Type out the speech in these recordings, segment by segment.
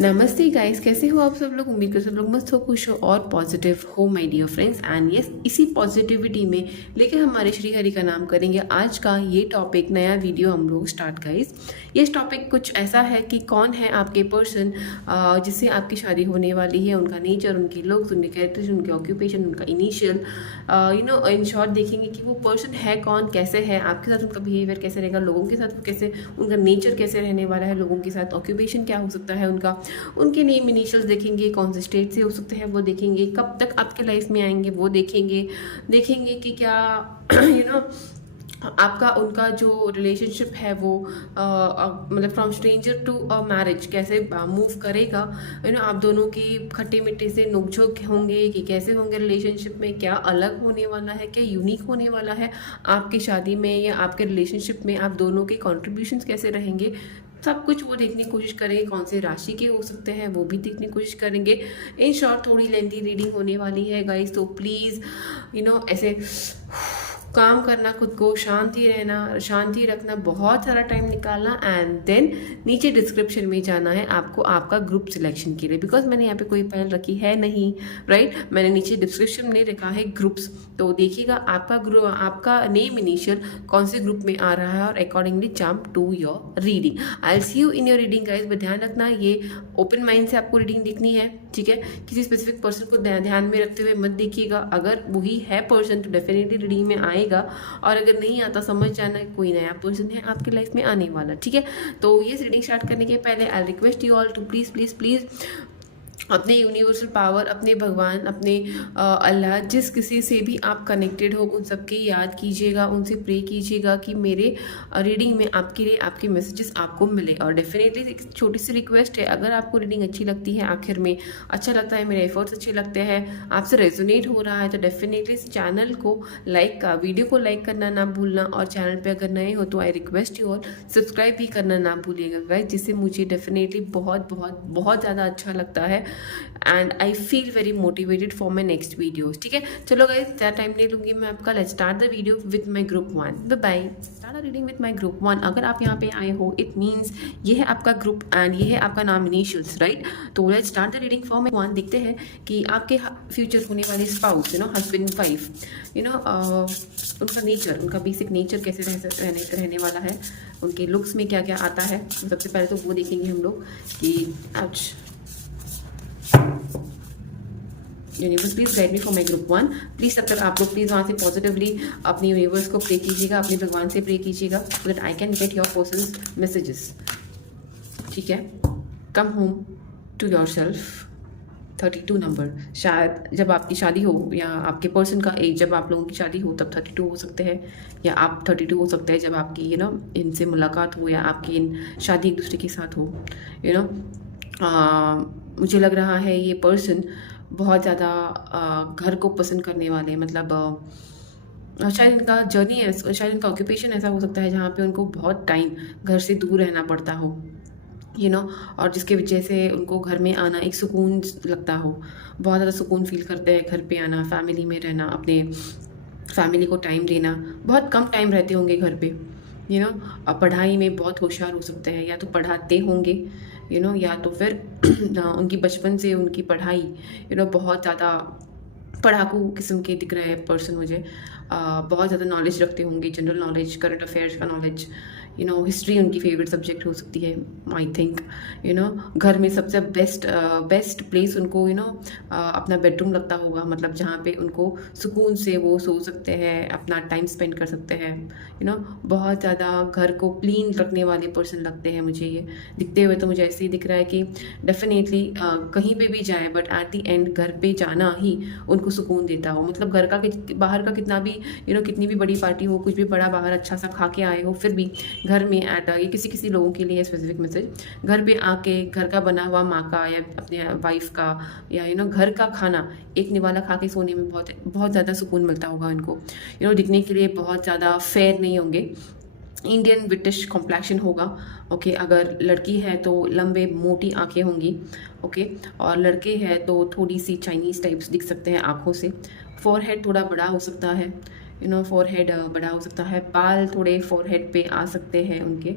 नमस्ते गाइस, कैसे हो आप सब लोग। उम्मीद कर सब लोग मस्त हो, खुश हो और पॉजिटिव हो my dear friends. And yes, इसी पॉजिटिविटी में लेकर हमारे श्री हरि का नाम करेंगे आज का ये टॉपिक, नया वीडियो हम लोग स्टार्ट गाइस। ये टॉपिक कुछ ऐसा है कि कौन है आपके पर्सन जिससे आपकी शादी होने वाली है, उनका नेचर, उनके लुक्स, उनके कैरेक्टर्स, उनके ऑक्यूपेशन, उनका इनिशियल इन शॉर्ट देखेंगे कि वो पर्सन है कौन, कैसे है, आपके साथ उनका बिहेवियर कैसे रहेगा, लोगों के साथ वो कैसे, उनका नेचर कैसे रहने वाला है, लोगों के साथ ऑक्यूपेशन क्या हो सकता है उनका, उनके नेम इनिशियल्स देखेंगे, कौन से स्टेट से हो सकते हैं वो देखेंगे, कब तक आपके लाइफ में आएंगे वो देखेंगे कि क्या आपका उनका जो रिलेशनशिप है वो मतलब from stranger to a marriage कैसे मूव करेगा। आप दोनों की खट्टे मिट्टे से नोकझोंक होंगे कि कैसे होंगे रिलेशनशिप में, क्या अलग होने वाला है, क्या यूनिक होने वाला है आपकी शादी में या आपके रिलेशनशिप में, आप दोनों के कॉन्ट्रीब्यूशंस कैसे रहेंगे, सब कुछ वो देखने की कोशिश करेंगे। कौन से राशि के हो सकते हैं वो भी देखने की कोशिश करेंगे। इन शॉर्ट थोड़ी लेंथी रीडिंग होने वाली है गाइस, तो प्लीज़ ऐसे काम करना, खुद को शांति रहना, शांति रखना, बहुत सारा टाइम निकालना एंड देन नीचे डिस्क्रिप्शन में जाना है आपको आपका ग्रुप सिलेक्शन के लिए, बिकॉज मैंने यहाँ पे कोई फाइल रखी है नहीं, राइट। मैंने नीचे डिस्क्रिप्शन में रखा है ग्रुप्स, तो देखिएगा आपका ग्रुप, आपका नेम इनिशियल कौन से ग्रुप में आ रहा है और accordingly jump to your reading. I will see you in your reading guys. But ध्यान रखना, ये ओपन माइंड से आपको रीडिंग देखनी है, ठीक है। किसी स्पेसिफिक पर्सन को ध्यान में रखते हुए मत देखिएगा। अगर वही है पर्सन तो डेफिनेटली रीडिंग में आएगा, और अगर नहीं आता समझ जाना कोई नया पर्सन है आपके लाइफ में आने वाला, ठीक है। तो ये रीडिंग स्टार्ट करने के पहले I request you all to please please please अपने यूनिवर्सल पावर, अपने भगवान, अपने अल्लाह, जिस किसी से भी आप कनेक्टेड हो उन सबके याद कीजिएगा, उनसे प्रे कीजिएगा कि मेरे रीडिंग में आपके लिए आपके मैसेजेस आपको मिले। और डेफिनेटली एक छोटी सी रिक्वेस्ट है, अगर आपको रीडिंग अच्छी लगती है, आखिर में अच्छा लगता है, मेरे एफर्ट्स अच्छे लगते हैं, आपसे रेजोनेट हो रहा है, तो डेफिनेटली इस चैनल को वीडियो को लाइक करना ना भूलना, और चैनल पर अगर नए हो तो आई रिक्वेस्ट यू ऑल सब्सक्राइब भी करना ना भूलिएगा गाइस, जिससे मुझे डेफिनेटली बहुत बहुत बहुत ज़्यादा अच्छा लगता है and I feel very motivated for my next videos, ठीक है। चलो गाइस, ज़्यादा टाइम नहीं लूँगी मैं आपका। Let's start the video with my group 1। Bye bye. Start the reading with my group 1। अगर आप यहाँ पे आए हो, इट मीन्स ये है आपका ग्रुप एंड ये है आपका नाम इनिशियल्स, राइट। तो let's start the reading for my 1। देखते हैं कि आपके फ्यूचर होने वाले स्पाउस, हस्बैंड वाइफ, उनका नेचर, उनका बेसिक नेचर कैसे रहने वाला है, उनके लुक्स में क्या क्या आता है। सबसे पहले तो वो देखेंगे हम लोग कि आज universe please guide me for my group 1। Please तब तक आप लोग प्लीज वहाँ से पॉजिटिवली अपने यूनिवर्स को प्रे कीजिएगा, अपने भगवान से प्रे कीजिएगा, so that I can get your personal messages, ठीक है। Come home to yourself. 32 number, शायद जब आपकी शादी हो या आपके पर्सन का एज, जब आप लोगों की शादी हो तब 32 हो सकते हैं, या आप 32 हो सकते हैं जब आपकी इनसे मुलाकात हो या आपकी इन शादी एक दूसरे के साथ हो। मुझे लग रहा है ये पर्सन बहुत ज़्यादा घर को पसंद करने वाले, मतलब शायद इनका जर्नी है, शायद इनका ऑक्यूपेशन ऐसा हो सकता है जहाँ पे उनको बहुत टाइम घर से दूर रहना पड़ता हो, और जिसके वजह से उनको घर में आना एक सुकून लगता हो, बहुत ज़्यादा सुकून फील करते हैं घर पे आना, फैमिली में रहना, अपने फैमिली को टाइम देना। बहुत कम टाइम रहते होंगे घर पे, पढ़ाई में बहुत होशियार हो सकते हैं, या तो पढ़ाते होंगे या तो फिर उनकी बचपन से उनकी पढ़ाई बहुत ज़्यादा पढ़ाकू किस्म के दिख रहे हैं पर्सन मुझे। बहुत ज़्यादा नॉलेज रखते होंगे, जनरल नॉलेज, करंट अफेयर्स का नॉलेज, हिस्ट्री उनकी फेवरेट सब्जेक्ट हो सकती है आई थिंक। घर में सबसे बेस्ट प्लेस उनको अपना बेडरूम लगता होगा, मतलब जहाँ पे उनको सुकून से वो सो सकते हैं, अपना टाइम स्पेंड कर सकते हैं। बहुत ज़्यादा घर को क्लीन रखने वाले पर्सन लगते हैं मुझे, ये दिखते हुए तो मुझे ऐसे ही दिख रहा है कि डेफिनेटली कहीं पे भी जाए बट एट द एंड घर पे जाना ही उनको सुकून देता हो। मतलब घर का बाहर का कितना भी कितनी भी बड़ी पार्टी हो, कुछ भी बड़ा बाहर अच्छा सा खा के आए हो, फिर भी घर में ये किसी लोगों के लिए स्पेसिफिक मैसेज, घर पे आके घर का बना हुआ माँ का या अपने वाइफ का या घर का खाना एक निवाला खा के सोने में बहुत बहुत ज़्यादा सुकून मिलता होगा उनको। दिखने के लिए बहुत ज़्यादा फेयर नहीं होंगे, इंडियन ब्रिटिश कॉम्प्लेक्शन होगा, ओके। अगर लड़की है तो लंबे मोटी आंखें होंगी, ओके। और लड़के हैं तो थोड़ी सी चाइनीज़ टाइप्स दिख सकते हैं आँखों से। फॉरहेड थोड़ा बड़ा हो सकता है, फोरहेड बड़ा हो सकता है, बाल थोड़े फोरहेड पे आ सकते हैं उनके,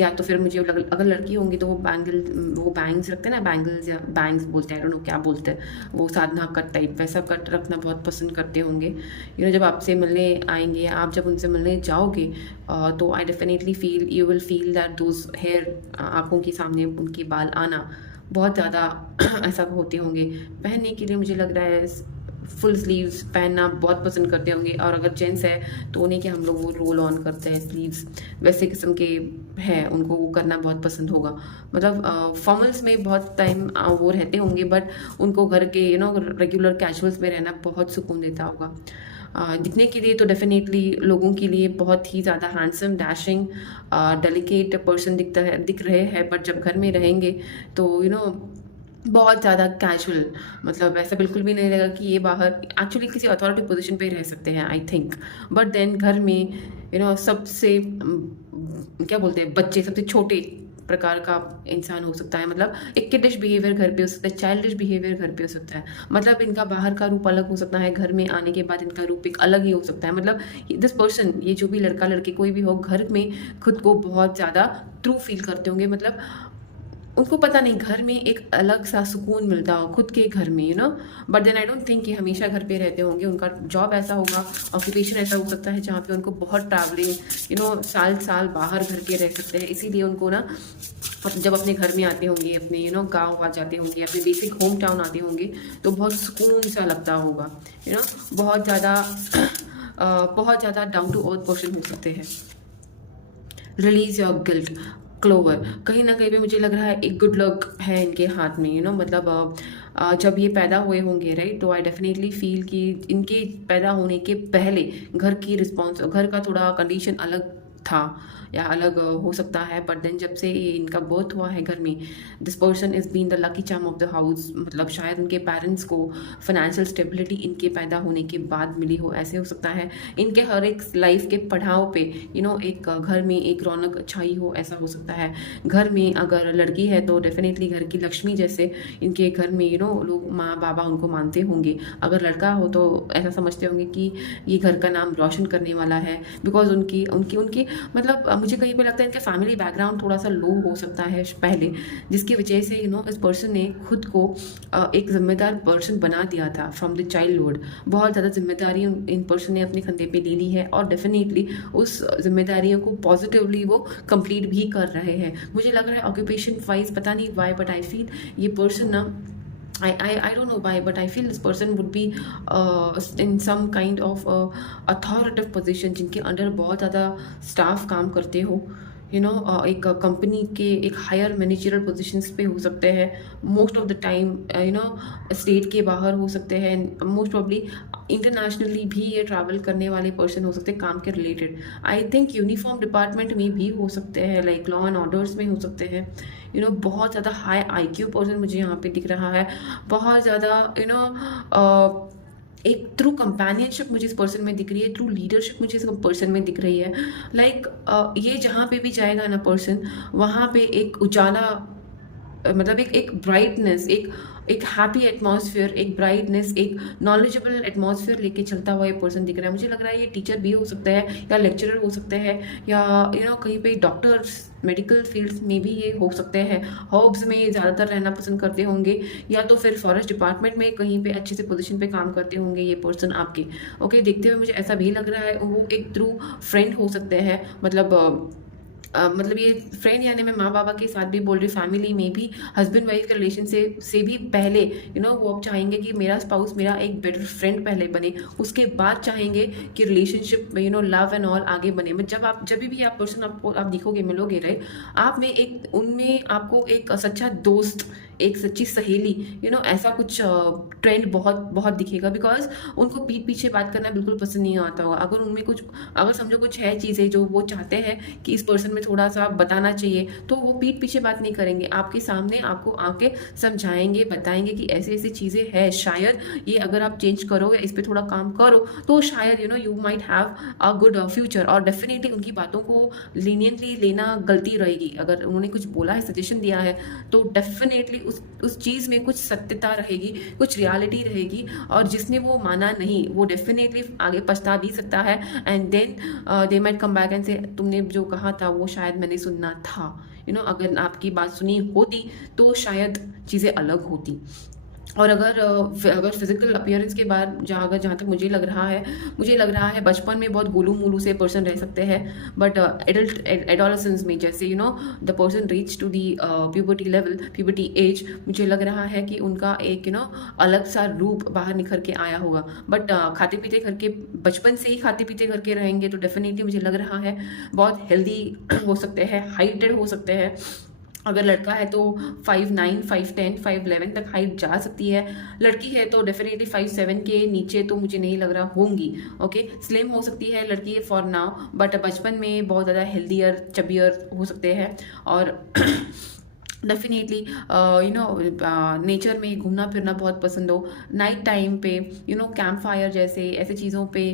या तो फिर मुझे अगर लड़की होंगी तो वो बैंग्स रखते हैं ना, बैंगल्स या बैंग्स बोलते हैं, आई डोंट नो क्या बोलते हैं, वो साधना कट टाइप वैसा कट रखना बहुत पसंद करते होंगे। जब आपसे मिलने आएंगे, आप जब उनसे मिलने जाओगे तो I definitely feel you will feel that those hair, आँखों के सामने उनके बाल आना बहुत ज़्यादा ऐसा होते होंगे। पहनने के लिए मुझे लग रहा है फुल स्लीव्स पहनना बहुत पसंद करते होंगे, और अगर जेंट्स है तो उन्हें क्या हम लोग वो रोल ऑन करते हैं स्लीव्स, वैसे किस्म के हैं, उनको वो करना बहुत पसंद होगा। मतलब फॉर्मल्स में बहुत टाइम वो रहते होंगे, बट उनको घर के रेगुलर कैजुअल्स में रहना बहुत सुकून देता होगा। दिखने के लिए तो डेफिनेटली लोगों के लिए बहुत ही ज़्यादा हैंडसम, डैशिंग, डेलिकेट पर्सन दिख रहे हैं, बट जब घर में रहेंगे तो बहुत ज़्यादा कैजुअल, मतलब ऐसा बिल्कुल भी नहीं रहेगा कि ये बाहर एक्चुअली किसी अथॉरिटी पोजीशन पे रह सकते हैं आई थिंक, बट देन घर में सबसे क्या बोलते हैं, बच्चे सबसे छोटे प्रकार का इंसान हो सकता है, मतलब एक किडिश बिहेवियर घर पे हो सकता है, चाइल्डिश बिहेवियर घर पे हो सकता है, मतलब इनका बाहर का रूप अलग हो सकता है, घर में आने के बाद इनका रूप एक अलग ही हो सकता है। मतलब दिस पर्सन, ये जो भी लड़का लड़की कोई भी हो, घर में खुद को बहुत ज़्यादा ट्रू फील करते होंगे, मतलब उनको पता नहीं घर में एक अलग सा सुकून मिलता हो खुद के घर में, but then I don't think कि हमेशा घर पे रहते होंगे। उनका जॉब ऐसा होगा, ऑक्यूपेशन ऐसा हो सकता है जहाँ पे उनको बहुत ट्रैवलिंग साल साल बाहर घर के रह सकते हैं, इसीलिए उनको जब अपने घर में आते होंगे, अपने गाँव आ जाते होंगे, अपने बेसिक होम टाउन आते होंगे, तो बहुत सुकून सा लगता होगा, बहुत ज़्यादा डाउन टू अर्थ पर्सन हो सकते हैं। रिलीज योर गिल्ट, क्लोवर, कहीं ना कहीं पे मुझे लग रहा है एक गुड लक है इनके हाथ में, मतलब जब ये पैदा हुए होंगे राइट, तो आई डेफिनेटली फील कि इनके पैदा होने के पहले घर की रिस्पॉन्स, घर का थोड़ा कंडीशन अलग था या अलग हो सकता है, बट देन जब से ये इनका बर्थ हुआ है घर में, this person is been the lucky charm of the house, मतलब शायद उनके पेरेंट्स को फाइनेंशियल स्टेबिलिटी इनके पैदा होने के बाद मिली हो, ऐसे हो सकता है। इनके हर एक लाइफ के पड़ाव पे एक घर में एक रौनक छाई हो, ऐसा हो सकता है। घर में अगर लड़की है तो डेफिनेटली घर की लक्ष्मी जैसे इनके घर में लोग माँ बाबा उनको मानते होंगे, अगर लड़का हो तो ऐसा समझते होंगे कि ये घर का नाम रोशन करने वाला है, बिकॉज उनकी उनकी उनकी मतलब मुझे कहीं पे लगता है इनका फैमिली बैकग्राउंड थोड़ा सा लो हो सकता है पहले, जिसकी वजह से इस पर्सन ने खुद को एक जिम्मेदार पर्सन बना दिया था फ्रॉम द चाइल्डहुड। बहुत ज़्यादा जिम्मेदारी इन पर्सन ने अपने कंधे पे ले ली है, और डेफिनेटली उस जिम्मेदारियों को पॉजिटिवली वो कंप्लीट भी कर रहे हैं। मुझे लग रहा है ऑक्यूपेशन वाइज, पता नहीं वाई, बट आई फील ये person I don't know why, but I feel this person would be in some kind of authoritative position, जिनके अंडर बहुत ज़्यादा स्टाफ काम करते हो, एक कंपनी के एक हायर मैनेजरल पोजीशंस पे हो सकते हैं, most of the time state के बाहर हो सकते हैं, मोस्ट प्रॉब्ली इंटरनेशनली भी ये ट्रैवल करने वाले पर्सन हो सकते हैं काम के related. I think uniform department में भी हो सकते हैं, लाइक लॉ एंड ऑर्डर्स में हो सकते हैं। बहुत ज़्यादा हाई IQ पर्सन मुझे यहाँ पे दिख रहा है, बहुत ज़्यादा एक थ्रू कंपेनियनशिप मुझे इस पर्सन में दिख रही है, थ्रू लीडरशिप मुझे इस पर्सन में दिख रही है। लाइक ये जहाँ पे भी जाएगा ना पर्सन, वहाँ पे एक उजाला, मतलब एक ब्राइटनेस, एक हैप्पी एटमॉस्फेयर, एक ब्राइटनेस, एक नॉलेजेबल एटमॉस्फेयर लेके चलता हुआ ये पर्सन दिख रहा है। मुझे लग रहा है ये टीचर भी हो सकता है, या लेक्चरर हो सकते हैं, या कहीं पे डॉक्टर्स, मेडिकल फील्ड्स में भी ये हो सकते हैं। हर्ब्स में ज़्यादातर रहना पसंद करते होंगे, या तो फिर फॉरेस्ट डिपार्टमेंट में कहीं पे अच्छे से पोजीशन पे काम करते होंगे ये पर्सन आपके। ओके, देखते हुए मुझे ऐसा भी लग रहा है वो एक ट्रू फ्रेंड हो सकते हैं, मतलब ये फ्रेंड यानी मैं माँ बाबा के साथ भी बोल रही, फैमिली में भी हस्बैंड वाइफ के रिलेशन से भी पहले वो अब चाहेंगे कि मेरा स्पाउस मेरा एक बेटर फ्रेंड पहले बने, उसके बाद चाहेंगे कि रिलेशनशिप में लव एंड ऑल आगे बने। बट जब भी आप पर्सन आप दिखोगे, मिलोगे राइट, आप में एक उनमें आपको एक सच्चा दोस्त, एक सच्ची सहेली, ऐसा कुछ ट्रेंड बहुत दिखेगा, बिकॉज उनको पीठ पीछे बात करना बिल्कुल पसंद नहीं आता होगा। अगर उनमें अगर समझो कुछ है चीज़ें जो वो चाहते हैं कि इस पर्सन में थोड़ा सा बताना चाहिए, तो वो पीठ पीछे बात नहीं करेंगे, आपके सामने आपको आके समझाएंगे, बताएंगे कि ऐसी ऐसी चीज़ें हैं, शायद ये अगर आप चेंज करो या इस पर थोड़ा काम करो तो शायद you might have a good future. और डेफिनेटली उनकी बातों को लीनियंटली लेना गलती रहेगी। अगर उन्होंने कुछ बोला है, सजेशन दिया है, तो डेफिनेटली उस चीज़ में कुछ सत्यता रहेगी, कुछ रियलिटी रहेगी, और जिसने वो माना नहीं वो डेफिनेटली आगे पछता भी सकता है। And then they might come back and say तुमने जो कहा था वो शायद मैंने सुनना था। अगर आपकी बात सुनी होती तो शायद चीज़ें अलग होती। और अगर फिजिकल अपीयरेंस के बाद जहाँ तक मुझे लग रहा है बचपन में बहुत गोलू मोलू से पर्सन रह सकते हैं, बट एडोलेसेंस में जैसे the person reach to the puberty level, puberty age, मुझे लग रहा है कि उनका एक अलग सा रूप बाहर निखर के आया होगा। बट खाते पीते करके बचपन से ही खाते पीते करके रहेंगे तो डेफिनेटली मुझे लग रहा है बहुत हेल्दी हो सकते हैं, हाइटेड हो सकते हैं। अगर लड़का है तो 5'9", 5'10", 5'11" तक हाइट जा सकती है। लड़की है तो डेफिनेटली 5'7" के नीचे तो मुझे नहीं लग रहा होंगी। ओके, स्लिम हो सकती है लड़की फॉर नाउ, बट बचपन में बहुत ज़्यादा हेल्दियर चबियर हो सकते हैं। और डेफिनेटली नेचर में घूमना फिरना बहुत पसंद हो, नाइट टाइम पे कैंप फायर जैसे ऐसे चीज़ों पे,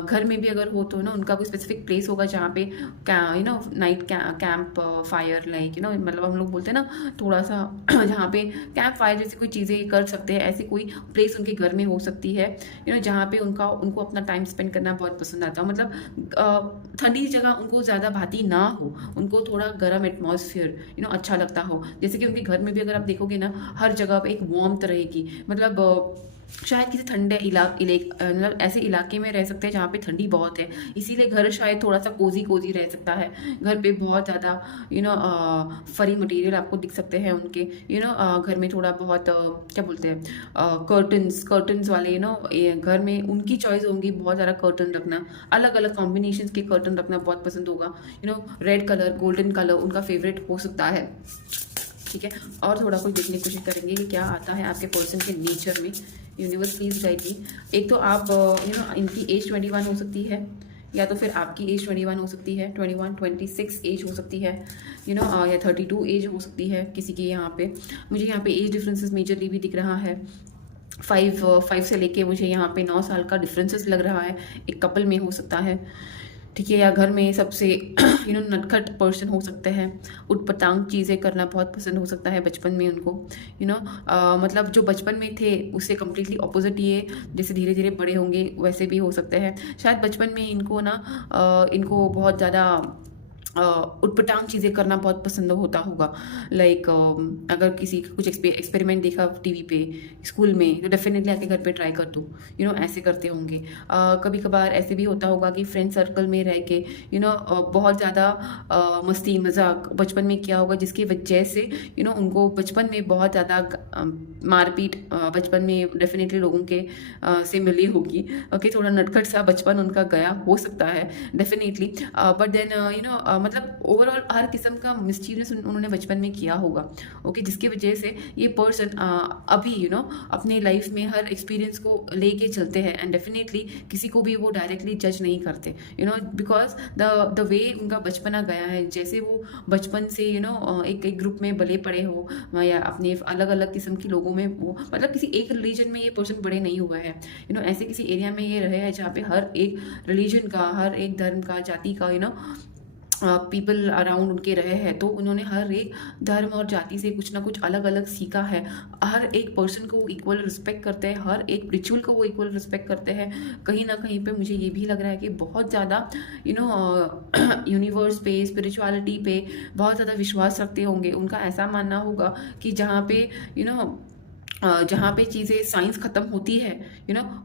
घर में भी अगर हो तो उनका कोई स्पेसिफिक प्लेस होगा जहाँ पे नाइट कैंप फायर, लाइक मतलब हम लोग बोलते हैं ना थोड़ा सा जहाँ पे कैंप फायर जैसी कोई चीज़ें कर सकते हैं, ऐसी कोई प्लेस उनके घर में हो सकती है जहाँ पे उनको अपना टाइम स्पेंड करना बहुत पसंद आता है। मतलब ठंडी जगह उनको ज़्यादा भाती ना हो, उनको थोड़ा गर्म एटमॉस्फेयर अच्छा लगता हो। जैसे कि उनके घर में भी अगर आप देखोगे ना, हर जगह पे एक वार्मथ रहेगी। मतलब शायद किसी ठंडे मतलब ऐसे इलाके में रह सकते हैं जहाँ पे ठंडी बहुत है, इसीलिए घर शायद थोड़ा सा कोजी रह सकता है। घर पे बहुत ज़्यादा फरी मटेरियल आपको दिख सकते हैं उनके। घर में थोड़ा बहुत क्या बोलते हैं, कर्टन्स वाले घर में उनकी चॉइस होंगी बहुत ज़्यादा कर्टन रखना, अलग अलग कॉम्बिनेशन के कर्टन रखना बहुत पसंद होगा। रेड कलर, गोल्डन कलर उनका फेवरेट हो सकता है। ठीक है, और थोड़ा कुछ देखने की कोशिश करेंगे कि क्या आता है आपके पर्सन के नेचर में। यूनिवर्स प्लीज गाइड मी। एक तो आप इनकी एज 21 हो सकती है, या तो फिर आपकी एज 21 हो सकती है, 21, 26 एज हो सकती है, या 32 एज हो सकती है किसी की। यहाँ पे मुझे यहाँ पे एज डिफरेंसेस मेजरली भी दिख रहा है। 5 से लेके मुझे यहाँ पे 9 साल का डिफरेंसेस लग रहा है, एक कपल में हो सकता है। ठीक है, या घर में सबसे नटखट पर्सन हो सकते हैं, उटपटांग चीज़ें करना बहुत पसंद हो सकता है बचपन में उनको। मतलब जो बचपन में थे उससे कम्प्लीटली ऑपोजिट ये जैसे धीरे धीरे बड़े होंगे वैसे भी हो सकते हैं। शायद बचपन में इनको बहुत ज़्यादा उटपटांग चीज़ें करना बहुत पसंद होता होगा। लाइक अगर किसी कुछ एक्सपेरिमेंट देखा टीवी पे, स्कूल में, तो डेफिनेटली आके घर पे ट्राई कर दूँ, ऐसे करते होंगे। कभी कभार ऐसे भी होता होगा कि फ्रेंड सर्कल में रह के बहुत ज़्यादा मस्ती मजाक बचपन में किया होगा, जिसकी वजह से उनको बचपन में बहुत ज़्यादा मारपीट बचपन में डेफिनेटली लोगों के से मिली होगी। ओके, थोड़ा नटखट सा बचपन उनका गया हो सकता है डेफिनेटली। बट देन मतलब ओवरऑल हर किस्म का मिस्चीवियस उन्होंने बचपन में किया होगा। ओके, जिसकी वजह से ये पर्सन अभी अपने लाइफ में हर एक्सपीरियंस को लेके चलते हैं, एंड डेफिनेटली किसी को भी वो डायरेक्टली जज नहीं करते बिकॉज द वे उनका बचपना गया है। जैसे वो बचपन से एक ग्रुप में बले पड़े हो या अपने अलग अलग किस्म के लोगों में, वो मतलब किसी एक रिलीजन में ये पर्सन बड़े नहीं हुआ है। ऐसे किसी एरिया में ये रहे हैं जहाँ पे हर एक रिलीजन का, हर एक धर्म का, जाति का पीपल अराउंड उनके रहे हैं, तो उन्होंने हर एक धर्म और जाति से कुछ ना कुछ अलग अलग सीखा है। हर एक पर्सन को वो इक्वल रिस्पेक्ट करते हैं, हर एक रिचुअल को वो इक्वल रिस्पेक्ट करते हैं। कहीं ना कहीं पे मुझे ये भी लग रहा है कि बहुत ज़्यादा यूनिवर्स पे, स्पिरिचुअलिटी पे बहुत ज़्यादा विश्वास रखते होंगे। उनका ऐसा मानना होगा कि जहाँ पे जहाँ पे चीज़ें साइंस ख़त्म होती है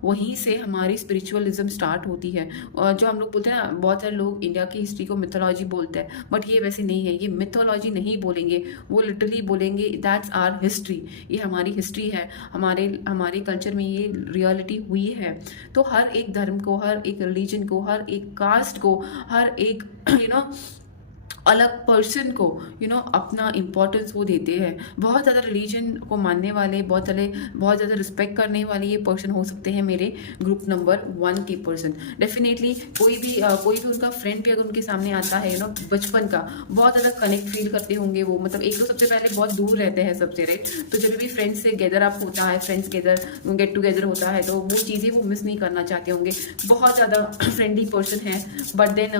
वहीं से हमारी स्पिरिचुअलिज्म स्टार्ट होती है। और जो हम लोग बोलते हैं ना, बहुत सारे लोग इंडिया की हिस्ट्री को मिथोलॉजी बोलते हैं, बट ये वैसे नहीं है। ये मिथोलॉजी नहीं बोलेंगे, वो लिटरली बोलेंगे दैट्स आवर हिस्ट्री। ये हमारी हिस्ट्री है, हमारे कल्चर में ये रियलिटी हुई है। तो हर एक धर्म को, हर एक रिलीजन को, हर एक कास्ट को, हर एक अलग पर्सन को अपना इम्पोर्टेंस वो देते हैं। बहुत ज़्यादा रिलीजन को मानने वाले, बहुत ज़्यादा रिस्पेक्ट करने वाले ये पर्सन हो सकते हैं मेरे ग्रुप नंबर 1 के पर्सन। डेफिनेटली कोई भी उनका फ्रेंड भी अगर उनके सामने आता है बचपन का, बहुत ज़्यादा कनेक्ट फील करते होंगे वो। मतलब एक तो सबसे पहले बहुत दूर रहते हैं सबसे, राइट। तो जब भी फ्रेंड्स से गैदर अप होता है, फ्रेंड्स गेट टुगेदर होता है, तो वो चीज़ें वो मिस नहीं करना चाहते होंगे। बहुत ज़्यादा फ्रेंडली पर्सन है, बट देन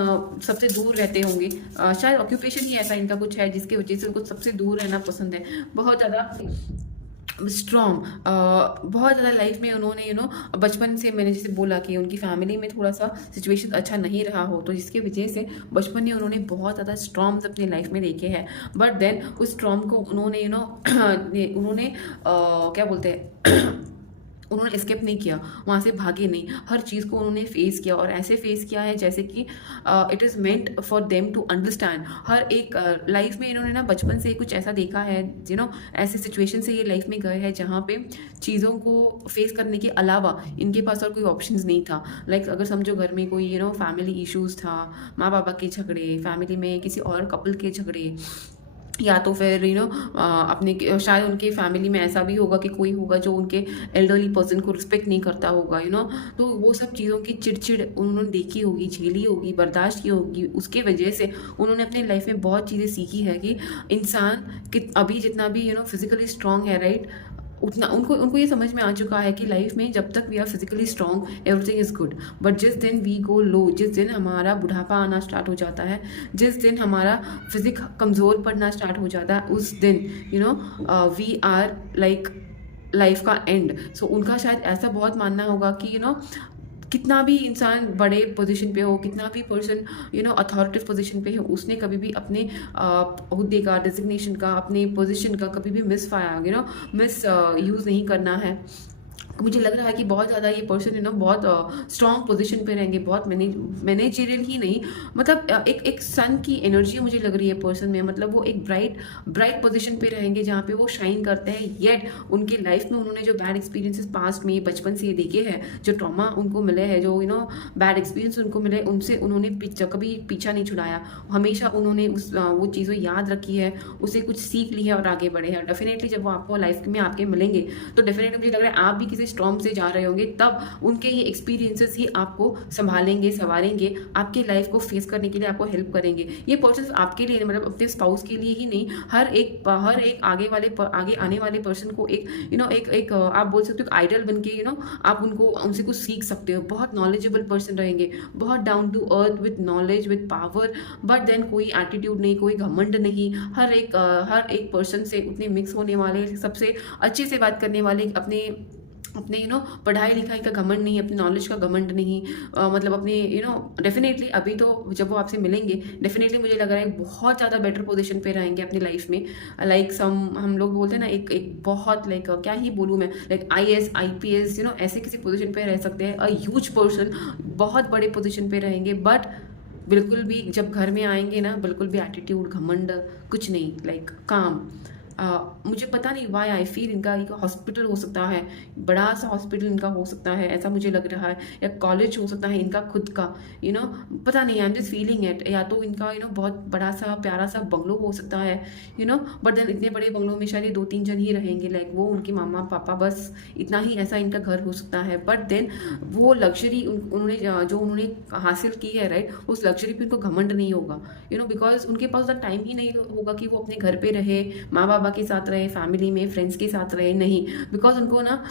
सबसे दूर रहते होंगे। शायद ऑक्यूपेशन ही ऐसा इनका कुछ है जिसकी वजह से उनको सबसे दूर रहना पसंद है। बहुत ज़्यादा स्ट्रॉन्ग, बहुत ज़्यादा लाइफ में उन्होंने बचपन से, मैंने जैसे बोला कि उनकी फैमिली में थोड़ा सा सिचुएशन अच्छा नहीं रहा हो, तो जिसकी वजह से बचपन में उन्होंने बहुत ज़्यादा स्ट्रॉन्ग्स अपनी लाइफ में देखे हैं। बट देन उस स्ट्रॉन्ग को उन्होंने उन्होंने क्या बोलते हैं उन्होंने एस्केप नहीं किया, वहाँ से भागे नहीं, हर चीज़ को उन्होंने फेस किया। और ऐसे फेस किया है जैसे कि it is meant for them to understand. हर एक लाइफ में इन्होंने ना बचपन से कुछ ऐसा देखा है, ऐसे सिचुएशन से ये लाइफ में गए हैं जहाँ पे चीज़ों को फेस करने के अलावा इनके पास और कोई ऑप्शंस नहीं था। लाइक अगर समझो घर में कोई फैमिली इश्यूज़ था, माँ बाबा के झगड़े, फैमिली में किसी और कपल के झगड़े, या तो फिर अपने शायद उनके फैमिली में ऐसा भी होगा कि कोई होगा जो उनके एल्डरली पर्सन को रिस्पेक्ट नहीं करता होगा, तो वो सब चीज़ों की चिड़चिड़ उन्होंने देखी होगी, झेली होगी, बर्दाश्त की होगी। उसके वजह से उन्होंने अपनी लाइफ में बहुत चीज़ें सीखी है कि इंसान कि अभी जितना भी फिजिकली स्ट्रांग है, राइट, उतना उनको ये समझ में आ चुका है कि लाइफ में जब तक we are physically strong everything is good. But जिस दिन वी गो लो, जिस दिन हमारा बुढ़ापा आना स्टार्ट हो जाता है, जिस दिन हमारा फिजिक कमज़ोर पड़ना स्टार्ट हो जाता है, उस दिन वी आर लाइक लाइफ का एंड। सो उनका शायद ऐसा बहुत मानना होगा कि कितना भी इंसान बड़े पोजीशन पे हो, कितना भी पर्सन अथॉरिटेटिव पोजीशन पे हो, उसने कभी भी अपने ओहदे का, डिजिग्नेशन का, अपने पोजीशन का कभी भी मिस यूज़ नहीं करना है। मुझे लग रहा है कि बहुत ज़्यादा ये पर्सन बहुत स्ट्रॉन्ग पोजीशन पे रहेंगे, बहुत मैनेजरियल ही नहीं, मतलब एक सन की एनर्जी मुझे लग रही है पर्सन में। मतलब वो एक ब्राइट पोजीशन पे रहेंगे जहाँ पे वो शाइन करते हैं। येट उनके लाइफ में उन्होंने जो बैड एक्सपीरियंसेस पास्ट में बचपन से देखे हैं, जो ट्रॉमा उनको मिले हैं, जो बैड एक्सपीरियंस उनको मिले, उनसे उन्होंने कभी पीछा नहीं छुड़ाया। हमेशा उन्होंने वो चीज़ें याद रखी है, उससे कुछ सीख ली है और आगे बढ़े हैं। डेफिनेटली जब वो आपको लाइफ में आपके मिलेंगे तो डेफिनेटली मुझे लग रहा है आप भी किसी स्टॉर्म से जा रहे होंगे, तब उनके ये एक्सपीरियंसेस ही आपको संभालेंगे, संवारेंगे, आपकी लाइफ को फेस करने के लिए आपको हेल्प करेंगे। ये पर्सन आपके लिए, मतलब अपने स्पाउस के लिए ही नहीं, हर एक आगे आने वाले पर्सन को एक आप बोल सकते हो आइडल बन के आप उनसे कुछ सीख सकते हो। बहुत नॉलेजेबल पर्सन रहेंगे, बहुत down to earth, with knowledge, with power, but then कोई एटीट्यूड नहीं, कोई घमंड नहीं। हर एक पर्सन से उतने मिक्स होने वाले, सबसे अच्छे से बात करने वाले, अपने पढ़ाई लिखाई का घमंड नहीं, अपने नॉलेज का घमंड नहीं, मतलब अपने डेफिनेटली अभी तो जब वो आपसे मिलेंगे डेफिनेटली मुझे लग रहा है बहुत ज़्यादा बेटर पोजीशन पे रहेंगे अपनी लाइफ में। लाइक हम लोग बोलते हैं ना, एक बहुत लाइक क्या ही बोलूँ मैं, लाइक IAS IPS ऐसे किसी पोजीशन पे रह सकते हैं। अ ह्यूज पर्सन, बहुत बड़े पोजीशन पे रहेंगे, बट बिल्कुल भी जब घर में आएंगे ना, बिल्कुल भी एटीट्यूड, घमंड कुछ नहीं, लाइक काम। मुझे पता नहीं वाई आई फील इनका एक हॉस्पिटल हो सकता है, बड़ा सा हॉस्पिटल इनका हो सकता है, ऐसा मुझे लग रहा है, या कॉलेज हो सकता है इनका खुद का, पता नहीं, I am just feeling it. या तो इनका बहुत बड़ा सा प्यारा सा बंगलो हो सकता है, बट देन इतने बड़े बंगलों में शायद 2-3 जन ही रहेंगे, लाइक वो उनके मामा पापा, बस इतना ही, ऐसा इनका घर हो सकता है। बट देन वो लग्जरी उन्होंने हासिल की है, राइट, उस लग्जरी पे उनको घमंड नहीं होगा, बिकॉज उनके पास उतना टाइम ही नहीं होगा कि वो अपने घर पे रहे, माँ बाबा के साथ रहे, फैमिली में फ्रेंड्स के साथ रहे, नहीं, बिकॉज उनको ना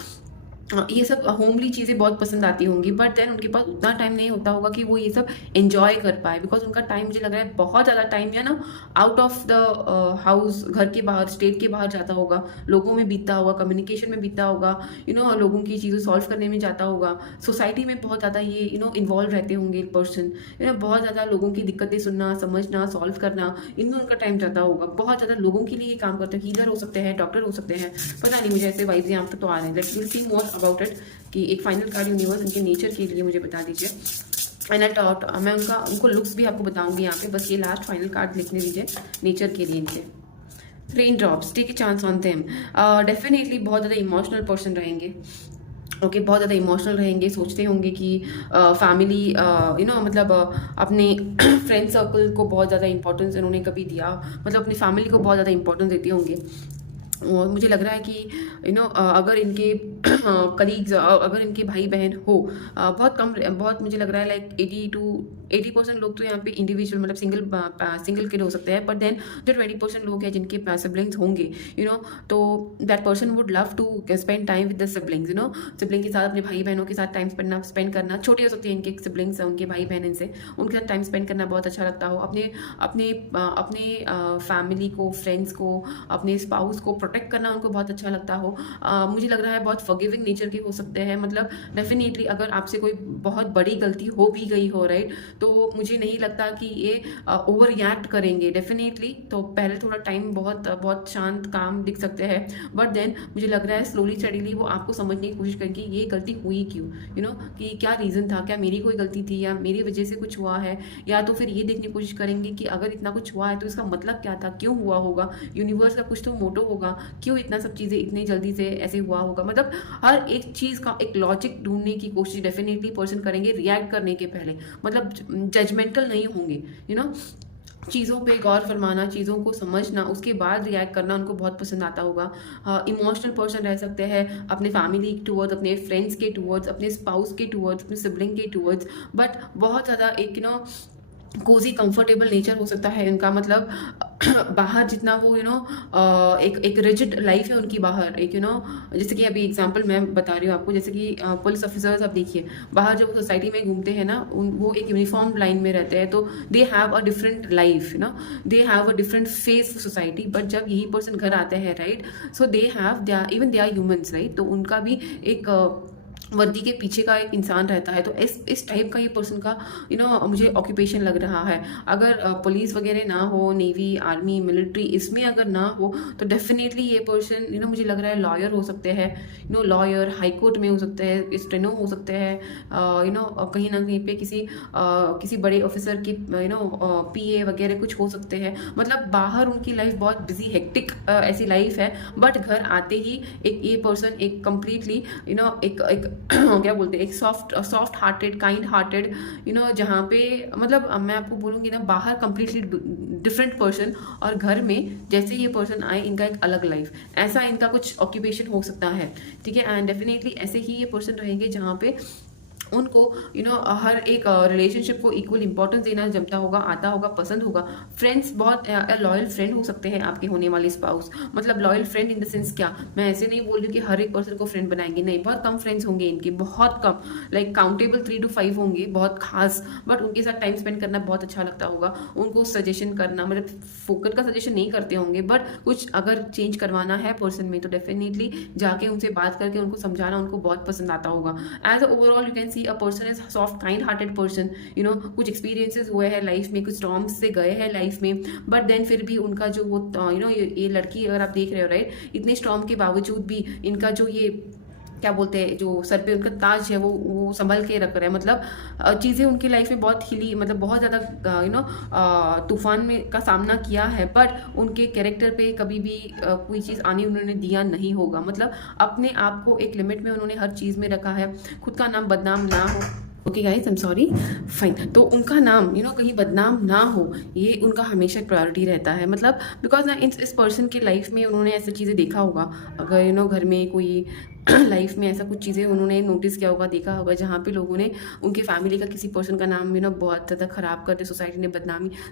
ये सब होमली चीज़ें बहुत पसंद आती होंगी। बट देन उनके पास उतना टाइम नहीं होता होगा कि वो ये सब एंजॉय कर पाए, बिकॉज उनका टाइम मुझे लग रहा है बहुत ज़्यादा time out of the house, घर के बाहर, स्टेट के बाहर जाता होगा, लोगों में बीतता होगा, कम्युनिकेशन में बीतता होगा, लोगों की चीज़ें सॉल्व करने में जाता होगा, सोसाइटी में बहुत ज़्यादा ये इन्वॉल्व रहते होंगे पर्सन, बहुत ज़्यादा लोगों की दिक्कतें सुनना, समझना, सॉल्व करना, इनमें उनका टाइम जाता होगा। बहुत ज़्यादा लोगों के लिए काम करते हैं, हीलर हो सकते हैं, डॉक्टर हो सकते हैं, पता नहीं, मुझे ऐसे वाइब्स यहाँ तक तो आ रहे हैं। Let's will see more about it, कि एक फाइनल कार्ड यूनिवर्स इनके नेचर के लिए मुझे बता दीजिए। एंड आई थॉट मैं उनको लुक्स भी आपको बताऊंगी यहाँ पे, बस ये लास्ट फाइनल कार्ड लिखने दीजिए नेचर के लिए इनके। Rain drops, take a chance on them, definitely बहुत ज़्यादा इमोशनल पर्सन रहेंगे, ओके, बहुत ज़्यादा इमोशनल रहेंगे, सोचते होंगे कि फैमिली मतलब अपने फ्रेंड सर्कल को बहुत ज़्यादा इंपॉर्टेंस इन्होंने कभी दिया, मतलब अपनी फैमिली को बहुत ज़्यादा इंपॉर्टेंस देते होंगे। और मुझे लग रहा है कि अगर इनके कलीग्स, अगर इनके भाई बहन हो, बहुत कम, बहुत मुझे लग रहा है लाइक 80% लोग तो यहाँ पे इंडिविजुअल मतलब सिंगल किड हो सकते हैं, बट देन जो 20% लोग हैं जिनके सिबलिंग्स होंगे, तो that person would love to spend time with the siblings, sibling के साथ, अपने भाई बहनों के साथ टाइम स्पेंड करना। छोटे हो सकते हैं इनके सिबलिंग्स, उनके भाई बहन इनसे, उनके साथ टाइम स्पेंड करना बहुत अच्छा लगता हो। अपने अपने अपने फैमिली को, फ्रेंड्स को, अपने स्पाउस को प्रोटेक्ट करना उनको बहुत अच्छा लगता हो। मुझे लग रहा है बहुत फॉरगिविंग नेचर के हो सकते हैं, मतलब डेफिनेटली अगर आपसे कोई बहुत बड़ी गलती हो भी गई हो, राइट, तो मुझे नहीं लगता कि ये ओवर रिएक्ट करेंगे डेफिनेटली। तो पहले थोड़ा टाइम बहुत बहुत शांत काम दिख सकते हैं, बट देन मुझे लग रहा है स्लोली स्टडीली वो आपको समझने की कोशिश करेंगे ये गलती हुई क्यों, कि क्या रीज़न था, क्या मेरी कोई गलती थी या मेरी वजह से कुछ हुआ है, या तो फिर ये देखने की कोशिश करेंगे कि अगर इतना कुछ हुआ है तो इसका मतलब क्या था, क्यों हुआ होगा, यूनिवर्स का कुछ तो मोटो होगा, क्यों इतना सब चीज़ें इतनी जल्दी से ऐसे हुआ होगा। मतलब हर एक चीज़ का एक लॉजिक ढूंढने की कोशिश डेफिनेटली पर्सन करेंगे रिएक्ट करने के पहले, मतलब जजमेंटल नहीं होंगे, चीज़ों पे गौर फरमाना, चीज़ों को समझना, उसके बाद रिएक्ट करना उनको बहुत पसंद आता होगा। इमोशनल पर्सन रह सकते हैं अपने फैमिली टूवर्ड्स, अपने फ्रेंड्स के टूवर्ड्स, अपने स्पाउस के टूवर्ड्स, अपने सिबलिंग के टूवर्ड्स, बट बहुत ज़्यादा एक कोजी कंफर्टेबल नेचर हो सकता है इनका, मतलब बाहर जितना वो एक रिजिड लाइफ है उनकी बाहर, एक जैसे कि अभी एग्जांपल मैं बता रही हूँ आपको, जैसे कि पुलिस ऑफिसर्स आप देखिए बाहर जब सोसाइटी में घूमते हैं ना, वो एक यूनिफॉर्म लाइन में रहते हैं, तो they have a different life, they have a different face society, but जब यही पर्सन घर आते हैं, right, so they have even they are humans, right, तो उनका भी एक वर्दी के पीछे का एक इंसान रहता है। तो इस टाइप का ये पर्सन का मुझे ऑक्यूपेशन लग रहा है। अगर पुलिस वगैरह ना हो, नेवी, आर्मी, मिलिट्री, इसमें अगर ना हो, तो डेफिनेटली ये पर्सन मुझे लग रहा है लॉयर हो सकते हैं, लॉयर, हाई कोर्ट में हो सकते हैं, स्टेनो हो सकते हैं, कहीं ना कहीं पे किसी बड़े ऑफिसर की पीए वगैरह कुछ हो सकते हैं। मतलब बाहर उनकी लाइफ बहुत बिजी हेक्टिक ऐसी लाइफ है, बट घर आते ही एक ये पर्सन एक कम्प्लीटली एक क्या बोलते हैं, एक सॉफ्ट हार्टेड, काइंड हार्टेड, जहाँ पे मतलब मैं आपको बोलूँगी ना, बाहर कंप्लीटली डिफरेंट पर्सन और घर में जैसे ये पर्सन आए इनका एक अलग लाइफ, ऐसा इनका कुछ ऑक्यूपेशन हो सकता है, ठीक है। एंड डेफिनेटली ऐसे ही ये पर्सन रहेंगे जहाँ पे उनको हर एक रिलेशनशिप को इक्वल इंपॉर्टेंस देना जमता होगा, आता होगा, पसंद होगा। फ्रेंड्स, बहुत लॉयल फ्रेंड हो सकते हैं आपके होने वाले स्पाउस, मतलब loyal friend in the sense क्या, मैं ऐसे नहीं बोल रही कि हर एक पर्सन को फ्रेंड बनाएंगे, नहीं, बहुत कम फ्रेंड्स होंगे इनके, बहुत कम, लाइक काउंटेबल 3 to 5 होंगे, बहुत खास, बट उनके साथ टाइम स्पेंड करना बहुत अच्छा लगता होगा। उनको सजेशन करना, मतलब फोकट का सजेशन नहीं करते होंगे, बट कुछ अगर चेंज करवाना है पर्सन में तो डेफिनेटली जाके उनसे बात करके उनको समझाना उनको बहुत पसंद आता होगा। As overall you can see a person is soft, kind hearted person, कुछ एक्सपीरियंसेस हुए हैं लाइफ में, कुछ स्टॉर्म्स से गए हैं लाइफ में, बट देन फिर भी उनका जो वो ये लड़की अगर आप देख रहे हो, राइट, इतने स्टॉर्म के बावजूद भी इनका जो ये क्या बोलते हैं, जो सर पे उनका ताज है वो संभल के रख रहे हैं। मतलब चीज़ें उनकी लाइफ में बहुत हिली, मतलब बहुत ज़्यादा तूफान में का सामना किया है, बट उनके कैरेक्टर पे कभी भी कोई चीज़ आने उन्होंने दिया नहीं होगा। मतलब अपने आप को एक लिमिट में उन्होंने हर चीज़ में रखा है, खुद का नाम बदनाम ना हो। Okay guys, I am sorry, fine, तो उनका नाम कहीं बदनाम ना हो, ये उनका हमेशा प्रायोरिटी रहता है। मतलब बिकॉज ना इस पर्सन की लाइफ में उन्होंने ऐसी चीज़ें देखा होगा, अगर घर में कोई लाइफ में ऐसा कुछ चीज़ें उन्होंने नोटिस किया होगा, देखा होगा, जहाँ पे लोगों ने उनके फैमिली का किसी पर्सन का नाम बहुत ज़्यादा ख़राब कर दे,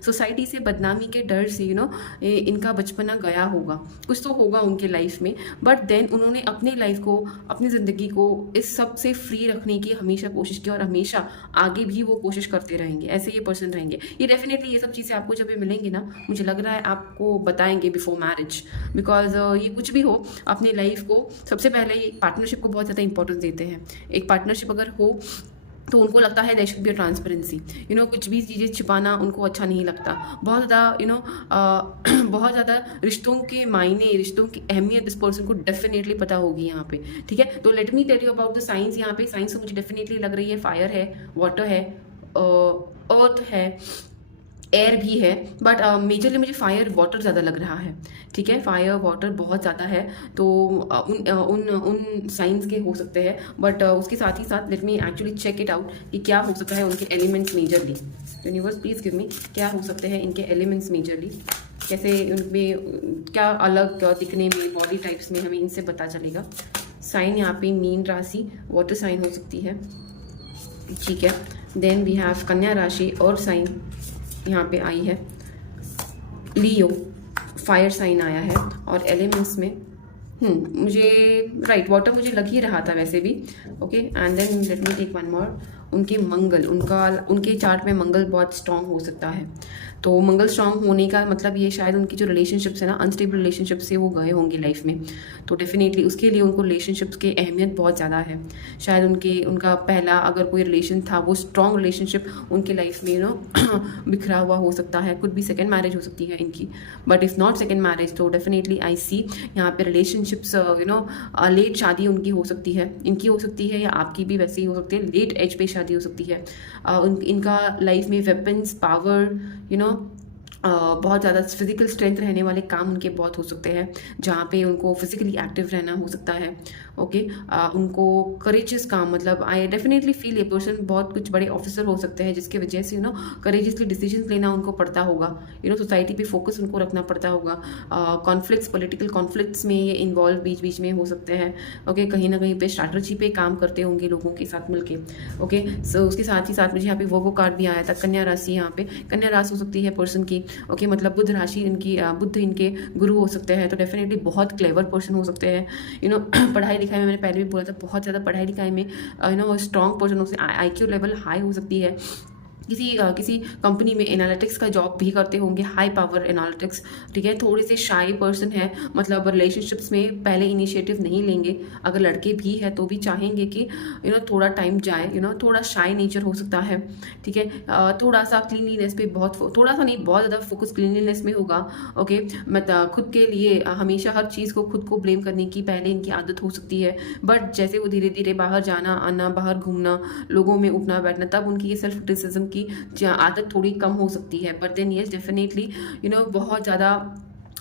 सोसाइटी से बदनामी के डर से इनका बचपना गया होगा, कुछ तो होगा उनके लाइफ में, बट देन उन्होंने अपनी लाइफ को, अपनी ज़िंदगी को इस सब से फ्री रखने की हमेशा कोशिश की और हमेशा आगे भी वो कोशिश करते रहेंगे। ऐसे ये पर्सन रहेंगे। ये डेफिनेटली ये सब चीज़ें आपको जब ये मिलेंगी ना, मुझे लग रहा है आपको बताएंगे बिफोर मैरिज, बिकॉज ये कुछ भी हो अपनी लाइफ को सबसे पहले पार्टनरशिप को बहुत ज़्यादा इंपॉर्टेंस देते हैं। एक पार्टनरशिप अगर हो तो उनको लगता है देयर शुड बी ट्रांसपेरेंसी, कुछ भी चीज़ें छिपाना उनको अच्छा नहीं लगता। बहुत ज़्यादा बहुत ज़्यादा रिश्तों के मायने, रिश्तों की अहमियत इस पर्सन को डेफिनेटली पता होगी यहाँ पे, ठीक है। तो let me tell you about the science. यहाँ पे साइंस तो मुझे डेफिनेटली लग रही है फायर है, वाटर है, अर्थ है, एयर भी है, बट मेजरली मुझे फायर वाटर ज़्यादा लग रहा है। ठीक है, फायर वाटर बहुत ज़्यादा है, तो उन साइंस के हो सकते हैं, बट उसके साथ ही साथ let me actually check it out कि क्या हो सकता है उनके elements majorly. Universe please give me क्या हो सकते हैं इनके एलिमेंट्स मेजरली, कैसे उनमें क्या अलग दिखने में, बॉडी टाइप्स में हमें इनसे पता चलेगा। साइन यहाँ पे मीन राशि वाटर साइन हो सकती है। ठीक है, देन वी हैव कन्या राशि और साइन यहाँ पे आई है, लियो फायर साइन आया है, और एलिमेंट्स में मुझे राइट वाटर मुझे लग ही रहा था वैसे भी। Okay, and then let me take one more. उनके मंगल, उनके चार्ट में मंगल बहुत स्ट्रांग हो सकता है, तो मंगल स्ट्रांग होने का मतलब ये शायद उनकी जो रिलेशनशिप्स है ना, अनस्टेबल रिलेशनशिप से वो गए होंगे लाइफ में, तो डेफिनेटली उसके लिए उनको रिलेशनशिप्स की अहमियत बहुत ज़्यादा है। शायद उनका पहला अगर कोई रिलेशन था वो स्ट्रॉन्ग रिलेशनशिप उनके लाइफ में बिखरा हुआ हो सकता है। कुछ भी सेकेंड मैरिज हो सकती है इनकी, but if not second marriage तो डेफिनेटली आई सी यहाँ पे रिलेशनशिप्स लेट शादी उनकी हो सकती है, इनकी हो सकती है या आपकी भी वैसे ही हो सकती है, लेट एज पे शादी हो सकती है। इनका लाइफ में वेपन्स पावर बहुत ज़्यादा फिजिकल स्ट्रेंथ रहने वाले काम उनके बहुत हो सकते हैं, जहाँ पे उनको फिजिकली एक्टिव रहना हो सकता है। ओके, उनको करेजियस काम, मतलब आई डेफिनेटली फील ए पर्सन बहुत कुछ बड़े ऑफिसर हो सकते हैं, जिसकी वजह से करेजियसली डिसीजन लेना उनको पड़ता होगा। सोसाइटी पे फोकस उनको रखना पड़ता होगा। कॉन्फ्लिक्ट्स, पॉलिटिकल कॉन्फ्लिक्ट्स में ये इन्वॉल्व बीच बीच में हो सकते हैं। ओके, कहीं ना कहीं पे स्ट्रैटेजी पे काम करते होंगे लोगों के साथ मिलके। ओके, सो उसके साथ ही साथ मुझे यहाँ पे वो कार्ड भी आया था, कन्या राशि। यहाँ पे कन्या राशि हो सकती है पर्सन की। ओके, मतलब बुध राशि इनकी, बुध इनके गुरु हो सकते हैं, तो डेफिनेटली बहुत क्लेवर पर्सन हो सकते हैं। पढ़ाई लिखाई में मैंने पहले भी बोला था, बहुत ज़्यादा पढ़ाई लिखाई में स्ट्रॉन्ग पर्सन हो सकते हैं। IQ लेवल हाई हो सकती है। किसी कंपनी में एनालिटिक्स का जॉब भी करते होंगे, हाई पावर एनालिटिक्स। ठीक है, थोड़े से शाई पर्सन है, मतलब रिलेशनशिप्स में पहले इनिशिएटिव नहीं लेंगे। अगर लड़के भी है तो भी चाहेंगे कि थोड़ा टाइम जाए, थोड़ा शाई नेचर हो सकता है। ठीक है, थोड़ा सा क्लीनलीनेस पे थोड़ा सा नहीं, बहुत ज़्यादा फोकस क्लीनलीनेस में होगा। ओके, मतलब खुद के लिए हमेशा हर चीज़ को खुद को ब्लेम करने की पहले इनकी आदत हो सकती है, बट जैसे वो धीरे धीरे बाहर जाना आना, बाहर घूमना, लोगों में उठना बैठना, तब उनकी ये सेल्फ क्रिटिसिज्म की आदत थोड़ी कम हो सकती है। बट देन यस डेफिनेटली बहुत ज़्यादा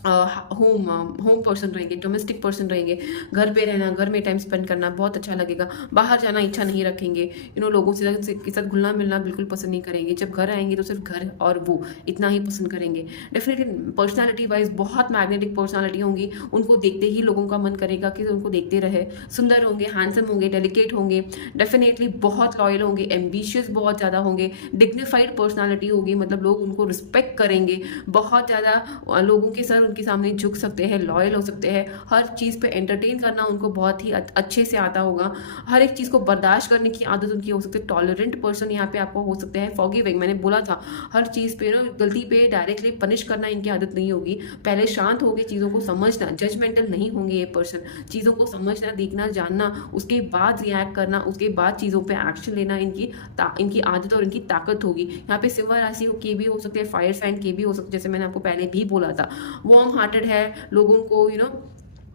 होम पर्सन रहेंगे, डोमेस्टिक पर्सन रहेंगे। घर पे रहना, घर में टाइम स्पेंड करना बहुत अच्छा लगेगा। बाहर जाना इच्छा नहीं रखेंगे, लोगों के साथ घुलना मिलना बिल्कुल पसंद नहीं करेंगे। जब घर आएंगे तो सिर्फ घर और वो इतना ही पसंद करेंगे। डेफिनेटली पर्सनालिटी वाइज बहुत मैग्नेटिक पर्सनालिटी होंगी, उनको देखते ही लोगों का मन करेगा कि उनको देखते रहे। सुंदर होंगे, हैंडसम होंगे, डेलिकेट होंगे, डेफिनेटली बहुत लॉयल होंगे, एम्बिशियस बहुत ज़्यादा होंगे, डिग्निफाइड पर्सनालिटी होगी, मतलब लोग उनको रिस्पेक्ट करेंगे बहुत ज़्यादा। लोगों के सर उनके सामने झुक सकते हैं, लॉयल हो सकते हैं। हर चीज़ पे एंटरटेन करना उनको बहुत ही अच्छे से आता होगा। हर एक चीज़ को बर्दाश्त करने की आदत उनकी हो सकती है। टॉलरेंट पर्सन यहाँ पे आपको हो सकते हैं। फॉरगिविंग, मैंने बोला था हर चीज़ पे गलती पे डायरेक्टली पनिश करना इनकी आदत नहीं होगी। पहले शांत होकर चीज़ों को समझना, जजमेंटल नहीं होंगे ये पर्सन। चीज़ों को समझना, देखना, जानना, उसके बाद रिएक्ट करना, उसके बाद चीज़ों पे एक्शन लेना इनकी आदत और इनकी ताकत होगी। यहाँ पे सिंह राशि के भी हो सकते हैं, फायर साइन के भी हो सकते हैं, जैसे मैंने आपको पहले भी बोला था। वार्म हार्टेड है, लोगों को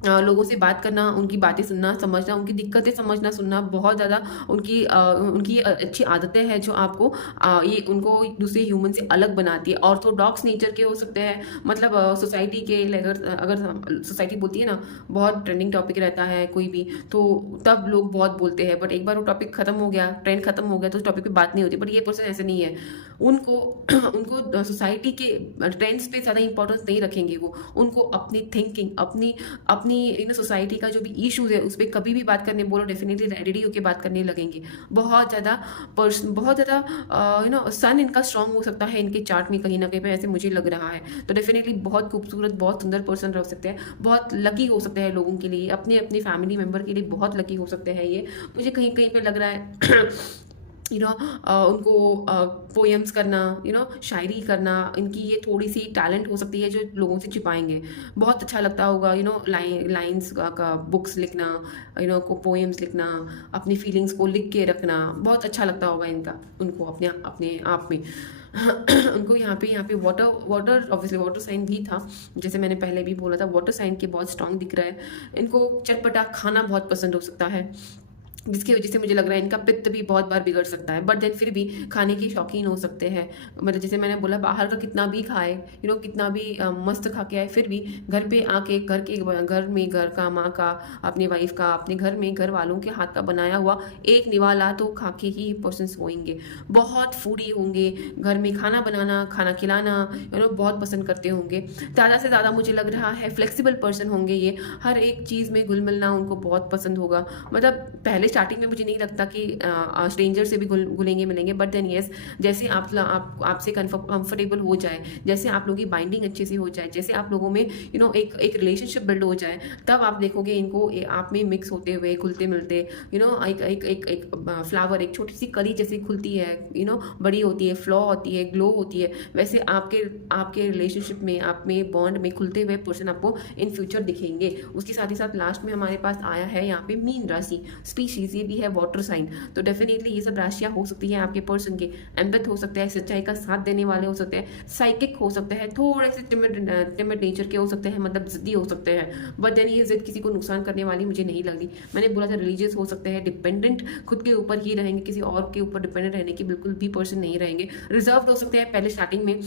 लोगों से बात करना, उनकी बातें सुनना, समझना, उनकी दिक्कतें समझना सुनना बहुत ज़्यादा उनकी अच्छी आदतें हैं, जो आपको ये उनको दूसरे ह्यूमन से अलग बनाती है। ऑर्थोडॉक्स नेचर के हो सकते हैं, मतलब सोसाइटी के अगर सोसाइटी बोलती है ना, बहुत ट्रेंडिंग टॉपिक रहता है कोई भी, तो तब लोग बहुत बोलते हैं, बट एक बार वो टॉपिक खत्म हो गया, ट्रेंड खत्म हो गया, तो उस टॉपिक पे बात नहीं होती। बट ये पर्सन ऐसे नहीं है, उनको सोसाइटी के ट्रेंड्स पे ज़्यादा इंपॉर्टेंस नहीं रखेंगे। वो उनको अपनी थिंकिंग, अपनी सोसाइटी का जो भी इश्यूज है उस पर कभी भी बात करने बोलो, डेफिनेटली रेडी होकर बात करने लगेंगे। बहुत ज़्यादा सन इनका स्ट्रांग हो सकता है इनके चार्ट में कहीं ना कहीं पे, ऐसे मुझे लग रहा है। तो डेफिनेटली बहुत खूबसूरत, बहुत सुंदर पर्सन रह सकते हैं, बहुत लकी हो सकते हैं लोगों के लिए, अपने फैमिली मेम्बर के लिए बहुत लकी हो सकते हैं। ये मुझे कहीं कहीं पे लग रहा है उनको पोएम्स करना, शायरी करना, इनकी ये थोड़ी सी टैलेंट हो सकती है जो लोगों से छिपाएंगे। बहुत अच्छा लगता होगा लाइन्स का बुक्स लिखना, को पोएम्स लिखना, अपनी फीलिंग्स को लिख के रखना, बहुत अच्छा लगता होगा उनको अपने आप में। उनको यहाँ पे वाटर ऑब्वियसली वाटर साइन भी था, जैसे मैंने पहले भी बोला था, वाटर साइन के बहुत स्ट्रांग दिख रहा है। इनको चटपटा खाना बहुत पसंद हो सकता है। जिसकी वजह से मुझे लग रहा है इनका पित्त भी बहुत बार बिगड़ सकता है, बट देन फिर भी खाने के शौकीन हो सकते हैं। मतलब जैसे मैंने बोला, बाहर का कितना भी खाए, कितना भी मस्त खा के आए, फिर भी घर पे आके घर में घर का, माँ का, अपने वाइफ का, अपने घर में घर वालों के हाथ का बनाया हुआ एक निवाला तो खा के ही पर्सन होंगे। बहुत फूडी होंगे, घर में खाना बनाना, खाना खिलाना बहुत पसंद करते होंगे। ज़्यादा से ज़्यादा मुझे लग रहा है फ्लेक्सिबल पर्सन होंगे ये, हर एक चीज़ में घुल मिलना उनको बहुत पसंद होगा। मतलब पहले स्टार्टिंग में मुझे नहीं लगता कि स्ट्रेंजर से भी घुलेंगे मिलेंगे, बट देन यस, जैसे आपसे कंफर्टेबल हो जाए, जैसे आप लोगों की बाइंडिंग अच्छे से हो जाए, जैसे आप लोगों में एक रिलेशनशिप बिल्ड हो जाए, तब आप देखोगे इनको आप में मिक्स होते हुए, घुलते मिलते, एक फ्लावर, एक छोटी सी कली जैसे खुलती है, बड़ी होती है, फ्लॉ होती है, ग्लो होती है, वैसे आपके रिलेशनशिप में, आप में बॉन्ड में खुलते हुए पर्सन आपको इन फ्यूचर दिखेंगे। उसके साथ ही साथ लास्ट में हमारे पास आया है यहाँ पे मीन राशि, स्पीशीज, ये भी है वाटर साइन। तो डेफिनेटली ये सब राशियां हो सकती हैं आपके पर्सन के। एम्पैथ हो सकते हैं, सच्चाई का साथ देने वाले हो सकते हैं, साइकिक हो सकते हैं, थोड़े से टिमिड नेचर के हो सकते हैं, मतलब जिद्दी हो सकते हैं, बट देन ये जिद किसी को नुकसान करने वाली मुझे नहीं लग रही। मैंने बोला था रिलीजियस हो सकते हैं, डिपेंडेंट खुद के ऊपर ही रहेंगे, किसी और के ऊपर डिपेंडेंट रहने की बिल्कुल भी पर्सन नहीं रहेंगे। रिजर्व हो सकते हैं, पहले स्टार्टिंग में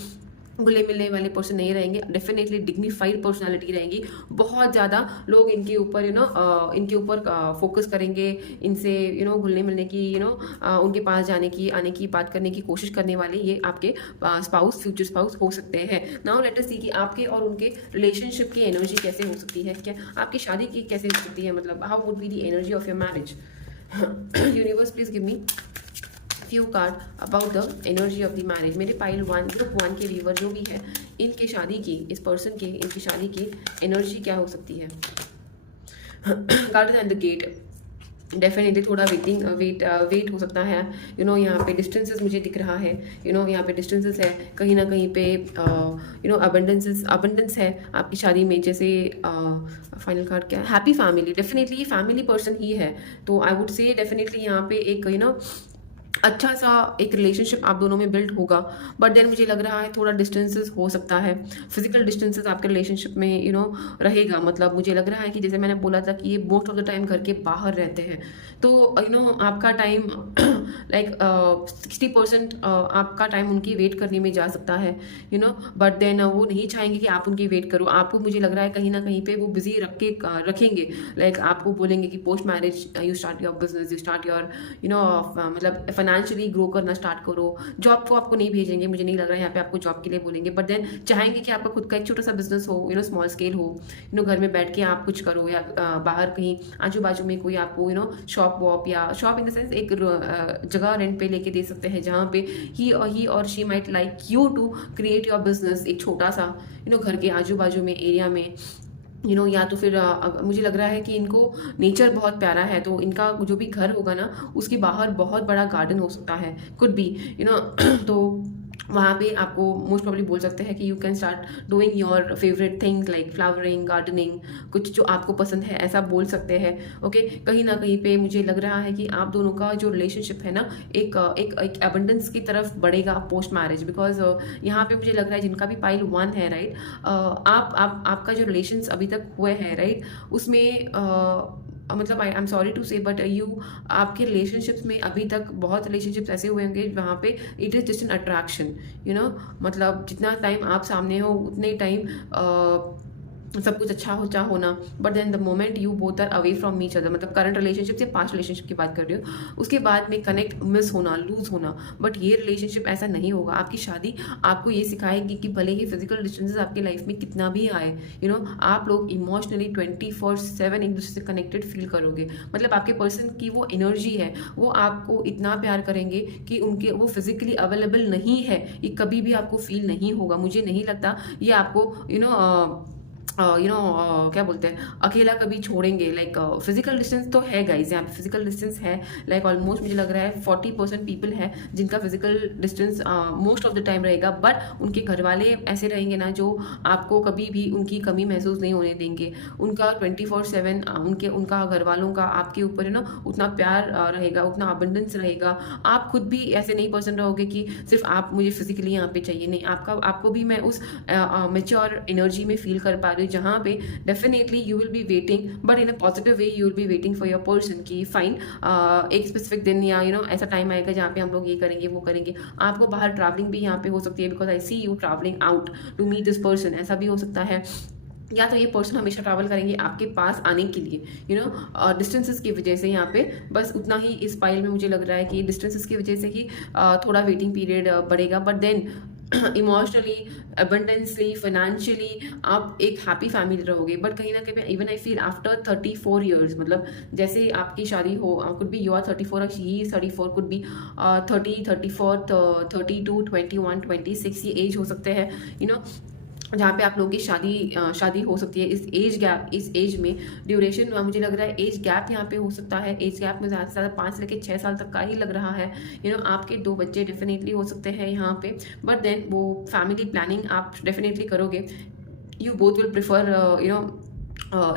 घुले मिलने वाले पर्सन नहीं रहेंगे, डेफिनेटली डिग्निफाइड पर्सनालिटी रहेंगी। बहुत ज़्यादा लोग इनके ऊपर इनके ऊपर फोकस करेंगे, इनसे घुलने मिलने की उनके पास जाने की, आने की, बात करने की कोशिश करने वाले ये आपके स्पाउस, फ्यूचर स्पाउस हो सकते हैं। नाउ लेट अस सी कि आपके और उनके रिलेशनशिप की एनर्जी कैसे हो सकती है, क्या आपकी शादी की कैसे हो सकती है, मतलब how would be the energy of your marriage. Universe please give me few card about the energy of the marriage. मेरे पाइल 1 ग्रुप 1 के व्यूवर जो भी है, इनके शादी की, इस पर्सन के, इनकी शादी की एनर्जी क्या हो सकती है। Garden and the gate, definitely थोड़ा वेट हो सकता है। यहाँ पे डिस्टेंसेस मुझे दिख रहा है, यहाँ पे डिस्टेंसेस है, कहीं ना कहीं पे अबंडेंस है आपकी शादी में। जैसे फाइनल कार्ड क्या है, हैप्पी फैमिली, डेफिनेटली ये फैमिली पर्सन ही है। तो आई वुड से डेफिनेटली यहाँ पे एक अच्छा सा एक रिलेशनशिप आप दोनों में बिल्ड होगा, बट देन मुझे लग रहा है थोड़ा डिस्टेंसेस हो सकता है, फिजिकल डिस्टेंसेस आपके रिलेशनशिप में रहेगा। मतलब मुझे लग रहा है कि जैसे मैंने बोला था कि ये मोस्ट ऑफ द टाइम घर के बाहर रहते हैं, तो आपका टाइम लाइक 60% आपका टाइम उनकी वेट करने में जा सकता है, बट देन वो नहीं चाहेंगे कि आप उनकी वेट करो। आपको मुझे लग रहा है कहीं ना कहीं पे वो बिजी रखेंगे, लाइक आपको बोलेंगे कि post marriage you start your business, you start your मतलब फाइनेंशियली ग्रो करना स्टार्ट करो। जॉब को आपको नहीं भेजेंगे, मुझे नहीं लग रहा है यहाँ पे आपको जॉब के लिए बोलेंगे, बट देन चाहेंगे कि आपका खुद का एक छोटा सा बिजनेस हो, स्मॉल स्केल हो, घर में बैठ के आप कुछ करो, या बाहर कहीं आजू बाजू में कोई आपको शॉप वॉप, या शॉप इन द सेंस एक जगह रेंट पे लेके दे सकते हैं, जहाँ पे ही और she might like you to create your business, एक छोटा सा घर के आजू बाजू में एरिया में, या तो फिर मुझे लग रहा है कि इनको नेचर बहुत प्यारा है, तो इनका जो भी घर होगा ना, उसके बाहर बहुत बड़ा गार्डन हो सकता है, कुड बी तो वहाँ पे आपको मोस्ट प्रॉब्ली बोल सकते हैं कि you can start doing your favourite things like flowering, gardening, कुछ जो आपको पसंद है ऐसा बोल सकते हैं। ओके, कहीं ना कहीं पे मुझे लग रहा है कि आप दोनों का जो रिलेशनशिप है ना, एक एबंडेंस की तरफ बढ़ेगा पोस्ट मैरिज, बिकॉज यहाँ पे मुझे लग रहा है जिनका भी पाइल 1 है, राइट, आपका जो रिलेशंस अभी तक हुए हैं, राइट, उसमें मतलब आई एम सॉरी टू से, बट आपके रिलेशनशिप्स में अभी तक बहुत रिलेशनशिप्स ऐसे हुए होंगे वहाँ पे it is just an attraction, मतलब जितना टाइम आप सामने हो उतने टाइम सब कुछ अच्छा होना, but then the moment you both are away from each other, मतलब करंट रिलेशनशिप से पास्ट रिलेशनशिप की बात कर रही हूँ, उसके बाद में कनेक्ट मिस होना, लूज होना, बट ये रिलेशनशिप ऐसा नहीं होगा। आपकी शादी आपको ये सिखाएगी कि भले ही फिजिकल डिस्टेंसेस आपकी लाइफ में कितना भी आए, आप लोग इमोशनली 24/7 एक दूसरे से कनेक्टेड फील करोगे। मतलब आपके पर्सन की वो एनर्जी है, वो आपको इतना प्यार करेंगे कि उनके वो फिजिकली अवेलेबल नहीं है, ये कभी भी आपको फील नहीं होगा। मुझे नहीं लगता ये आपको क्या बोलते हैं, अकेला कभी छोड़ेंगे। लाइक फिजिकल डिस्टेंस तो है गाइज, यहाँ पे फिजिकल डिस्टेंस है, लाइक ऑलमोस्ट मुझे लग रहा है 40% पीपल है जिनका physical distance most of the time रहेगा, बट उनके घर वाले ऐसे रहेंगे ना जो आपको कभी भी उनकी कमी महसूस नहीं होने देंगे। उनका 24/7 उनका घर वालों का आपके ऊपर उतना प्यार रहेगा, उतना अबंडेंस रहेगा। आप खुद भी ऐसे नहीं पर्सन रहोगे कि सिर्फ आप मुझे फिजिकली यहाँ पे चाहिए, नहीं, आपको भी मैं उस मेच्योर एनर्जी में फील कर पा रही रही हूँ, जहाँ पे definitely you will be waiting, but in a positive way you will be waiting for your person की फाइन एक स्पेसिफिक दिन या ऐसा टाइम आएगा जहाँ पे हम लोग ये करेंगे वो करेंगे। आपको बाहर ट्रैवलिंग भी यहाँ पे हो सकती है, because I see you travelling out to meet this person, ऐसा भी हो सकता है। या तो ये पर्सन हमेशा ट्रैवल करेंगे आपके पास आने के लिए, डिस्टेंसेस की वजह से यहाँ पे बस उतना ही इस पाइल में मुझे लग रहा है कि डिस्टेंसेस की वजह से ही थोड़ा वेटिंग पीरियड बढ़ेगा, बट देन इमोशनली, अबंडेंसली, फाइनेंशियली आप एक हैप्पी फैमिली रहोगे। बट कहीं ना कहीं even I feel after 34 years, मतलब जैसे आपकी शादी हो, कुड बी यू आर 34 और शी इज 34, कुड बी 30, 34, 32, 21, 26, ये एज हो सकते हैं जहाँ पे आप लोगों की शादी हो सकती है। इस एज में ड्यूरेशन मुझे लग रहा है, एज गैप यहाँ पे हो सकता है। एज गैप में ज़्यादा से ज़्यादा 5 से लेकर 6 साल तक का ही लग रहा है। आपके 2 बच्चे डेफिनेटली हो सकते हैं यहाँ पे, बट देन वो फैमिली प्लानिंग आप डेफिनेटली करोगे। You both will prefer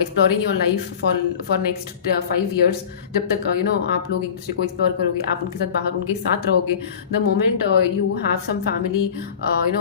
exploring your life for next 5 years, जब तक आप लोग एक दूसरे को एक्सप्लोर करोगे, आप उनके साथ बाहर उनके साथ रहोगे। The moment you have some family,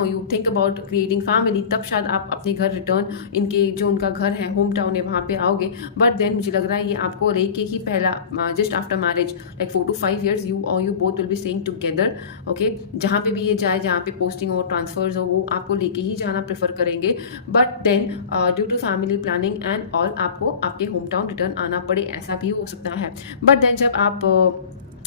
you think about creating family, तब शायद आप अपने घर रिटर्न, इनके जो उनका घर है, होम टाउन है, वहाँ पे आओगे। बट देन मुझे लग रहा है ये आपको रह के ही पहला just after marriage like 4 to 5 years you both will be staying together. Okay, जहाँ पे भी ये जाए, जहाँ पे पोस्टिंग हो, ट्रांसफर्स हो, वो आपको लेके ही जाना प्रेफर करेंगे। But then due to family planning and और आपको आपके होम टाउन रिटर्न आना पड़े, ऐसा भी हो सकता है। बट देन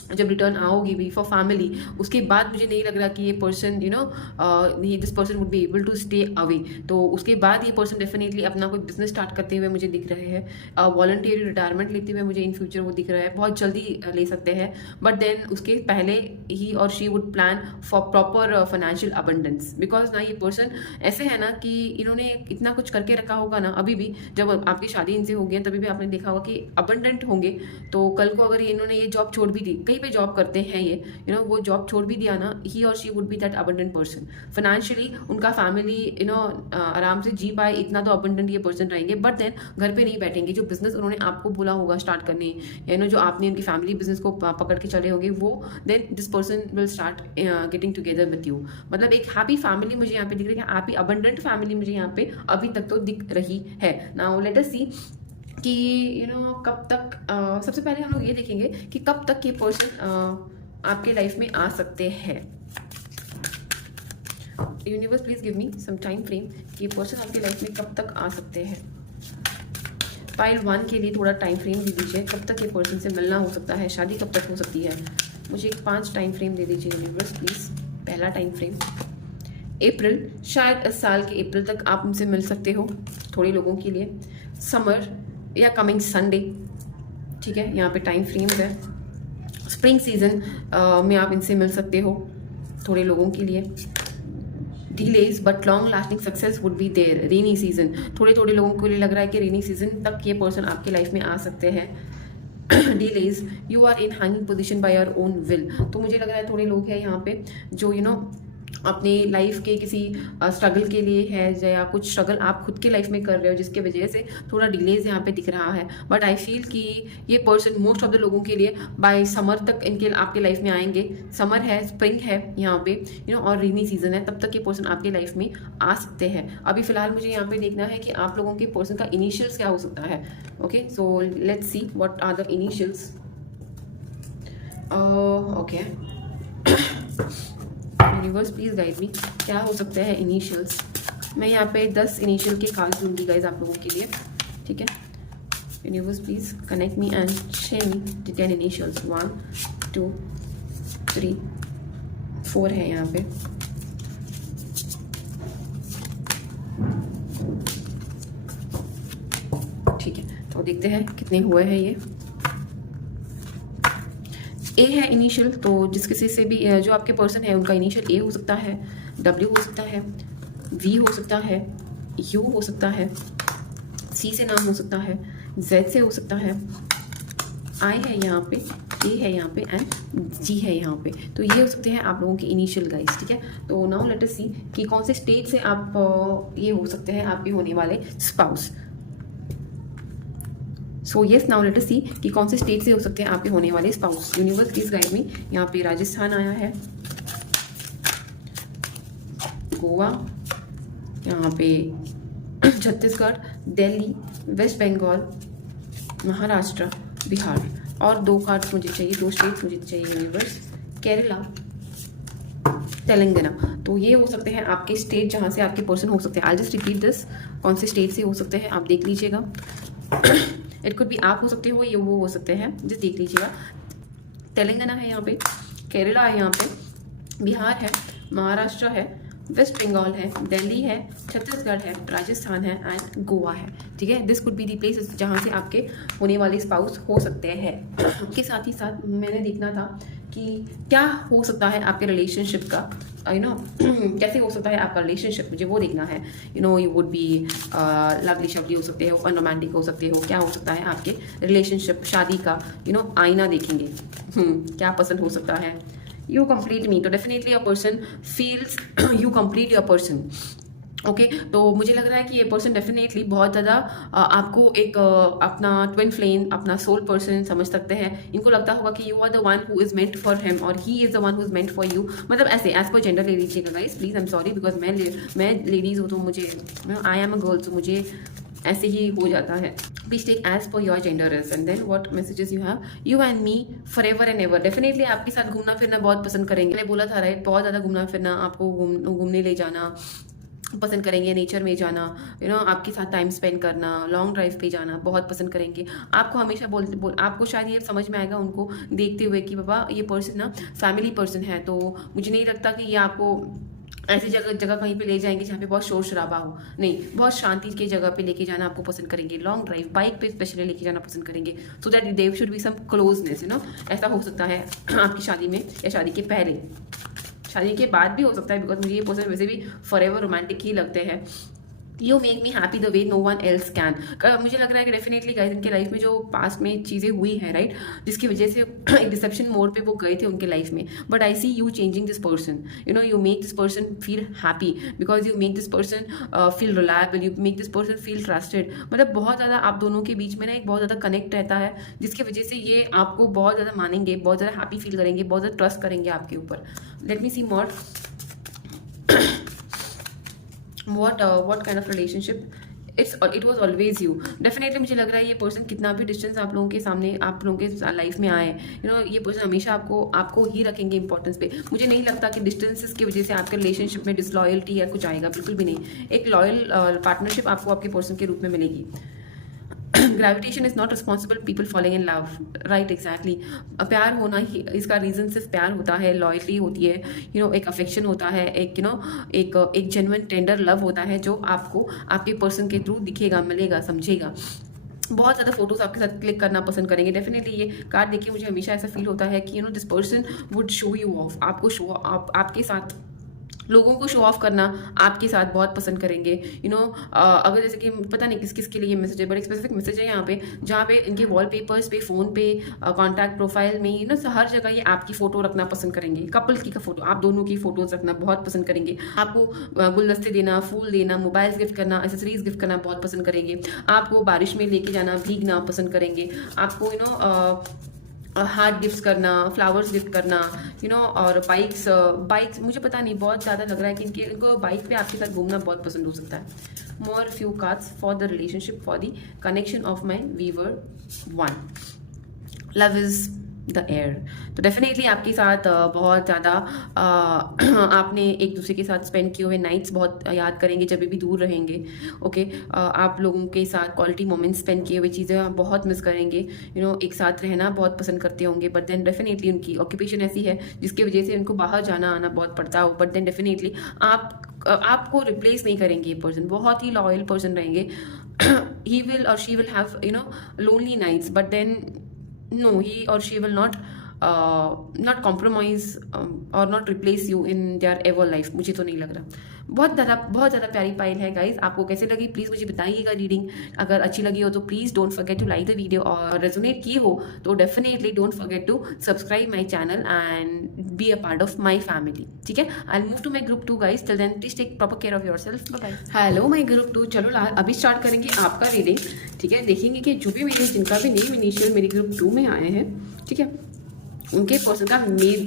जब रिटर्न आओगी भी फॉर फैमिली, उसके बाद मुझे नहीं लग रहा कि ये person this person would be able to stay away. तो उसके बाद ये पर्सन डेफिनेटली अपना कोई बिजनेस स्टार्ट करते हुए मुझे दिख रहे हैं। वॉलंटियरी रिटायरमेंट लेते हुए मुझे इन फ्यूचर वो दिख रहा है, बहुत जल्दी ले सकते हैं। बट देन उसके पहले ही और she would plan for proper financial abundance, because ना ये पर्सन ऐसे है ना कि इन्होंने इतना कुछ करके रखा होगा ना, अभी भी जब आपकी शादी इनसे होगी है तभी भी आपने देखा होगा कि अबंडेंट होंगे। तो कल को अगर इन्होंने ये जॉब छोड़ भी दी, पे जॉब करते हैं ये वो जॉब छोड़ भी दिया ना, ही और she would be that abundant person. Financially उनका फैमिली आराम से जी पाए, इतना तो अबंडेंट ये पर्सन रहेंगे। बट देन घर पे नहीं बैठेंगे, जो बिजनेस उन्होंने आपको बोला होगा स्टार्ट करने, जो आपने उनकी फैमिली बिजनेस को पकड़ के चले होंगे, वो then this person will start getting together with you. मतलब एक हैप्पी फैमिली मुझे यहाँ पे दिख रही है, हैप्पी अबंडेंट फैमिली मुझे यहाँ पे अभी तक तो दिख रही है। नाउ लेट अस सी कि कब तक सबसे पहले हम लोग ये देखेंगे कि कब तक ये पर्सन आपके लाइफ में आ सकते हैं। Universe please give me some time frame कि ये पर्सन आपकी लाइफ में कब तक आ सकते हैं। पाइल 1 के लिए थोड़ा टाइम फ्रेम दे दीजिए, कब तक ये पर्सन से मिलना हो सकता है, शादी कब तक हो सकती है। मुझे 5 टाइम फ्रेम दे दीजिए यूनिवर्स प्लीज। पहला टाइम फ्रेम अप्रैल, शायद इस साल के अप्रैल तक आप उनसे मिल सकते हो थोड़े लोगों के लिए। समर या कमिंग संडे, ठीक है, यहाँ पे टाइम फ्रेम है। स्प्रिंग सीजन में आप इनसे मिल सकते हो थोड़े लोगों के लिए। Delays but long lasting success would be there. Rainy season, थोड़े लोगों को लिए लग रहा है कि रेनी सीजन तक ये पर्सन आपकी लाइफ में आ सकते हैं। Delays, you are in hanging position by your own will. तो मुझे लग रहा है थोड़े लोग हैं यहाँ पे जो अपनी लाइफ के किसी स्ट्रगल के लिए है, या कुछ स्ट्रगल आप खुद की लाइफ में कर रहे हो जिसके वजह से थोड़ा डिलेज यहाँ पे दिख रहा है। बट आई फील कि ये पर्सन मोस्ट ऑफ द लोगों के लिए बाय समर तक इनके आपके लाइफ में आएंगे। समर है, स्प्रिंग है यहाँ पे और रेनी सीजन है, तब तक ये पर्सन आपके लाइफ में आ सकते हैं। अभी फिलहाल मुझे यहाँ पे देखना है कि आप लोगों के पर्सन का इनिशियल्स क्या हो सकता है। Okay, so let's see what are the initials. Okay, universe please guide me, क्या हो सकता है इनिशियल्स। मैं यहाँ पे 10 इनिशियल के कार्ड्स दूंगी गाइज आप लोगों के लिए, ठीक है। Universe please connect me and share me the 10 initials. 1 2 3 4 है यहाँ पे। ठीक है, तो देखते हैं कितने हुए हैं ये। ए है इनिशियल, तो जिस किसी से भी जो आपके पर्सन है उनका इनिशियल ए हो सकता है, डब्ल्यू हो सकता है, वी हो सकता है, यू हो सकता है, सी से नाम हो सकता है, जेड से हो सकता है, आई है यहाँ पे, ए है यहाँ पे एंड जी है यहाँ पे। तो ये हो सकते हैं आप लोगों के इनिशियल गाइस, ठीक है। तो नाउ लेट अस सी कि कौन से स्टेट से आप ये हो सकते हैं आपके होने वाले spouse. So yes, now let us see कि कौन से स्टेट से हो सकते हैं आपके होने वाले स्पाउस। यूनिवर्स प्लीज गाइड मी। यहाँ पे राजस्थान आया है, गोवा, यहाँ पे छत्तीसगढ़, दिल्ली, वेस्ट बंगाल, महाराष्ट्र, बिहार। और 2 कार्ड्स मुझे चाहिए, 2 स्टेट्स मुझे चाहिए यूनिवर्स, केरला, तेलंगाना। तो ये हो सकते हैं आपके स्टेट जहाँ से आपके पर्सन हो सकते हैं। आई जस्ट रिपीट दिस, कौन से स्टेट से हो सकते हैं आप देख लीजिएगा। इट कुड बी आप हो सकते हो, ये वो हो सकते हैं, जस्ट देख लीजिएगा। तेलंगाना है यहाँ पे, केरला है यहाँ पे, बिहार है, महाराष्ट्र है, वेस्ट बंगाल है, दिल्ली है, छत्तीसगढ़ है, राजस्थान है एंड गोवा है। ठीक है, this could be the places जहाँ से आपके होने वाले स्पाउस हो सकते हैं। उसके साथ ही साथ मैंने देखना था कि क्या हो सकता है आपके रिलेशनशिप का, कैसे हो सकता है आपका रिलेशनशिप, मुझे वो देखना है। यू वुड बी लवली शवली हो सकते हो, अनरोमांटिक हो सकते हो, क्या हो सकता है आपके रिलेशनशिप, शादी का आईना देखेंगे। क्या पसंद हो सकता है। You complete me, तो definitely a person feels you complete your person. Okay तो मुझे लग रहा है कि ये पर्सन डेफिनेटली बहुत ज़्यादा आपको एक अपना ट्विन फ्लेम, अपना सोल पर्सन समझ सकते हैं। इनको लगता होगा कि you are the one who is meant for him और he is the one who is meant for you. मतलब ऐसे एज पर जेंडर ले लीजिएगा guys, please. I am sorry because मैं लेडीज़ हूँ, तो मुझे आई एम अ गर्ल, तो मुझे ऐसे ही हो जाता है। Please take as per your gender is and then what messages you have. You and me for ever and ever. Definitely आपके साथ घूमना फिरना बहुत पसंद करेंगे। मैंने बोला था राइट, बहुत ज़्यादा घूमना फिरना, आपको घूमने ले जाना पसंद करेंगे, नेचर में जाना, आपके साथ टाइम स्पेंड करना, लॉन्ग ड्राइव पे जाना बहुत पसंद करेंगे। आपको हमेशा आपको शायद ये समझ में आएगा उनको देखते हुए कि बाबा ये पर्सन ना फैमिली पर्सन है। तो मुझे नहीं लगता कि ये आपको ऐसी जगह कहीं पे ले जाएंगे जहाँ पे बहुत शोर शराबा हो, नहीं, बहुत शांति की जगह पे लेके जाना आपको पसंद करेंगे। लॉन्ग ड्राइव बाइक पे स्पेशली लेके जाना पसंद करेंगे, so that there should be some closeness. ऐसा हो सकता है आपकी शादी में या शादी के पहले, शादी के बाद भी हो सकता है, बिकॉज मुझे ये पर्सन वैसे भी फॉरएवर रोमांटिक ही लगते हैं। You make me happy the way no one else can. मुझे लग रहा है कि डेफिनेटली गाइस इनके लाइफ में जो पास्ट में चीज़ें हुई हैं राइट, जिसकी वजह से एक डिसेप्शन मोड पे वो गए थे उनके लाइफ में। But I see you changing this person, you make this person feel happy because you make this person feel reliable, you make this person feel trusted. मतलब बहुत ज़्यादा आप दोनों के बीच में ना एक बहुत ज़्यादा कनेक्ट रहता है, जिसकी वजह से ये आपको बहुत ज़्यादा मानेंगे, बहुत ज़्यादा हैप्पी फील करेंगे, बहुत ज़्यादा ट्रस्ट करेंगे आपके ऊपर। Let me see more what kind of relationship it was always you। Definitely मुझे लग रहा है ये पर्सन कितना भी डिस्टेंस आप लोगों के सामने, आप लोगों के लाइफ में आए, ये पर्सन हमेशा आपको ही रखेंगे इंपॉर्टेंस पे। मुझे नहीं लगता कि डिस्टेंसेस की वजह से आपके रिलेशनशिप में डिसलॉयल्टी या कुछ आएगा, बिल्कुल भी नहीं। एक लॉयल पार्टनरशिप आपको आपके पर्सन के रूप में मिलेगी। Gravitation is not responsible people following in love, right, exactly. प्यार होना ही इसका रीजन सिर्फ प्यार होता है, लॉयल्टी होती है, एक अफेक्शन होता है, एक एक जेन्युइन टेंडर लव होता है जो आपको आपके पर्सन के थ्रू दिखेगा, मिलेगा, समझेगा। बहुत ज़्यादा फोटोज आपके साथ क्लिक करना पसंद करेंगे। डेफिनेटली ये कार्ड देखिए मुझे हमेशा ऐसा फील होता है कि this person would show you of, आपको शो आपके साथ लोगों को शो ऑफ करना आपके साथ बहुत पसंद करेंगे। अगर जैसे कि पता नहीं किस किस के लिए ये मैसेज है, बट एक स्पेसिफिक मैसेज है यहाँ पे, जहाँ पे इनके वॉलपेपर्स पे, फ़ोन पे, कॉन्टैक्ट प्रोफाइल में हर जगह ये आपकी फ़ोटो रखना पसंद करेंगे। कपल की फ़ोटो, आप दोनों की फ़ोटोज़ रखना बहुत पसंद करेंगे। आपको गुलदस्ते देना, फूल देना, मोबाइल्स गिफ्ट करना, एसेसरीज गिफ्ट करना बहुत पसंद करेंगे। आपको बारिश में लेके जाना, भीगना पसंद करेंगे। आपको हार्ट गिफ्ट करना, फ्लावर्स गिफ्ट करना, और बाइक्स मुझे पता नहीं, बहुत ज़्यादा लग रहा है कि इनको बाइक पे आपके साथ घूमना बहुत पसंद हो सकता है। More few cards for the relationship, for the connection of my viewer 1। Love is the air. तो डेफिनेटली आपके साथ बहुत ज़्यादा आपने एक दूसरे के साथ स्पेंड किए हुए नाइट्स बहुत याद करेंगे जब भी दूर रहेंगे। ओके, आप लोगों के साथ क्वालिटी मोमेंट्स स्पेंड किए हुए चीज़ें बहुत मिस करेंगे। एक साथ रहना बहुत पसंद करते होंगे, बट देन डेफिनेटली उनकी ऑक्यूपेशन ऐसी है जिसकी वजह से उनको बाहर जाना आना बहुत पड़ता हो, बट देन डेफिनेटली आपको रिप्लेस नहीं करेंगे। ये पर्सन बहुत ही लॉयल पर्सन रहेंगे। ही विल और she will have lonely nights, but then no, he or she will not compromise or not replace you in their ever life। मुझे तो नहीं लग रहा। बहुत ज़्यादा प्यारी पाइल है गाइज। आपको कैसे लगी प्लीज़ मुझे बताइएगा रीडिंग। अगर अच्छी लगी हो तो please don't forget to like the video, और रेजोनेट की हो तो definitely don't forget to subscribe my channel and be a part of my family. ठीक है, I move to my group 2 guys. Till then please take proper care of your self. Bye bye. Hello my group 2, चलो अभी start करेंगे आपका reading. ठीक है, देखेंगे कि जो भी जिनका भी नेम इनिशियल मेरे ग्रुप 2 में आए हैं, ठीक है, उनके पर्सन का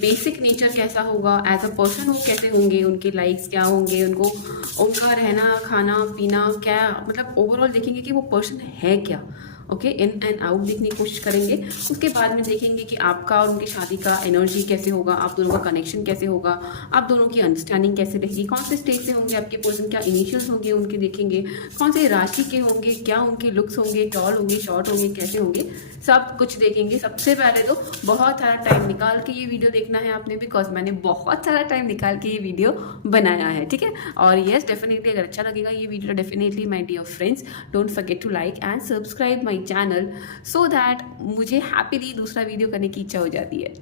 बेसिक नेचर कैसा होगा, एज अ पर्सन वो कैसे होंगे, उनके लाइक्स क्या होंगे, उनको उनका रहना खाना पीना क्या, मतलब ओवरऑल देखेंगे कि वो पर्सन है क्या। ओके, इन एंड आउट देखने की कोशिश करेंगे। उसके बाद में देखेंगे कि आपका और उनकी शादी का एनर्जी कैसे होगा, आप दोनों का कनेक्शन कैसे होगा, आप दोनों की अंडरस्टैंडिंग कैसे रहेगी, कौन से स्टेज से होंगे आपके पर्सन, क्या इनिशियल्स होंगे उनके, देखेंगे कौन से राशि के होंगे, क्या उनके लुक्स होंगे, टॉल होंगे, शॉर्ट होंगे, कैसे होंगे, सब कुछ देखेंगे। सबसे पहले तो बहुत सारा टाइम निकाल के ये वीडियो देखना है आपने, बिकॉज मैंने बहुत सारा टाइम निकाल के ये वीडियो बनाया है, ठीक है। और येस, डेफिनेटली अगर अच्छा लगेगा ये video, definitely my dear friends don't forget to like and subscribe my channel, so that मुझे हैप्पीली दूसरा वीडियो करने की इच्छा हो जाती है।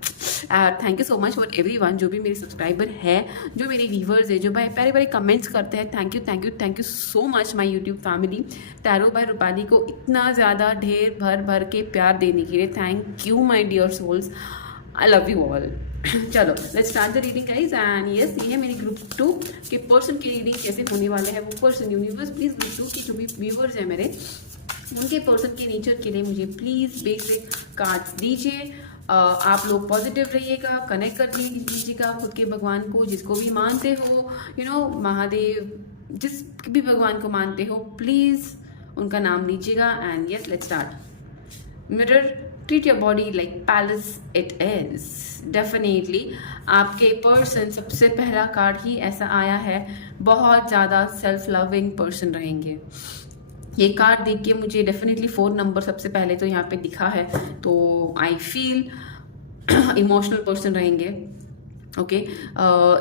Thank you so much for everyone, जो भी मेरे सब्सक्राइबर है, जो मेरे व्यूवर्स है, जो प्यारे प्यारे कमेंट्स करते हैं, thank you thank you thank you so much my YouTube family. Tarot by Rupali को इतना ज़्यादा ढेर भर के प्यार देने के लिए thank you my dear souls, I love you all. चलो let's start the reading guys. And yes, ये है मेरी ग्रुप 2 के पर्सन की रीडिंग कैसे होने वाले हैं। वो पर्सन यूनिवर्स प्लीज ग्रुप 2 की जो भी व्यूवर्स हैं मेरे, उनके पर्सन के नेचर के लिए मुझे प्लीज़ बेसिक कार्ड्स दीजिए। आप लोग पॉजिटिव रहिएगा, कनेक्ट कर लीजिएगा खुद के भगवान को, जिसको भी मानते हो, महादेव, जिस भी भगवान को मानते हो, प्लीज़ उनका नाम लीजिएगा। And yes, let's start. Mirror, treat your body like palace it is. Definitely आपके पर्सन, सबसे पहला कार्ड ही ऐसा आया है, बहुत ज़्यादा सेल्फ लविंग पर्सन रहेंगे। ये कार्ड देख के मुझे डेफिनेटली 4 नंबर सबसे पहले तो यहाँ पे दिखा है, तो आई फील इमोशनल पर्सन रहेंगे। ओके,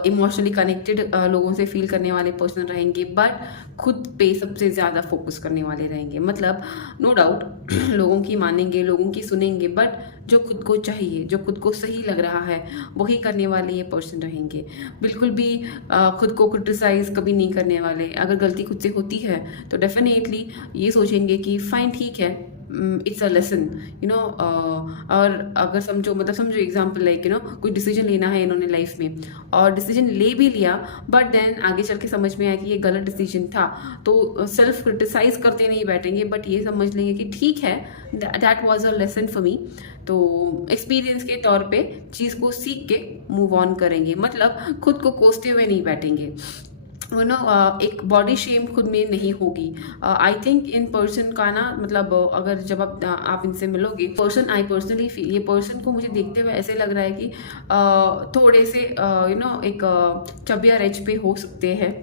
इमोशनली कनेक्टेड लोगों से फील करने वाले पर्सन रहेंगे, बट खुद पे सबसे ज़्यादा फोकस करने वाले रहेंगे। मतलब नो डाउट लोगों की मानेंगे, लोगों की सुनेंगे, बट जो खुद को चाहिए, जो खुद को सही लग रहा है, वही करने वाले ये पर्सन रहेंगे। बिल्कुल भी खुद को क्रिटिसाइज कभी नहीं करने वाले। अगर गलती खुद से होती है तो डेफिनेटली ये सोचेंगे कि फाइन, ठीक है, इट्स अ लेसन, और अगर समझो एग्जाम्पल लाइक कोई डिसीजन लेना है इन्होंने लाइफ में, और डिसीजन ले भी लिया, बट देन आगे चल के समझ में आया कि ये गलत डिसीजन था, तो सेल्फ क्रिटिसाइज करते नहीं बैठेंगे, बट ये समझ लेंगे कि ठीक है, that was a lesson for me. तो एक्सपीरियंस के तौर पे चीज़ को सीख के मूव ऑन करेंगे, मतलब खुद को कोसते हुए नहीं बैठेंगे। एक बॉडी शेम खुद में नहीं होगी। आई थिंक इन पर्सन का ना, मतलब अगर जब आप इनसे मिलोगे, पर्सन, आई पर्सनली फील, ये पर्सन को मुझे देखते हुए ऐसे लग रहा है कि थोड़े से एक चबिया एज पे हो सकते हैं।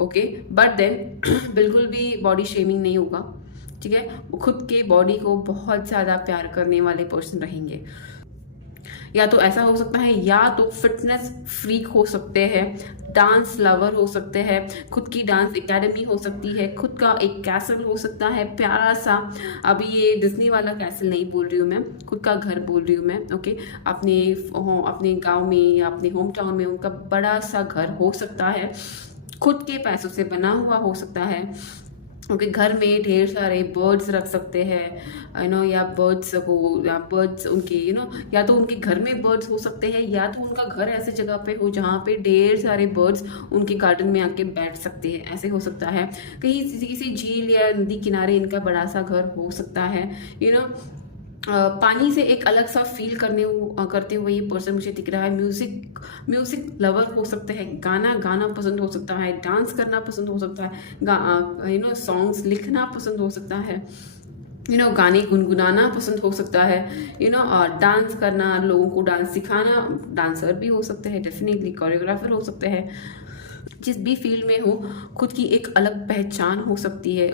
ओके, बट देन बिल्कुल भी बॉडी शेमिंग नहीं होगा, ठीक है। खुद के बॉडी को बहुत ज़्यादा प्यार करने वाले पर्सन रहेंगे। या तो ऐसा हो सकता है, या तो फिटनेस फ्रीक हो सकते हैं, डांस लवर हो सकते हैं, खुद की डांस एकेडमी हो सकती है, खुद का एक कैसल हो सकता है प्यारा सा। अभी ये डिज्नी वाला कैसल नहीं बोल रही हूँ मैं, खुद का घर बोल रही हूँ मैं। ओके, अपने गांव में या अपने होम टाउन में उनका बड़ा सा घर हो सकता है, खुद के पैसों से बना हुआ हो सकता है। उनके घर में ढेर सारे बर्ड्स रख सकते हैं, या बर्ड्स उनके या तो उनके घर में बर्ड्स हो सकते हैं, या तो उनका घर ऐसे जगह पे हो जहाँ पे ढेर सारे बर्ड्स उनके गार्डन में आके बैठ सकते हैं, ऐसे हो सकता है। कहीं किसी झील या नदी किनारे इनका बड़ा सा घर हो सकता है। पानी से एक अलग सा फील करते हुए ये पर्सन मुझे दिख रहा है। म्यूजिक लवर हो सकते हैं, गाना पसंद हो सकता है, डांस करना पसंद हो सकता है, सॉन्ग्स लिखना पसंद हो सकता है, गाने गुनगुनाना पसंद हो सकता है, डांस करना, लोगों को डांस सिखाना, डांसर भी हो सकते हैं, डेफिनेटली कोरियोग्राफर हो सकते हैं। जिस भी फील्ड में हो, खुद की एक अलग पहचान हो सकती है।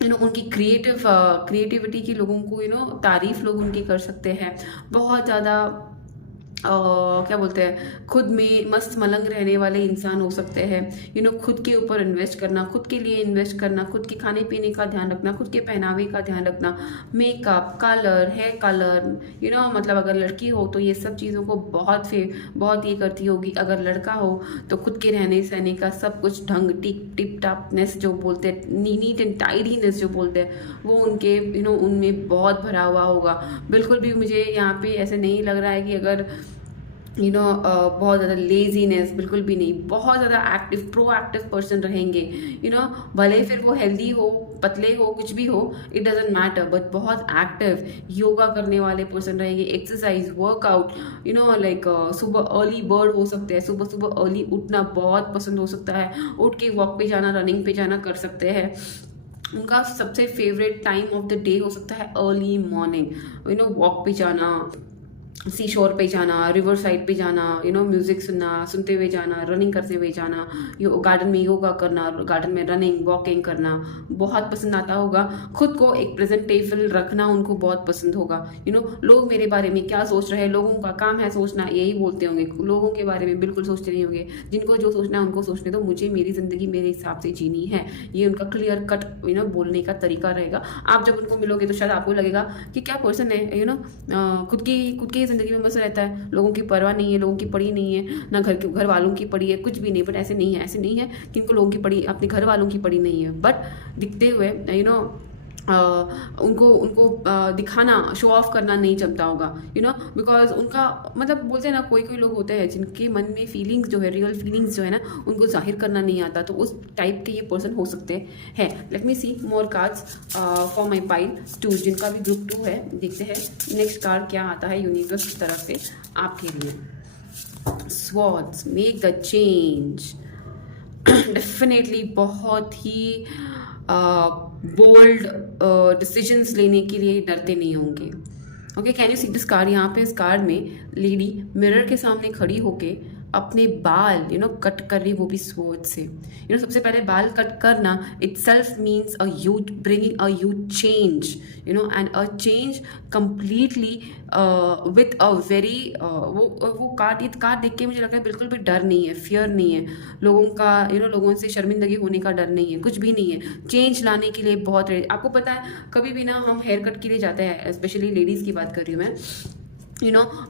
उनकी क्रिएटिविटी की लोगों को तारीफ लोग उनकी कर सकते हैं। बहुत ज़्यादा क्या बोलते हैं, खुद में मस्त मलंग रहने वाले इंसान हो सकते हैं। खुद के ऊपर इन्वेस्ट करना, खुद के लिए इन्वेस्ट करना, खुद के खाने पीने का ध्यान रखना, खुद के पहनावे का ध्यान रखना, मेकअप, कलर, हेयर कलर, मतलब अगर लड़की हो तो ये सब चीज़ों को बहुत ये करती होगी। अगर लड़का हो तो खुद के रहने सहने का सब कुछ ढंग, टिप टापनेस जो बोलते हैं, नीट एंड टाइडीनेस जो बोलते हैं, वो उनके उनमें बहुत भरा हुआ होगा। बिल्कुल भी मुझे यहाँ पे ऐसे नहीं लग रहा है कि अगर बहुत ज़्यादा लेजीनेस बिल्कुल भी नहीं, बहुत ज़्यादा एक्टिव प्रोएक्टिव पर्सन रहेंगे। भले फिर वो हेल्दी हो, पतले हो, कुछ भी हो, इट डजेंट मैटर, बट बहुत एक्टिव योगा करने वाले पर्सन रहेंगे, एक्सरसाइज वर्कआउट, लाइक सुबह अर्ली बर्ड हो सकते हैं, सुबह सुबह अर्ली उठना बहुत पसंद हो सकता है, उठ के वॉक पे जाना, रनिंग पे जाना कर सकते हैं। उनका सबसे favourite time of the day हो सकता है अर्ली मॉर्निंग, वॉक पे जाना, सी शोर पे जाना, रिवर साइड पे जाना, म्यूजिक सुनते हुए जाना, रनिंग करते हुए जाना, गार्डन में योगा करना, गार्डन में रनिंग वॉकिंग करना बहुत पसंद आता होगा। खुद को एक प्रेजेंटेबल रखना उनको बहुत पसंद होगा। लोग मेरे बारे में क्या सोच रहे हैं, लोगों का काम है सोचना, यही बोलते होंगे, लोगों के बारे में बिल्कुल सोचते नहीं होंगे। जिनको जो सोचना है उनको सोचने दो, मुझे मेरी जिंदगी मेरे हिसाब से जीनी है, ये उनका क्लियर कट बोलने का तरीका रहेगा। आप जब उनको मिलोगे तो शायद आपको लगेगा कि क्या पर्सन है, खुद की जिंदगी में मस्त रहता है, लोगों की परवाह नहीं है, लोगों की पड़ी नहीं है, ना घर वालों की पड़ी है, कुछ भी नहीं। बट ऐसे नहीं है कि इनको लोगों की पड़ी, अपने घर वालों की पड़ी नहीं है, बट दिखते हुए उनको दिखाना, शो ऑफ करना नहीं जमता होगा, बिकॉज उनका मतलब बोलते हैं ना, कोई लोग होते हैं जिनके मन में फीलिंग्स जो है, रियल फीलिंग्स जो है ना, उनको जाहिर करना नहीं आता, तो उस टाइप के ये पर्सन हो सकते हैं। Let me see more cards for my pile 2, जिनका भी ग्रुप 2 है। देखते हैं नेक्स्ट कार्ड क्या आता है यूनिवर्स की तरफ से आपके लिए। Swords, make the change. Definitely बहुत ही बोल्ड डिसीजंस लेने के लिए डरते नहीं होंगे। Okay, can you see this card? यहाँ पे इस कार्ड में लेडी मिरर के सामने खड़ी होके अपने बाल कट कर रही, वो भी स्वॉर्ड से। सबसे पहले बाल कट करना itself means a huge bringing a huge change, and a change completely with a very वो कार्ड देख के मुझे लगा बिल्कुल भी डर नहीं है, फियर नहीं है, लोगों का लोगों से शर्मिंदगी होने का डर नहीं है, कुछ भी नहीं है। चेंज लाने के लिए बहुत रेडी। आपको पता है कभी भी ना हम हेयर कट के लिए जाते हैं, स्पेशली लेडीज़ की बात कर रही हूँ मैं,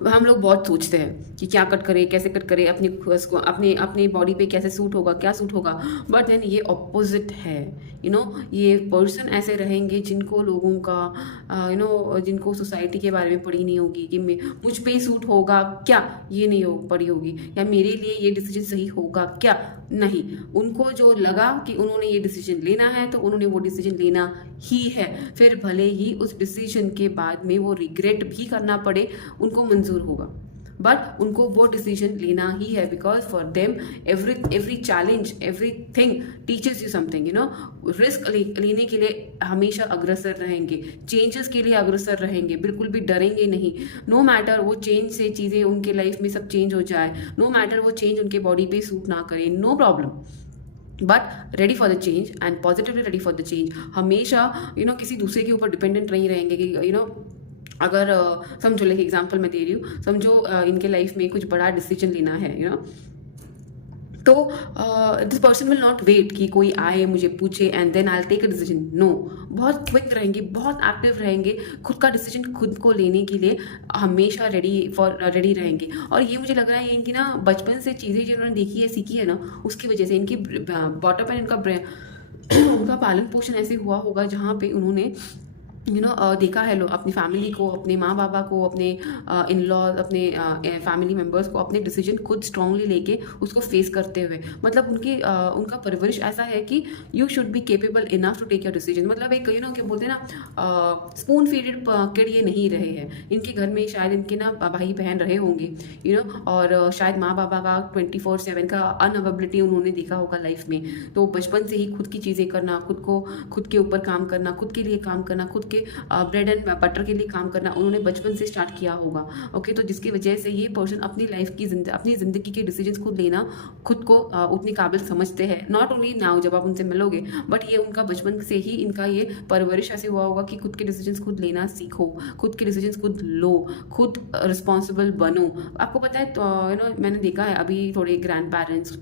हम लोग बहुत सोचते हैं कि क्या कट करें, कैसे कट करें, अपनी बॉडी पे कैसे सूट होगा, क्या सूट होगा। बट देन ये ऑपोजिट है। ये पर्सन ऐसे रहेंगे जिनको लोगों का जिनको सोसाइटी के बारे में पड़ी नहीं होगी कि मुझ पे सूट होगा क्या, ये नहीं पड़ी होगी, या मेरे लिए ये डिसीजन सही होगा क्या, नहीं। उनको जो लगा कि उन्होंने ये डिसीजन लेना है तो उन्होंने वो डिसीजन लेना ही है, फिर भले ही उस डिसीजन के बाद में वो रिग्रेट भी करना पड़े, उनको मंजूर होगा, बट उनको वो डिसीजन लेना ही है। Because for them every challenge, everything teachers you something. Risk लेने के लिए हमेशा अग्रसर रहेंगे, चेंजेस के लिए अग्रसर रहेंगे, बिल्कुल भी डरेंगे नहीं। नो मैटर वो चेंज से चीज़ें उनके लाइफ में सब चेंज हो जाए, नो मैटर वो चेंज उनके बॉडी पे सूट ना करे, no problem, but ready for the change and positively ready for the change. हमेशा किसी दूसरे के ऊपर डिपेंडेंट नहीं रहेंगे कि अगर समझो, लाइक एग्जांपल मैं दे रही हूँ, समझो इनके लाइफ में कुछ बड़ा डिसीजन लेना है, तो this person will not wait कि कोई आए मुझे पूछे and then I take a decision. No, बहुत क्विक रहेंगे, बहुत एक्टिव रहेंगे, खुद का डिसीजन खुद को लेने के लिए हमेशा रेडी रहेंगे। और ये मुझे लग रहा है इनकी ना बचपन से चीज़ें जो उन्होंने देखी है, सीखी है ना, उसकी वजह से इनकी बॉटम एंड उनका पालन पोषण ऐसे हुआ होगा जहाँ पे उन्होंने देखा है लोग अपनी फैमिली को, अपने माँ बाबा को, अपने इन लॉज, अपने फैमिली मेम्बर्स को अपने डिसीजन खुद स्ट्रांगली लेके उसको फेस करते हुए। मतलब उनका परवरिश ऐसा है कि you should be capable enough to take your decision. मतलब एक क्या बोलते हैं ना, स्पून फीडेड किड ये नहीं रहे हैं। इनके घर में शायद इनके ना भाई बहन रहे होंगे और शायद माँ बाबा का 24/7 का अनअवेलेबिलिटी उन्होंने देखा होगा लाइफ में। तो बचपन से ही खुद की चीज़ें करना, खुद के ऊपर काम करना, खुद के लिए काम करना, खुद के ब्रेड एंड बटर के लिए काम करना उन्होंने बचपन से स्टार्ट किया होगा। ओके, तो जिसकी वजह से ये पर्सन अपनी लाइफ की अपनी ज़िंदगी के डिसीजंस खुद लेना, खुद को उतनी काबिल समझते हैं। नॉट ओनली नाउ जब आप उनसे मिलोगे, बट ये उनका बचपन से ही इनका ये परवरिश ऐसे हुआ होगा कि खुद के डिसीजंस खुद लेना सीखो, खुद के डिसीजंस खुद लो, खुद रिस्पॉन्सिबल बनो। आपको पता है तो मैंने देखा है अभी थोड़े grand parents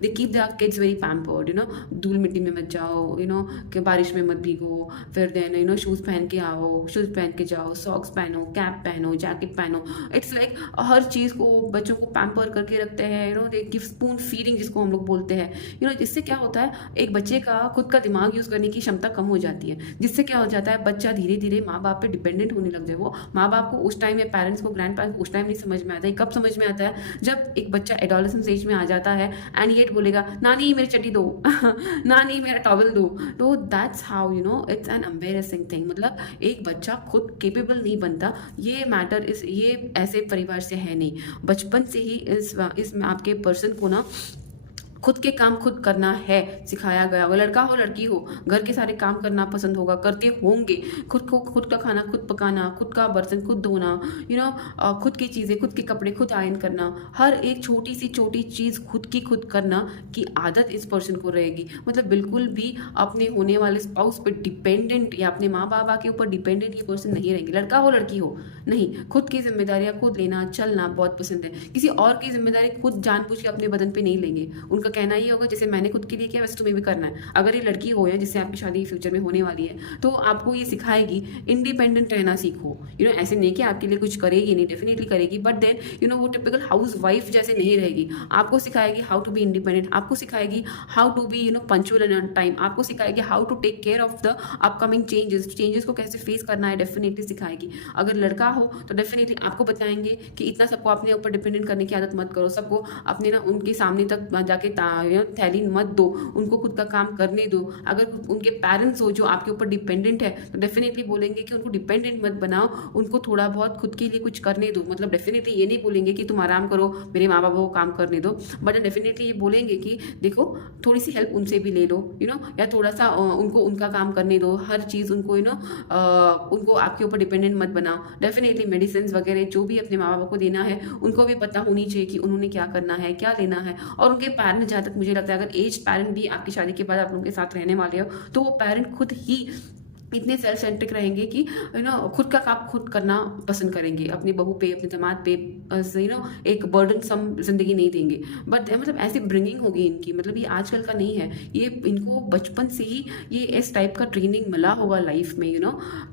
they keep their kids very pampered. धूल मिट्टी में मत जाओ, कि बारिश में मत भीगो, फिर देन शूज़ पहन के आओ, शूज़ पहन के जाओ, सॉक्स पहनो, कैप पहनो, जैकेट पहनो। इट्स लाइक हर चीज़ को बच्चों को पैम्पर करके रखते हैं, दे गिव स्पून फीडिंग जिसको हम लोग बोलते हैं। इससे क्या होता है, एक बच्चे का खुद का दिमाग यूज़ करने की क्षमता कम हो जाती है, जिससे क्या हो जाता है, बच्चा धीरे धीरे माँ बाप पे डिपेंडेंट होने लग जाए। वो माँ बाप को उस टाइम या पेरेंट्स को, ग्रैंड पेरेंट्स को उस टाइम नहीं समझ में आता है। कब समझ में आता है, जब एक बच्चा एडोलेसेंस एज में आ जाता है एंड येट बोलेगा नानी मेरी चड्डी दो नानी मेरा टॉवल दो। तो that's how it's an embarrassing thing. मतलब एक बच्चा खुद केपेबल नहीं बनता, ये मैटर ये ऐसे परिवार से है नहीं। बचपन से ही इस आपके पर्सन को ना खुद के काम खुद करना है सिखाया गया। वो लड़का हो लड़की हो, घर के सारे काम करना पसंद होगा, करते होंगे। खुद का खाना खुद पकाना, खुद का बर्तन खुद धोना, खुद की चीज़ें, खुद के कपड़े खुद आयरन करना, हर एक छोटी सी छोटी चीज़ खुद करना की आदत इस पर्सन को रहेगी। मतलब बिल्कुल भी अपने होने वाले स्पाउस पे डिपेंडेंट या अपने माँ बाप के ऊपर डिपेंडेंट ये पर्सन नहीं रहेंगे। लड़का हो लड़की हो, नहीं, खुद की जिम्मेदारियाँ खुद लेना, चलना बहुत पसंद है। किसी और की जिम्मेदारी खुद जानबूझ के अपने बदन पे नहीं लेंगे। उनका कहना ही होगा जैसे मैंने खुद के लिए किया वैसे तुम्हें भी करना है। अगर ये लड़की हो या जिससे आपकी शादी फ्यूचर में होने वाली है, तो आपको ये सिखाएगी इंडिपेंडेंट रहना सीखो। ऐसे नहीं कि आपके लिए कुछ करेगी नहीं, डेफिनेटली करेगी, बट देन वो टिपिकल हाउस वाइफ जैसे नहीं रहेगी। आपको सिखाएगी हाउ टू बी इंडिपेंडेंट, आपको सिखाएगी how to be punctual and on time, आपको सिखाएगी how to take care of the upcoming changes को कैसे फेस करना है, डेफिनेटली सिखाएगी। अगर लड़का हो तो डेफिनेटली आपको बताएंगे कि इतना सबको अपने ऊपर डिपेंडेंट करने की आदत मत करो, सबको अपने उनके सामने तक जाके थैली मत दो, उनको खुद का काम करने दो। अगर उनके पेरेंट्स हो जो आपके ऊपर डिपेंडेंट है तो डेफिनेटली बोलेंगे कि उनको डिपेंडेंट मत बनाओ, उनको थोड़ा बहुत खुद के लिए कुछ करने दो। मतलब डेफिनेटली ये नहीं बोलेंगे कि तुम आराम करो, मेरे माँ बाप को काम करने दो, बट डेफिनेटली ये बोलेंगे कि देखो थोड़ी सी हेल्प उनसे भी ले लो, या थोड़ा सा उनको उनका काम करने दो। हर चीज़ उनको उनको आपके ऊपर डिपेंडेंट मत बनाओ। डेफिनेटली मेडिसिन वगैरह जो भी अपने माँ बाप को देना है उनको भी पता होनी चाहिए कि उन्होंने क्या करना है, क्या लेना है। और उनके पेरेंट्स, जहाँ तक मुझे लगता है, अगर एज पेरेंट भी आपकी शादी के बाद आप लोगों के साथ रहने वाले हो, तो वो पेरेंट खुद ही इतने सेल्फ सेंट्रिक रहेंगे कि खुद का काम खुद करना पसंद करेंगे, अपनी बहू पे, अपने दामाद पे एक बर्डन सम जिंदगी नहीं देंगे। बट मतलब ऐसी ब्रिंगिंग होगी इनकी, मतलब ये आजकल का नहीं है, ये इनको बचपन से ही ये इस टाइप का ट्रेनिंग मिला होगा लाइफ में,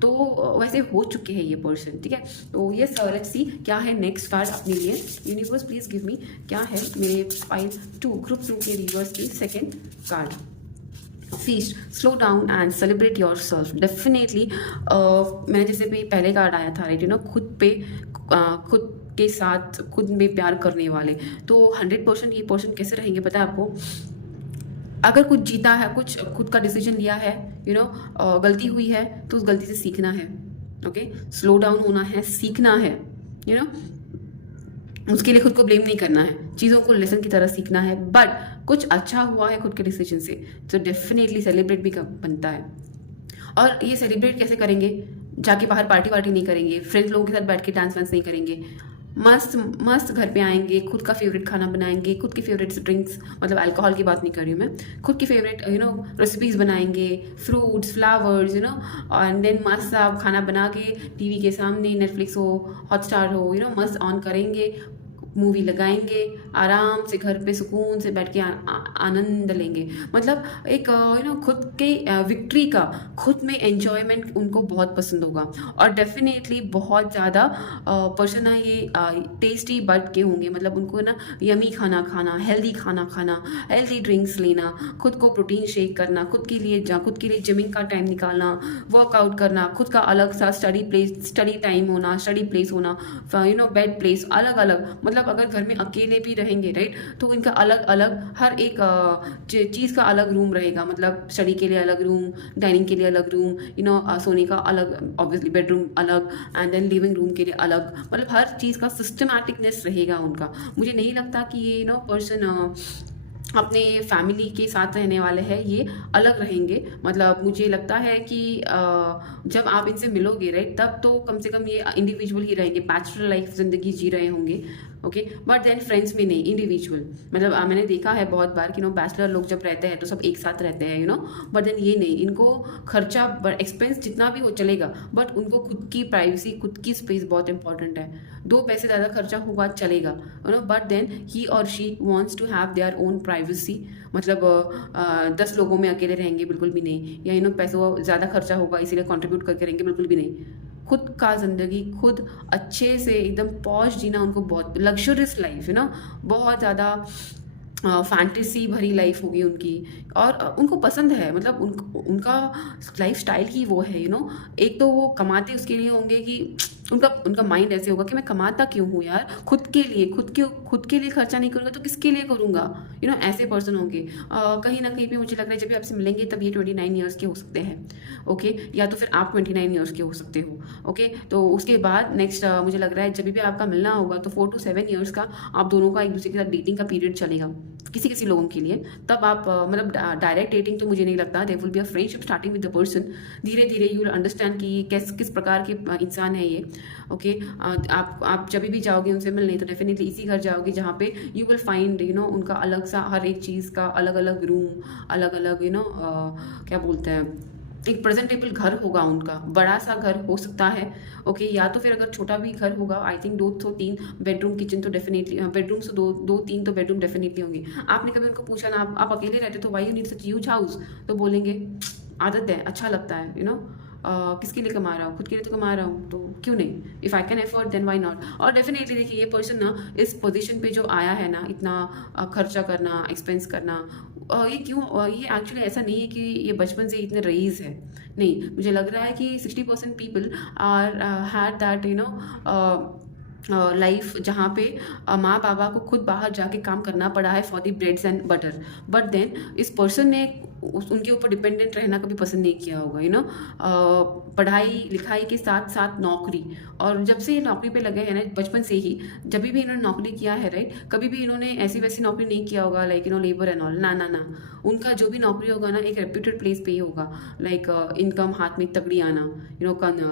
तो वैसे हो चुके हैं ये पर्सन। ठीक है, तो ये लेट्स सी क्या है नेक्स्ट कार्ड अपने लिए। यूनिवर्स प्लीज गिव मी क्या है मेरे फाइल 2 ग्रुप 2 के रिवर्स की second card. Feast, slow down and celebrate your self. Definitely मैंने जैसे भी पहले कार्ड आया था, राइट, खुद के साथ खुद में प्यार करने वाले, तो 100% ये पर्सन कैसे रहेंगे पता है आपको। अगर कुछ जीता है, कुछ खुद का डिसीजन लिया है, गलती हुई है तो उस गलती से सीखना है। ओके, स्लो डाउन होना है, सीखना है, उसके लिए खुद को ब्लेम नहीं करना है, चीज़ों को लेसन की तरह सीखना है। बट कुछ अच्छा हुआ है खुद के डिसीजन से तो डेफिनेटली सेलिब्रेट भी बनता है। और ये सेलिब्रेट कैसे करेंगे, जाके बाहर पार्टी वार्टी नहीं करेंगे, फ्रेंड्स लोगों के साथ बैठ के डांस वांस नहीं करेंगे, मस्त मस्त घर पे आएंगे, खुद का फेवरेट खाना बनाएंगे, खुद की फेवरेट ड्रिंक्स, मतलब अल्कोहल की बात नहीं कर रही हूँ मैं, खुद की फेवरेट रेसिपीज़ बनाएंगे, फ्रूट्स, फ्लावर्स, एंड देन मस्त आप खाना बना के टीवी के सामने, नेटफ्लिक्स हो, हॉटस्टार हो, मस्त ऑन करेंगे, मूवी लगाएंगे, आराम से घर पे सुकून से बैठ के आनंद लेंगे। मतलब एक खुद के विक्ट्री का खुद में एंजॉयमेंट उनको बहुत पसंद होगा। और डेफिनेटली बहुत ज़्यादा पर्सन है ये टेस्टी बर्ड के होंगे, मतलब उनको यमी खाना खाना, हेल्दी खाना खाना, हेल्दी ड्रिंक्स लेना, खुद को प्रोटीन शेक करना, खुद के लिए जिमिंग का टाइम निकालना, वर्कआउट करना, खुद का अलग सा स्टडी टाइम होना, स्टडी प्लेस होना, बेड प्लेस अलग अलग। मतलब अगर घर में अकेले भी रहेंगे, राइट, तो इनका अलग अलग हर एक चीज़ का अलग रूम रहेगा। मतलब स्टडी के लिए अलग रूम, डाइनिंग के लिए अलग रूम, सोने का अलग, ऑब्वियसली बेडरूम अलग, एंड देन लिविंग रूम के लिए अलग। मतलब हर चीज़ का सिस्टमैटिकनेस रहेगा उनका। मुझे नहीं लगता कि ये पर्सन अपने फैमिली के साथ रहने वाले हैं, ये अलग रहेंगे। मतलब मुझे लगता है कि जब आप इनसे मिलोगे, राइट, तब तो कम से कम ये इंडिविजुअल ही रहेंगे, बैचलर लाइफ ज़िंदगी जी रहे होंगे। ओके, बट देन फ्रेंड्स में नहीं, इंडिविजुअल। मतलब मैंने देखा है बहुत बार कि बैचलर लोग जब रहते हैं तो सब एक साथ रहते हैं, बट देन ये नहीं, इनको खर्चा एक्सपेंस जितना भी हो चलेगा, बट उनको खुद की प्राइवेसी, खुद की स्पेस बहुत इंपॉर्टेंट है। 2 पैसे ज़्यादा खर्चा होगा चलेगा, बट देन ही और she wants to have their own privacy. मतलब 10 लोगों में अकेले रहेंगे बिल्कुल भी नहीं, या पैसों ज़्यादा खर्चा होगा इसीलिए कंट्रीब्यूट करके रहेंगे बिल्कुल भी नहीं। खुद का ज़िंदगी खुद अच्छे से एकदम पॉश जीना उनको बहुत लग्जरियस लाइफ बहुत ज़्यादा फैंटेसी भरी लाइफ होगी उनकी, और उनको पसंद है। मतलब उनका लाइफ स्टाइल ही वो है। एक तो वो कमाते उसके लिए होंगे कि उनका माइंड ऐसे होगा कि मैं कमाता क्यों हूँ यार, खुद के लिए, खुद के लिए खर्चा नहीं करूँगा तो किसके लिए करूँगा, ऐसे पर्सन होंगे। कहीं ना कहीं पे मुझे लग रहा है जब भी आपसे मिलेंगे तब ये 29 ईयर्स के हो सकते हैं, ओके, या तो फिर आप 29 ईयर्स के हो सकते हो, ओके। तो उसके बाद नेक्स्ट मुझे लग रहा है जब भी आपका मिलना होगा तो 4 to 7 ईयर्स का आप दोनों का एक दूसरे के साथ डेटिंग का पीरियड चलेगा किसी किसी लोगों के लिए। तब आप मतलब डायरेक्ट डेटिंग तो मुझे नहीं लगता, there will be a friendship starting with the person. धीरे धीरे यू विल अंडरस्टैंड कि किस प्रकार के इंसान है ये, ओके। आप जब भी जाओगे उनसे मिलने तो डेफिनेटली इसी घर जाओगे जहाँ पे यू विल फाइंड उनका अलग सा हर एक चीज़ का अलग अलग रूम, अलग अलग क्या बोलते हैं, एक प्रेजेंटेबल घर होगा उनका, बड़ा सा घर हो सकता है, ओके। या तो फिर अगर छोटा भी घर होगा, I think 2 to 3 bedroom, kitchen तो डेफिनेटली, बेडरूम्स तो 2-3 तो बेडरूम डेफिनेटली होंगे। आपने कभी उनको पूछा ना, आप अकेले रहते तो why you need such huge house, तो बोलेंगे आदत है, अच्छा लगता है, किसके लिए कमा रहा हूँ, खुद के लिए तो कमा रहा हूँ, तो क्यों नहीं, if I can afford then why not. और डेफिनेटली देखिए ये पर्सन ना इस पोजीशन पे जो आया है ना, इतना खर्चा करना, एक्सपेंस करना, ये क्यों, ये एक्चुअली ऐसा नहीं है कि ये बचपन से इतने रईस है, नहीं। मुझे लग रहा है कि 60% people are had that life जहाँ पे माँ बाबा को खुद बाहर जाके काम करना पड़ा है for the breads and butter, but then इस पर्सन ने उनके ऊपर डिपेंडेंट रहना कभी पसंद नहीं किया होगा। पढ़ाई लिखाई के साथ साथ नौकरी, और जब से ये नौकरी पे लगे हैं ना, बचपन से ही जब भी इन्होंने नौकरी किया है, राइट, कभी भी इन्होंने ऐसी वैसी नौकरी नहीं किया होगा लाइक लेबर एंड ऑल, ना। उनका जो भी नौकरी होगा ना एक रेप्यूटेड प्लेस पे ही होगा, लाइक इनकम हाथ में तगड़ी आना,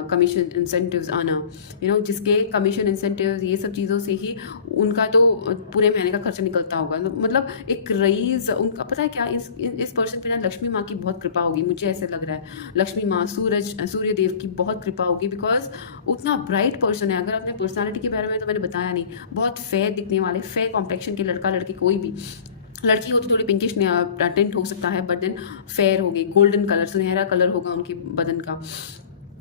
कमीशन इंसेंटिव्स आना, जिसके कमीशन इंसेंटिव्स ये सब चीज़ों से ही उनका तो पूरे महीने का खर्चा निकलता होगा। मतलब एक रईस उनका, पता है क्या, इस पर्सन पे ना लक्ष्मी माँ की बहुत कृपा होगी, मुझे ऐसे लग रहा है। लक्ष्मी माँ, सूर्य देव की बहुत कृपा होगी, बिकॉज उतना ब्राइट पर्सन है। अगर अपने पर्सनालिटी के बारे में तो मैंने बताया नहीं, बहुत फेयर दिखने वाले, फेयर कॉम्प्लेक्शन के लड़का लड़की, कोई भी लड़की होती थोड़ी पिंकिश टेंट हो सकता है, बट देन फेयर होगी, गोल्डन कलर, सुनहरा कलर होगा उनके बदन का।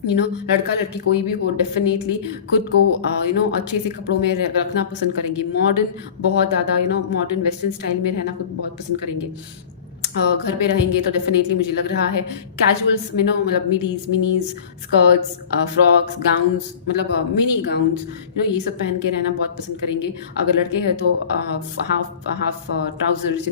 लड़का लड़की कोई भी हो, डेफिनेटली खुद को अच्छे से कपड़ों में रखना पसंद करेंगे, मॉडर्न बहुत ज़्यादा मॉडर्न वेस्टर्न स्टाइल में रहना खुद बहुत पसंद करेंगे। घर पे रहेंगे तो डेफिनेटली मुझे लग रहा है कैजुअल्स में मतलब मिनीज, स्कर्ट्स, फ्रॉक्स, गाउन्स, मतलब मिनी गाउन्स, ये सब पहन के रहना बहुत पसंद करेंगे। अगर लड़के हैं तो हाफ ट्राउजर्स,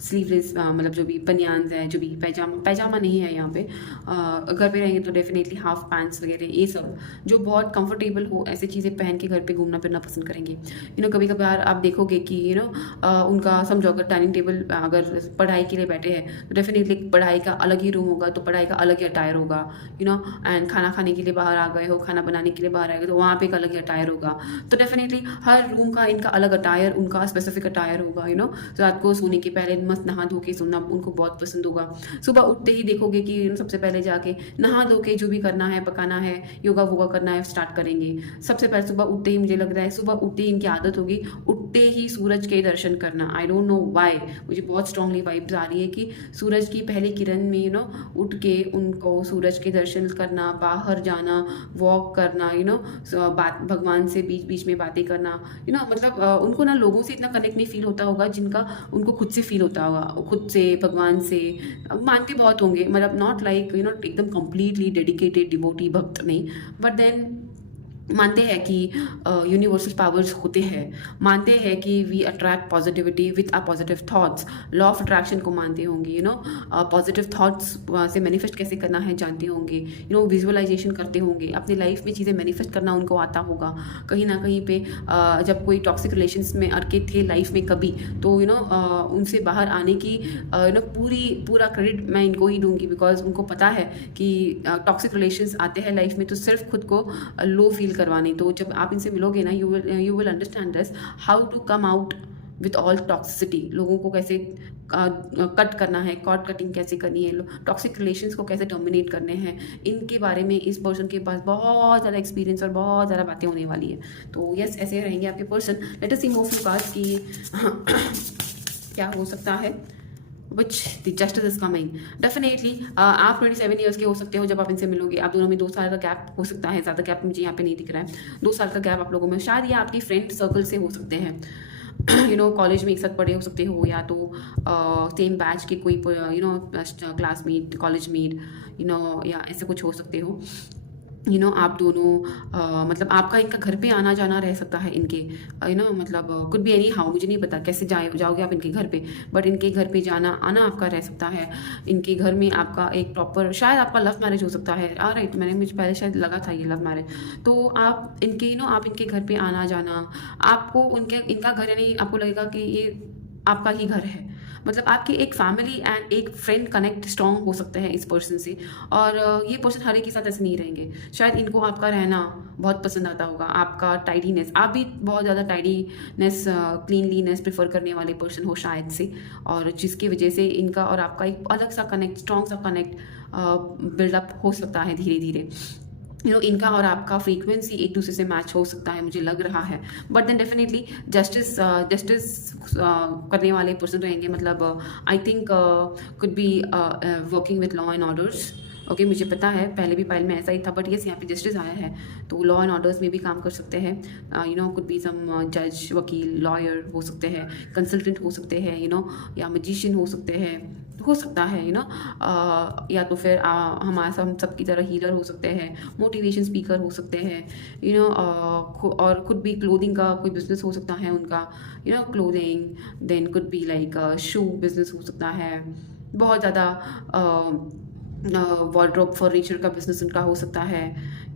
स्लीवलेस, मतलब जो भी बनियान्स है, जो भी पैजामा नहीं है यहाँ पे। घर पे रहेंगे तो डेफिनेटली हाफ पैंट्स वगैरह, ये सब जो बहुत कंफर्टेबल हो, ऐसी चीज़ें पहन के घर पे घूमना फिरना पसंद करेंगे। कभी कभार आप देखोगे कि उनका समझो अगर डाइनिंग टेबल अगर पढ़ाई के लिए बैठे हैं तो डेफिनेटली पढ़ाई का अलग ही रूम होगा, तो पढ़ाई का अलग ही अटायर होगा, एंड खाना खाने के लिए बाहर आ गए हो, खाना बनाने के लिए बाहर आ गए तो वहाँ पे एक अलग ही अटायर होगा। तो डेफिनेटली हर रूम का इनका अलग अटायर, उनका स्पेसिफिक अटायर होगा। रात को सोने के पहले मस्त नहा धो के सोना उनको बहुत पसंद होगा। सुबह उठते ही देखोगे कि सबसे पहले जाके नहा धो के जो भी करना है, पकाना है, योगा वोगा करना है, स्टार्ट करेंगे। सबसे पहले सुबह उठते ही मुझे लग रहा है, सुबह उठते ही इनकी आदत होगी उठते ही सूरज के दर्शन करना। आई डोंट नो व्हाई, मुझे बहुत स्ट्रांगली वाइब्स आ रही है कि सूरज की पहली किरण में उठ के उनको सूरज के दर्शन करना, बाहर जाना, वॉक करना, बात भगवान से बीच बीच में बातें करना, मतलब उनको ना लोगों से इतना कनेक्ट नहीं फील होता होगा जिनका उनको खुद से फील होता होगा, खुद से, भगवान से। मानते बहुत होंगे, मतलब नॉट लाइक एकदम कंप्लीटली डेडिकेटेड डिवोटी भक्त नहीं, बट देन मानते हैं कि यूनिवर्सल पावर्स होते हैं, मानते हैं कि we attract positivity with a positive thoughts, law of attraction को मानते होंगे, पॉजिटिव थॉट्स से मैनिफेस्ट कैसे करना है जानते होंगे, विजुअलाइजेशन करते होंगे, अपनी लाइफ में चीज़ें मैनिफेस्ट करना उनको आता होगा। कहीं ना कहीं पे जब कोई टॉक्सिक रिलेशंस में अटके थे लाइफ में कभी, तो उनसे बाहर आने की पूरा क्रेडिट मैं इनको ही दूंगी, बिकॉज उनको पता है कि टॉक्सिक रिलेशंस आते हैं लाइफ में तो सिर्फ खुद को लो फील फील करवाने। तो जब आप इनसे मिलोगे ना, you will understand this, how to come out with all toxicity. लोगों को कैसे कट करना है, कॉर्ड कटिंग कैसे करनी है, टॉक्सिक रिलेशंस को कैसे डोमिनेट करने हैं, इनके बारे में इस पर्सन के पास बहुत ज़्यादा एक्सपीरियंस और बहुत ज़्यादा बातें होने वाली है। तो यस, ऐसे रहेंगे आपके पर्सन। लेट अस सी मोर फ्यू कार्ड्स की क्या हो सकता है। Which the justice is coming. Definitely आप 27 ईयर्स के हो सकते हो जब आप इनसे मिलोगे। आप दोनों में 2 साल का गैप हो सकता है, ज़्यादा गैप मुझे यहाँ पे नहीं दिख रहा है। 2 साल का गैप आप लोगों में, शायद ये आपकी फ्रेंड सर्कल से हो सकते हैं। कॉलेज में एक साथ पढ़े हो सकते हो, या तो सेम बैच के कोई क्लासमेट, कॉलेज मेट, या ऐसे कुछ हो सकते हो। आप दोनों मतलब आपका इनका घर पे आना जाना रह सकता है इनके, मतलब कुड बी एनी हाउ, मुझे नहीं पता कैसे जाओगे आप इनके घर पे, बट इनके घर पे जाना आना आपका रह सकता है। इनके घर में आपका एक प्रॉपर, शायद आपका लव मैरिज हो सकता है। राइट, मुझे पहले शायद लगा था ये लव मैरिज। तो आप इनके आप इनके घर पे आना जाना, आपको इनका घर, यानी आपको लगेगा कि ये आपका ही घर है। मतलब आपकी एक फैमिली एंड एक फ्रेंड कनेक्ट स्ट्रॉन्ग हो सकते हैं इस पर्सन से। और ये पर्सन हर एक के साथ ऐसे नहीं रहेंगे। शायद इनको आपका रहना बहुत पसंद आता होगा, आपका टाइडीनेस, आप भी बहुत ज़्यादा टाइडीनेस, क्लीनलीनेस प्रेफर करने वाले पर्सन हो शायद से, और जिसकी वजह से इनका और आपका एक अलग सा कनेक्ट, स्ट्रॉन्ग सा कनेक्ट बिल्डअप हो सकता है धीरे धीरे। इनका और आपका फ्रीक्वेंसी एक दूसरे से मैच हो सकता है, मुझे लग रहा है। बट देन डेफिनेटली जस्टिस करने वाले पर्सन रहेंगे। मतलब I think could be working with law and orders. Okay, मुझे पता है पहले भी फाइल में ऐसा ही था, बट यस यहाँ पे जस्टिस आया है, तो लॉ एंड ऑर्डर्स में भी काम कर सकते हैं। कुड बी सम जज, वकील, लॉयर हो सकते हैं, कंसल्टेंट हो सकते हैं, या मैजिशियन हो सकता है, या तो फिर हम सब की तरह हीलर हो सकते हैं, मोटिवेशन स्पीकर हो सकते हैं, और कुड बी क्लोथिंग का कोई बिजनेस हो सकता है उनका, clothing. Then could be like shoe business हो सकता है, बहुत ज़्यादा वार्डरोब फर्नीचर का बिजनेस उनका हो सकता है।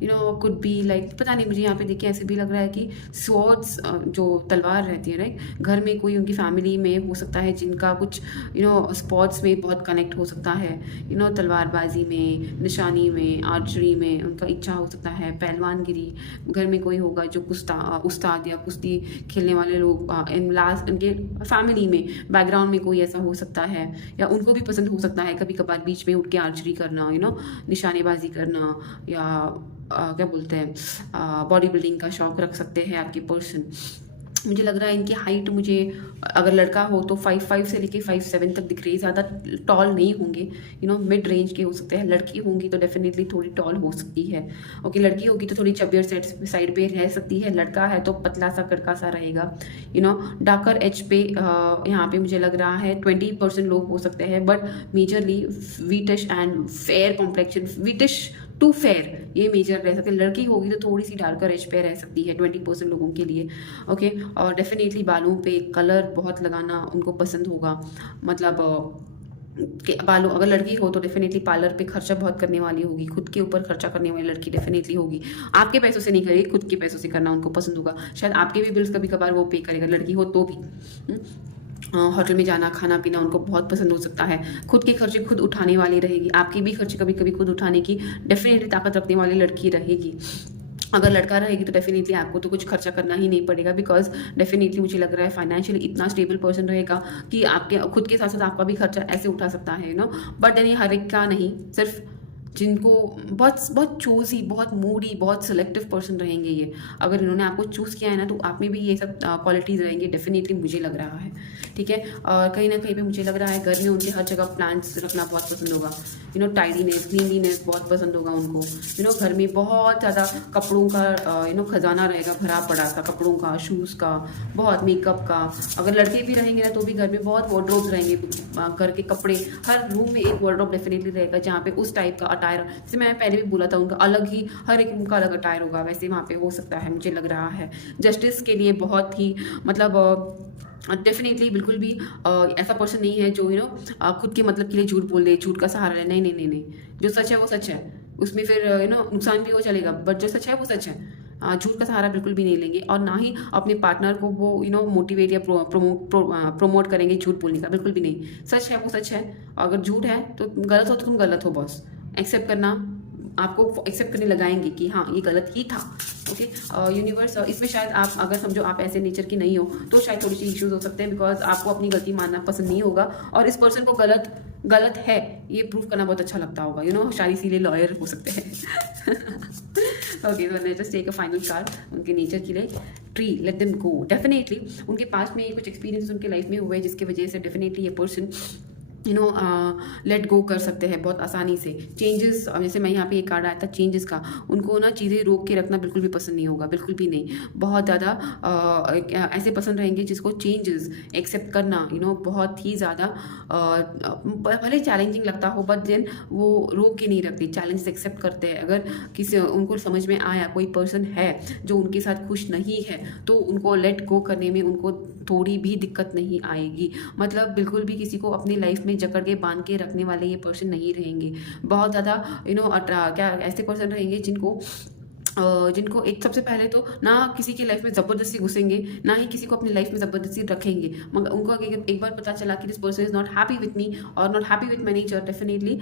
कुड बी लाइक, पता नहीं, मुझे यहाँ पे देखिए ऐसे भी लग रहा है कि स्वॉर्ड्स, जो तलवार रहती है, राइट, घर में कोई उनकी फैमिली में हो सकता है जिनका कुछ स्पोर्ट्स में बहुत कनेक्ट हो सकता है, तलवारबाजी में, निशानी में, आर्चरी में उनका इच्छा हो सकता है। पहलवानगिरी, घर में कोई होगा जो उस्ताद या कुश्ती खेलने वाले लोग, उनके फैमिली में बैकग्राउंड में कोई ऐसा हो सकता है, या उनको भी पसंद हो सकता है कभी कभार बीच में उठ के आर्चरी करना, निशानेबाजी करना, या क्या बोलते हैं, बॉडी बिल्डिंग का शौक रख सकते हैं आपके पर्सन। मुझे लग रहा है इनकी हाइट, मुझे अगर लड़का हो तो 5'5" से लेके 5'7" तक दिख रही है, ज़्यादा टॉल नहीं होंगे, मिड रेंज के हो सकते हैं। लड़की होंगी तो डेफिनेटली थोड़ी टॉल हो सकती है। ओके, लड़की होगी तो थोड़ी चबियर साइड पे रह सकती है, लड़का है तो पतला सा कड़का सा रहेगा। डार्कर एज पे यहाँ पे मुझे लग रहा है 20% लोग हो सकते हैं, but majorly wheatish and fair complexion, wheatish to fair, ये मेजर रह सकते हैं। लड़की होगी तो थोड़ी सी डार्कर एज पे रह सकती है 20% लोगों के लिए। ओके, और डेफिनेटली बालों पे कलर बहुत लगाना उनको पसंद होगा। मतलब कि बालों, अगर लड़की हो तो डेफिनेटली पार्लर पे खर्चा बहुत करने वाली होगी, खुद के ऊपर खर्चा करने वाली लड़की डेफिनेटली होगी। आपके पैसों से नहीं करेगी, खुद के पैसों से करना उनको पसंद होगा। शायद आपके भी बिल्स कभी कभार वो पे करेगा, लड़की हो तो भी। होटल में जाना, खाना पीना उनको बहुत पसंद हो सकता है। खुद के खर्चे खुद उठाने वाली रहेगी, आपके भी खर्चे कभी कभी खुद उठाने की डेफिनेटली ताकत रखने वाली लड़की रहेगी। अगर लड़का रहेगी तो डेफिनेटली आपको तो कुछ खर्चा करना ही नहीं पड़ेगा, बिकॉज डेफिनेटली मुझे लग रहा है फाइनेंशियली इतना स्टेबल पर्सन रहेगा कि आपके खुद के साथ साथ आपका भी खर्चा ऐसे उठा सकता है, बट यानी हर एक का नहीं, सिर्फ जिनको बहुत चूज़ी, बहुत मूडी, बहुत सिलेक्टिव पर्सन रहेंगे ये। अगर इन्होंने आपको चूज़ किया है ना, तो आप में भी ये सब क्वालिटीज़ रहेंगी डेफिनेटली, मुझे लग रहा है। ठीक है, और कहीं ना कहीं पे मुझे लग रहा है घर में उनके हर जगह प्लांट्स रखना बहुत पसंद होगा। टाइडीनेस, क्लीनलीनेस बहुत पसंद होगा उनको। घर में बहुत ज़्यादा कपड़ों का खजाना रहेगा भरा पड़ा सा, कपड़ों का, शूज़ का, बहुत मेकअप का। अगर लड़के भी रहेंगे ना तो भी घर में बहुत वार्डरोब्स रहेंगे, घर के कपड़े, हर रूम में एक वार्डरोब डेफिनेटली रहेगा जहाँ पे उस टाइप का अटायर, जैसे मैं पहले भी बोला था उनका अलग ही, हर एक उनका अलग अटायर होगा, वैसे वहाँ पे हो सकता है, मुझे लग रहा है। जस्टिस के लिए बहुत ही मतलब डेफिनेटली बिल्कुल भी ऐसा पर्सन नहीं है जो खुद के मतलब के लिए झूठ बोल दे, झूठ का सहारा ले। नहीं नहीं नहीं नहीं, जो सच है वो सच है, उसमें फिर नुकसान भी हो चलेगा, बट जो सच है वो सच है। झूठ का सहारा बिल्कुल भी नहीं लेंगे, और ना ही अपने पार्टनर को वो मोटिवेट या प्रोमोट करेंगे झूठ बोलने का, बिल्कुल भी नहीं। सच है वो सच है, अगर झूठ है तो गलत हो तो तुम गलत हो बॉस, एक्सेप्ट करना आपको एक्सेप्ट करने लगाएंगे कि हाँ ये गलत ही था। ओके, यूनिवर्स इसमें शायद आप अगर समझो आप ऐसे नेचर की नहीं हो तो शायद थोड़ी सी इश्यूज हो सकते हैं, बिकॉज आपको अपनी गलती मानना पसंद नहीं होगा और इस पर्सन को गलत है ये प्रूव करना बहुत अच्छा लगता होगा, शायद इसीलिए लॉयर हो सकते हैं। ओके, तो let's just take a final card उनके नेचर के लिए। Tree, let them go. Definitely उनके पास में कुछ एक्सपीरियंस उनके लाइफ में हुए जिसकी वजह से डेफिनेटली ये पर्सन लेट गो कर सकते हैं बहुत आसानी से। चेंजेस, जैसे मैं यहाँ पे एक कार्ड आया था चेंजेस का, उनको ना चीज़ें रोक के रखना बिल्कुल भी पसंद नहीं होगा, बिल्कुल भी नहीं। बहुत ज़्यादा ऐसे पसंद रहेंगे जिसको चेंजेस एक्सेप्ट करना बहुत ही ज़्यादा भले चैलेंजिंग लगता हो, बट देन वो रोक के नहीं रखते, चैलेंजेस एक्सेप्ट करते हैं। अगर किसी उनको समझ में आया कोई पर्सन है जो उनके साथ खुश नहीं है तो उनको लेट गो करने में उनको थोड़ी भी दिक्कत नहीं आएगी। मतलब बिल्कुल भी किसी को अपनी लाइफ में जकड़ के बांध के रखने वाले ये पर्सन नहीं रहेंगे। बहुत ज़्यादा क्या ऐसे पर्सन रहेंगे जिनको एक सबसे पहले तो ना किसी की लाइफ में ज़बरदस्ती घुसेंगे, ना ही किसी को अपनी लाइफ में ज़बरदस्ती रखेंगे। मगर उनको एक बार पता चला कि this person is not happy with me और not happy with my nature, definitely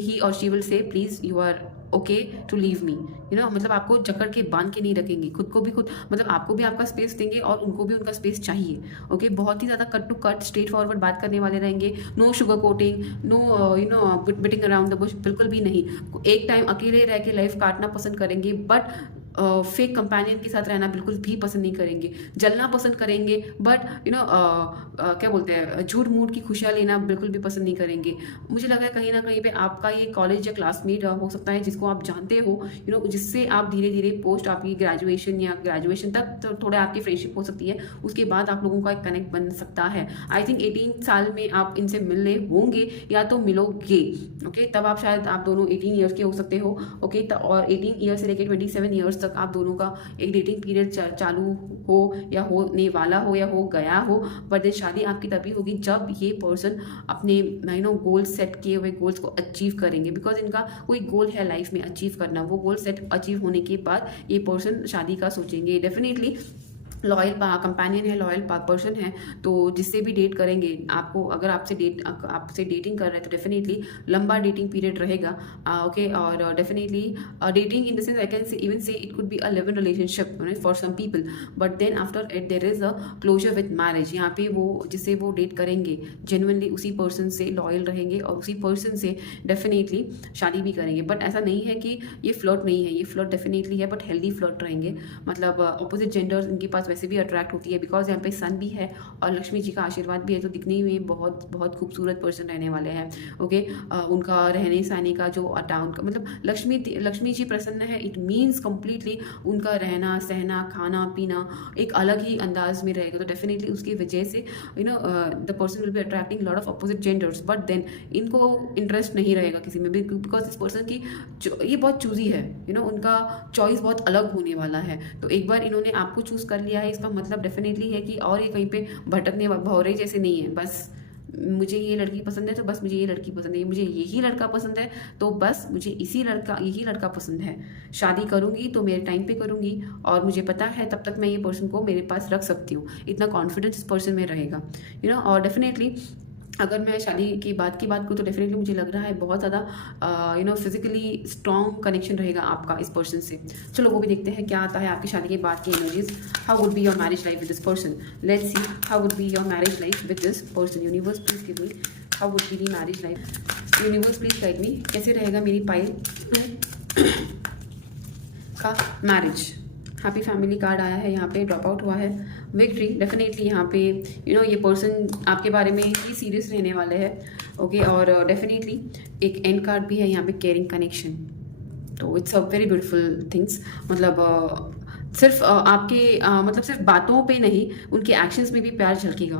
he और she will say please you are okay to leave me. मतलब आपको जकड़ के बांध के नहीं रखेंगे, खुद को भी खुद, मतलब आपको भी आपका स्पेस देंगे और उनको भी उनका स्पेस चाहिए। ओके, बहुत ही ज़्यादा cut to cut straight forward बात करने वाले रहेंगे। No sugar coating, no beating around the bush, बिल्कुल भी नहीं। एक टाइम अकेले रह के लाइफ काटना पसंद करेंगे, बट फेक कंपेनियन के साथ रहना बिल्कुल भी पसंद नहीं करेंगे। जलना पसंद करेंगे, बट क्या बोलते हैं, झूठ मूठ की खुशियाँ लेना बिल्कुल भी पसंद नहीं करेंगे। मुझे लग रहा है कहीं ना कहीं पे आपका ये कॉलेज या क्लासमेट हो सकता है जिसको आप जानते हो, जिससे आप धीरे धीरे पोस्ट आपकी ग्रेजुएशन या ग्रेजुएशन तक तो थोड़ा आपकी फ्रेंडशिप हो सकती है, उसके बाद आप लोगों का एक कनेक्ट बन सकता है। आई थिंक 18 साल में आप इनसे मिलने होंगे या तो मिलोगे। ओके, तब आप शायद आप दोनों 18 ईयर्स के हो सकते हो। ओके, और 18 ईयर से लेकर 27 ईयर्स तक आप दोनों का एक डेटिंग पीरियड चालू हो या होने वाला हो या हो गया हो, बट देन शादी आपकी तभी होगी जब ये पर्सन अपने गोल सेट किए हुए गोल्स को अचीव करेंगे। बिकॉज इनका कोई गोल है लाइफ में अचीव करना, वो गोल सेट अचीव होने के बाद ये पर्सन शादी का सोचेंगे। डेफिनेटली लॉयल कंपेनियन है, लॉयल पर्सन है, तो जिससे भी डेट करेंगे आपको, अगर आपसे डेटिंग कर रहे हैं तो डेफिनेटली लंबा डेटिंग पीरियड रहेगा। ओके, और definitely dating in the sense I can say even say it could be a live in relationship for some people, but then after it there is a closure with marriage. यहाँ पे वो जिससे वो date करेंगे genuinely उसी person से loyal रहेंगे और उसी पर्सन से डेफिनेटली शादी भी करेंगे। बट ऐसा नहीं है कि ये फ्लर्ट नहीं है, ये फ्लर्ट डेफिनेटली है, बट हेल्दी फ्लर्ट रहेंगे। मतलब अपोजिट जेंडर्स इनके पास वैसे भी अट्रैक्ट होती है, बिकॉज यहाँ पे सन भी है और लक्ष्मी जी का आशीर्वाद भी है, तो दिखने में बहुत बहुत खूबसूरत पर्सन रहने वाले हैं। ओके, उनका रहने सहने का जो उनका मतलब लक्ष्मी जी प्रसन्न है, इट मीन्स कंप्लीटली उनका रहना सहना खाना पीना एक अलग ही अंदाज में रहेगा। तो डेफिनेटली उसकी वजह से the person will be attracting lot of opposite genders, but then इनको इंटरेस्ट नहीं रहेगा किसी में भी, बिकॉज इस पर्सन की ये बहुत चूजी है, उनका चॉइस बहुत अलग होने वाला है। तो एक बार इन्होंने आपको चूज कर लिया है, इसका मतलब डेफिनेटली है कि और ये कहीं पे भटकने भौरे जैसे नहीं है। बस मुझे ये लड़की पसंद है तो बस मुझे ये लड़की पसंद है, मुझे यही लड़का पसंद है तो बस मुझे यही लड़का पसंद है। शादी करूंगी तो मेरे टाइम पे करूंगी और मुझे पता है तब तक मैं ये पर्सन को मेरे पास रख सकती हूँ, इतना कॉन्फिडेंस इस पर्सन में रहेगा। और डेफिनेटली अगर मैं शादी की बात करूँ तो डेफिनेटली मुझे लग रहा है बहुत ज़्यादा फिजिकली स्ट्रॉन्ग कनेक्शन रहेगा आपका इस पर्सन से। चलो वो भी देखते हैं क्या आता है आपकी शादी के बाद की energies. How would be your marriage life with this person. Let's see how would be your marriage life with this person. Universe please give me how would be the marriage life. Universe please guide मी, कैसे रहेगा मेरी pile का marriage. Happy family card आया है, यहाँ पे drop out हुआ है विक्ट्री। डेफिनेटली यहाँ पे ये पर्सन आपके बारे में ही सीरियस रहने वाले हैं। ओके, और डेफिनेटली एक एंड कार्ड भी है यहाँ पे, केयरिंग कनेक्शन। तो it's a very beautiful things. मतलब सिर्फ आपके मतलब सिर्फ बातों पे नहीं, उनके एक्शंस में भी प्यार झलकेगा।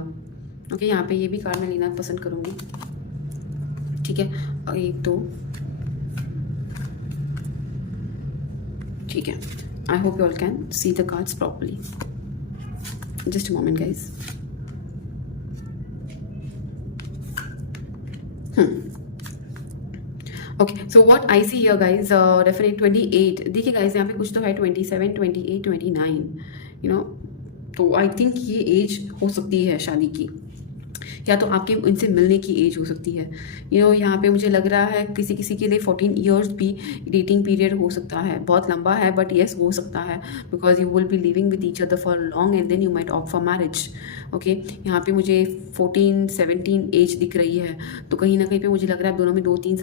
ओके, यहाँ पे ये भी कार्ड मैं लेना पसंद करूँगी। ठीक है, एक दो, ठीक है। I hope you all can see the cards properly. Just a moment, guys. Okay, so what I see here, guys, definitely 28. देखिए guys, यहाँ पे कुछ तो है 27, 28, 29. तो I think ये एज हो सकती है शादी की। या तो आपके इनसे मिलने की एज हो सकती है। यहाँ पे मुझे लग रहा है किसी किसी के लिए 14 ईयर्स भी डेटिंग पीरियड हो सकता है। बहुत लंबा है बट येस हो सकता है, because you will be living with each other for long and then you might opt for marriage. Okay, यहाँ पे मुझे 14-17 एज दिख रही है, तो कहीं ना कहीं पे मुझे लग रहा है दोनों में 3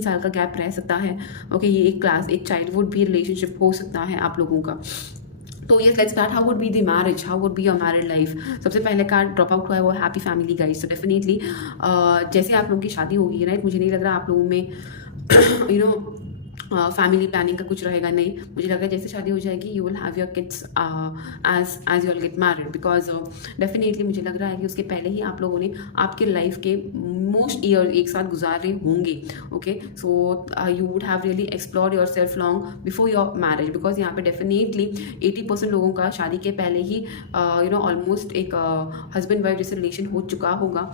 साल का गैप रह सकता है। ओके, ये एक चाइल्डहुड भी रिलेशनशिप हो सकता है आप लोगों का। तो yes, let's start. How would be the marriage, how would be your married life. सबसे पहले कार्ड ड्रॉप आउट हुआ है वो हैप्पी फैमिली गाइस। तो डेफिनेटली जैसे आप लोगों की शादी होगी, राइट, मुझे नहीं लग रहा आप लोगों में फैमिली प्लानिंग का कुछ रहेगा नहीं। मुझे लग रहा है जैसे शादी हो जाएगी you will have your kids as you will get married, because definitely मुझे लग रहा है कि उसके पहले ही आप लोगों ने आपके लाइफ के मोस्ट ईयर एक साथ गुजारे होंगे। Okay, so you would have really explore your self long before your marriage, because यहाँ पे डेफिनेटली 80% लोगों का शादी के पहले ही ऑलमोस्ट एक हस्बैंड वाइफ जैसे रिलेशन हो चुका होगा।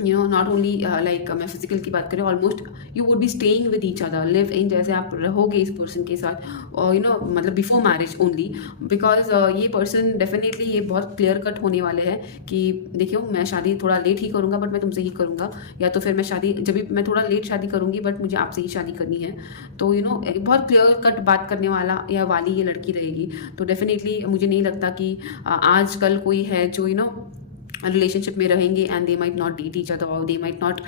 नॉट ओनली लाइक मैं फिजिकल की बात करें, almost you would be staying with each other, live in, जैसे आप रहोगे इस पर्सन के साथ मतलब बिफोर मैरिज ओनली, बिकॉज ये पर्सन डेफिनेटली ये बहुत क्लियर कट होने वाले हैं कि देखियो मैं शादी थोड़ा लेट ही करूँगा बट मैं तुमसे ही करूँगा, या तो फिर मैं शादी जब भी मैं थोड़ा लेट शादी करूँगी बट मुझे आपसे ही शादी करनी है। तो एक बहुत क्लियर कट बात करने वाला या वाली ये लड़की रहेगी। तो डेफिनेटली मुझे नहीं लगता कि आजकल कोई है जो रिलेशनशिप में रहेंगे and they might not date each other और they might not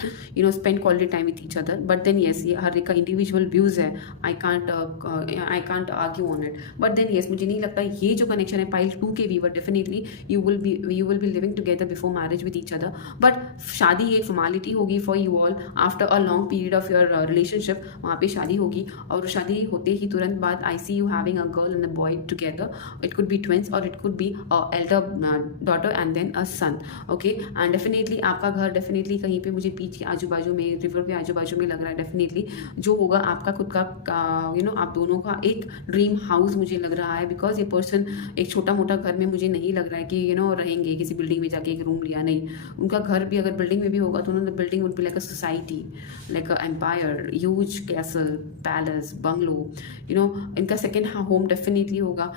spend quality time with each other. But then yes, ये हर एक का इंडिविजुअल व्यूज़ है, I can't argue on it. But then yes, मुझे नहीं लगता ये जो कनेक्शन है पाइल 2 के viewer, definitely you will be living together before marriage with each other. But शादी एक फॉर्मेलिटी होगी for you all after a long period of your relationship. वहाँ पे शादी होगी और शादी होते ही तुरंत बाद I see you having a girl and a boy together. It could be twins और it could be elder daughter and then a son. Okay, and definitely आपका घर डेफिनेटली कहीं पे मुझे बीच के आजू बाजू में, रिवर के आजू बाजू में लग रहा है। डेफिनेटली जो होगा आपका खुद का आप दोनों का एक ड्रीम हाउस मुझे लग रहा है, बिकॉज ये पर्सन एक छोटा मोटा घर में मुझे नहीं लग रहा है कि रहेंगे किसी बिल्डिंग में जाके एक रूम लिया, नहीं। उनका घर भी अगर बिल्डिंग में भी होगा तो उन्होंने building would be like a society, like a empire, huge castle, palace, bungalow. इनका सेकेंड होम डेफिनेटली होगा।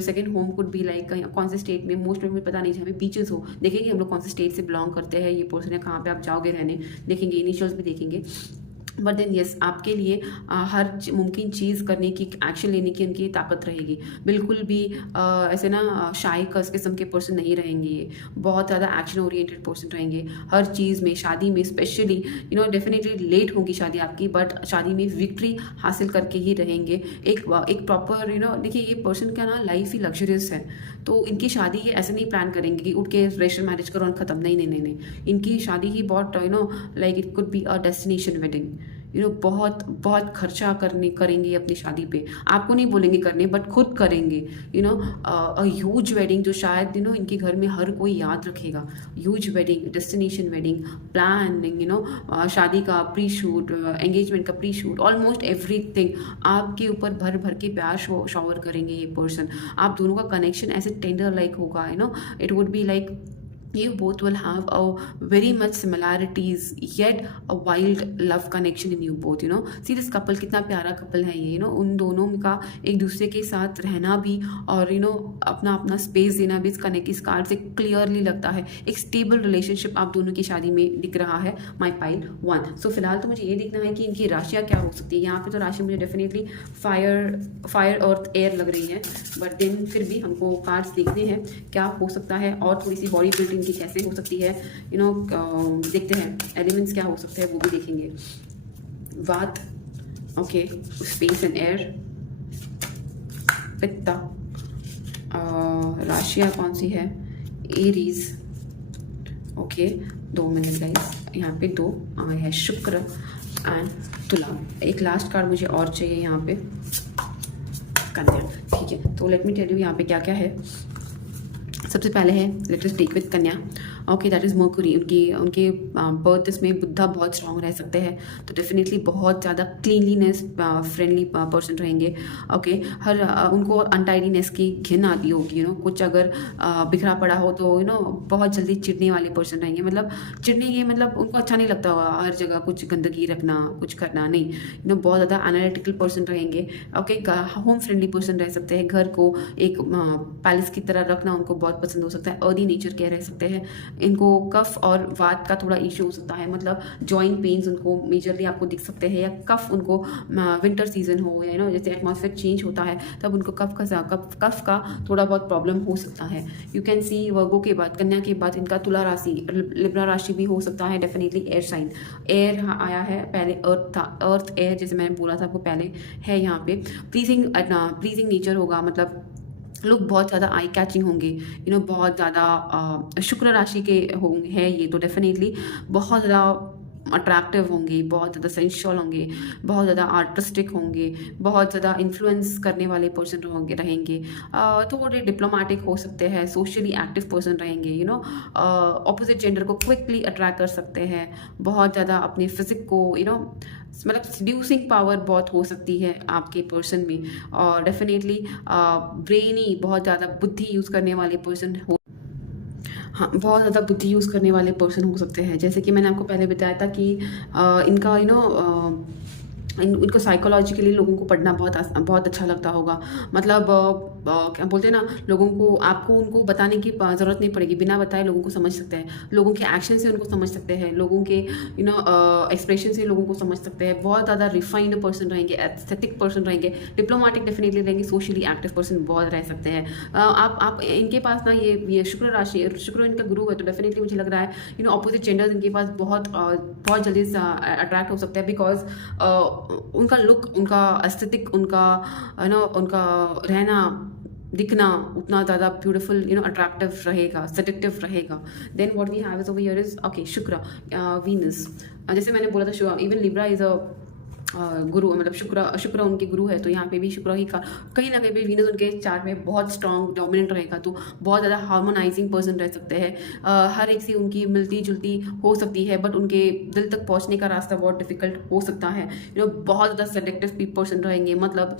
Second home could be like कौन से स्टेट में, मोस्ट में पता नहीं, जहाँ पे बीचेस हो। देखेंगे हम लोग कौन से स्टेट से बिलोंग करते हैं, ये पर्सन है, कहाँ पे आप जाओगे रहने, देखेंगे, इनिशियल्स भी देखेंगे। बट देन येस, आपके लिए हर मुमकिन चीज़ करने की, एक्शन लेने की उनकी ताकत रहेगी। बिल्कुल भी ऐसे शाय कस किस्म के पर्सन नहीं रहेंगे, ये बहुत ज़्यादा एक्शन ओरिएंटेड पर्सन रहेंगे हर चीज़ में। शादी में स्पेशली डेफिनेटली लेट होगी शादी आपकी, बट शादी में विक्ट्री हासिल करके ही रहेंगे। एक प्रॉपर देखिए ये पर्सन का लाइफ ही लग्जरियस है, तो इनकी शादी ये ऐसे नहीं प्लान करेंगे कि उठ के रजिस्टर मैरिज करो और ख़त्म, नहीं नहीं नहीं नहीं। इनकी शादी ही बहुत like it could be a destination wedding. बहुत बहुत खर्चा करेंगे अपनी शादी पे, आपको नहीं बोलेंगे करने बट खुद करेंगे। अ ह्यूज वेडिंग जो शायद इनके घर में हर कोई याद रखेगा। Huge wedding, destination wedding, planning, शादी का प्री शूट, एंगेजमेंट का प्री शूट, ऑलमोस्ट एवरीथिंग आपके ऊपर भर भर के प्यार शॉवर करेंगे ये पर्सन। आप दोनों का कनेक्शन ऐसे टेंडर लाइक होगा, it would be like you both will have a very much similarities yet a wild love connection in you both. See this couple, कितना प्यारा कपल है ये। उन दोनों का एक दूसरे के साथ रहना भी और अपना अपना स्पेस देना भी इस कार्ड से क्लियरली लगता है। एक स्टेबल रिलेशनशिप आप दोनों की शादी में दिख रहा है माई पाइल 1। सो फिलहाल तो मुझे ये देखना है कि इनकी राशियाँ क्या हो सकती है। यहाँ पे तो राशि मुझे डेफिनेटली फायर और एयर लग रही है, बट देन फिर भी हमको कार्ड्स देखने हैं क्या हो सकता है, और थोड़ी सी बॉडी बिल्डिंग की कैसे हो सकती है, देखते हैं एलिमेंट्स क्या हो सकते हैं वो भी देखेंगे। वात, ओके, स्पेस एंड एयर, पित्ता, राशियाँ कौन सी है, एरीज, ओके, 2 मिनट गाइस, यहाँ पे 2 है, शुक्र एंड तुला। एक लास्ट कार्ड मुझे और चाहिए यहाँ पे, कन्या। ठीक है, तो लेट मी टेल यू यहाँ पे क्या क्या है। सबसे पहले है लेट अस टेक विद कन्या। Okay, that is mercury. उनके बर्थ इसमें बुद्धा बहुत स्ट्रांग रह सकते हैं, तो डेफिनेटली बहुत ज़्यादा क्लीनलीनेस फ्रेंडली पर्सन रहेंगे। ओके, हर उनको अनटाइडीनेस की घिन आती होगी। कुछ अगर बिखरा पड़ा हो तो बहुत जल्दी चिढ़ने वाले पर्सन रहेंगे। मतलब चिढ़ने ये मतलब उनको अच्छा नहीं लगता होगा हर जगह कुछ गंदगी रखना, कुछ करना नहीं। बहुत ज़्यादा एनालिटिकल पर्सन रहेंगे। ओके, होम फ्रेंडली पर्सन रह सकते हैं। घर को एक पैलेस की तरह रखना उनको बहुत बहुत पसंद हो सकता है, अर्दी नेचर के रह सकते हैं। इनको कफ और वात का थोड़ा इश्यू हो सकता है, मतलब जॉइंट पेन्स उनको मेजरली आपको दिख सकते हैं, या कफ उनको विंटर सीजन हो या जैसे एटमॉस्फेयर चेंज होता है तब उनको कफ का थोड़ा बहुत प्रॉब्लम हो सकता है। यू कैन सी वर्गो के बाद, कन्या के बाद इनका तुला राशि, लिब्रा राशि भी हो सकता है। डेफिनेटली एयर साइन, एयर आया है, पहले अर्थ था, अर्थ एयर जैसे मैंने बोला था आपको पहले है यहाँ पे। प्लीजिंग नेचर होगा, मतलब लोग बहुत ज़्यादा आई कैचिंग होंगे, बहुत ज़्यादा शुक्र राशि के होंगे है ये, तो डेफिनेटली बहुत ज़्यादा अट्रैक्टिव होंगे, बहुत ज़्यादा सेंशुअल होंगे, बहुत ज़्यादा आर्टिस्टिक होंगे, बहुत ज़्यादा इन्फ्लुएंस करने वाले पर्सन रहेंगे। थोड़े डिप्लोमेटिक हो सकते हैं, सोशली एक्टिव पर्सन रहेंगे, ऑपोजिट जेंडर को क्विकली अट्रैक्ट कर सकते हैं, बहुत ज़्यादा अपने फिजिक को मतलब सड्यूसिंग पावर बहुत हो सकती है आपके पर्सन में। और डेफिनेटली ब्रेनी, बहुत ज़्यादा बुद्धि यूज़ करने वाले पर्सन हो, हाँ, बहुत ज़्यादा बुद्धि यूज़ करने वाले पर्सन हो सकते हैं। जैसे कि मैंने आपको पहले बताया था कि इनका इनको साइकोलॉजिकली लोगों को पढ़ना बहुत अच्छा लगता होगा। मतलब क्या बोलते हैं ना, लोगों को आपको उनको बताने की ज़रूरत नहीं पड़ेगी, बिना बताए लोगों को समझ सकते हैं, लोगों के एक्शन से उनको समझ सकते हैं, लोगों के एक्सप्रेशन से लोगों को समझ सकते हैं। बहुत ज़्यादा रिफाइंड पर्सन रहेंगे, एस्थेटिक पर्सन रहेंगे, डिप्लोमेटिक डेफिनेटली रहेंगे, सोशली एक्टिव पर्सन बहुत रह सकते हैं। आप इनके पास ना ये शुक्र राशि, शुक्र इनका गुरु है, तो डेफिनेटली मुझे लग रहा है ऑपोजिट जेंडर्स इनके पास बहुत जल्दी अट्रैक्ट हो सकता है, बिकॉज उनका लुक, उनका एस्थेटिक, उनका उनका रहना दिखना उतना ज़्यादा ब्यूटीफुल अट्रैक्टिव रहेगा, सेडक्टिव रहेगा। Then what we have is over here is okay Shukra, Venus, जैसे मैंने बोला था इवन लिब्रा इज अ गुरु, मतलब शुक्र उनके गुरु है, तो यहाँ पे भी शुक्र ही का कहीं ना कहीं भी वीनस उनके चार्ट में बहुत स्ट्रॉन्ग डोमिनेंट रहेगा, तो बहुत ज़्यादा हार्मोनाइजिंग पर्सन रह सकते हैं। हर एक से उनकी मिलती जुलती हो सकती है, बट उनके दिल तक पहुँचने का रास्ता बहुत डिफिकल्ट हो सकता है। बहुत ज़्यादा सेलेक्टिव पर्सन रहेंगे, मतलब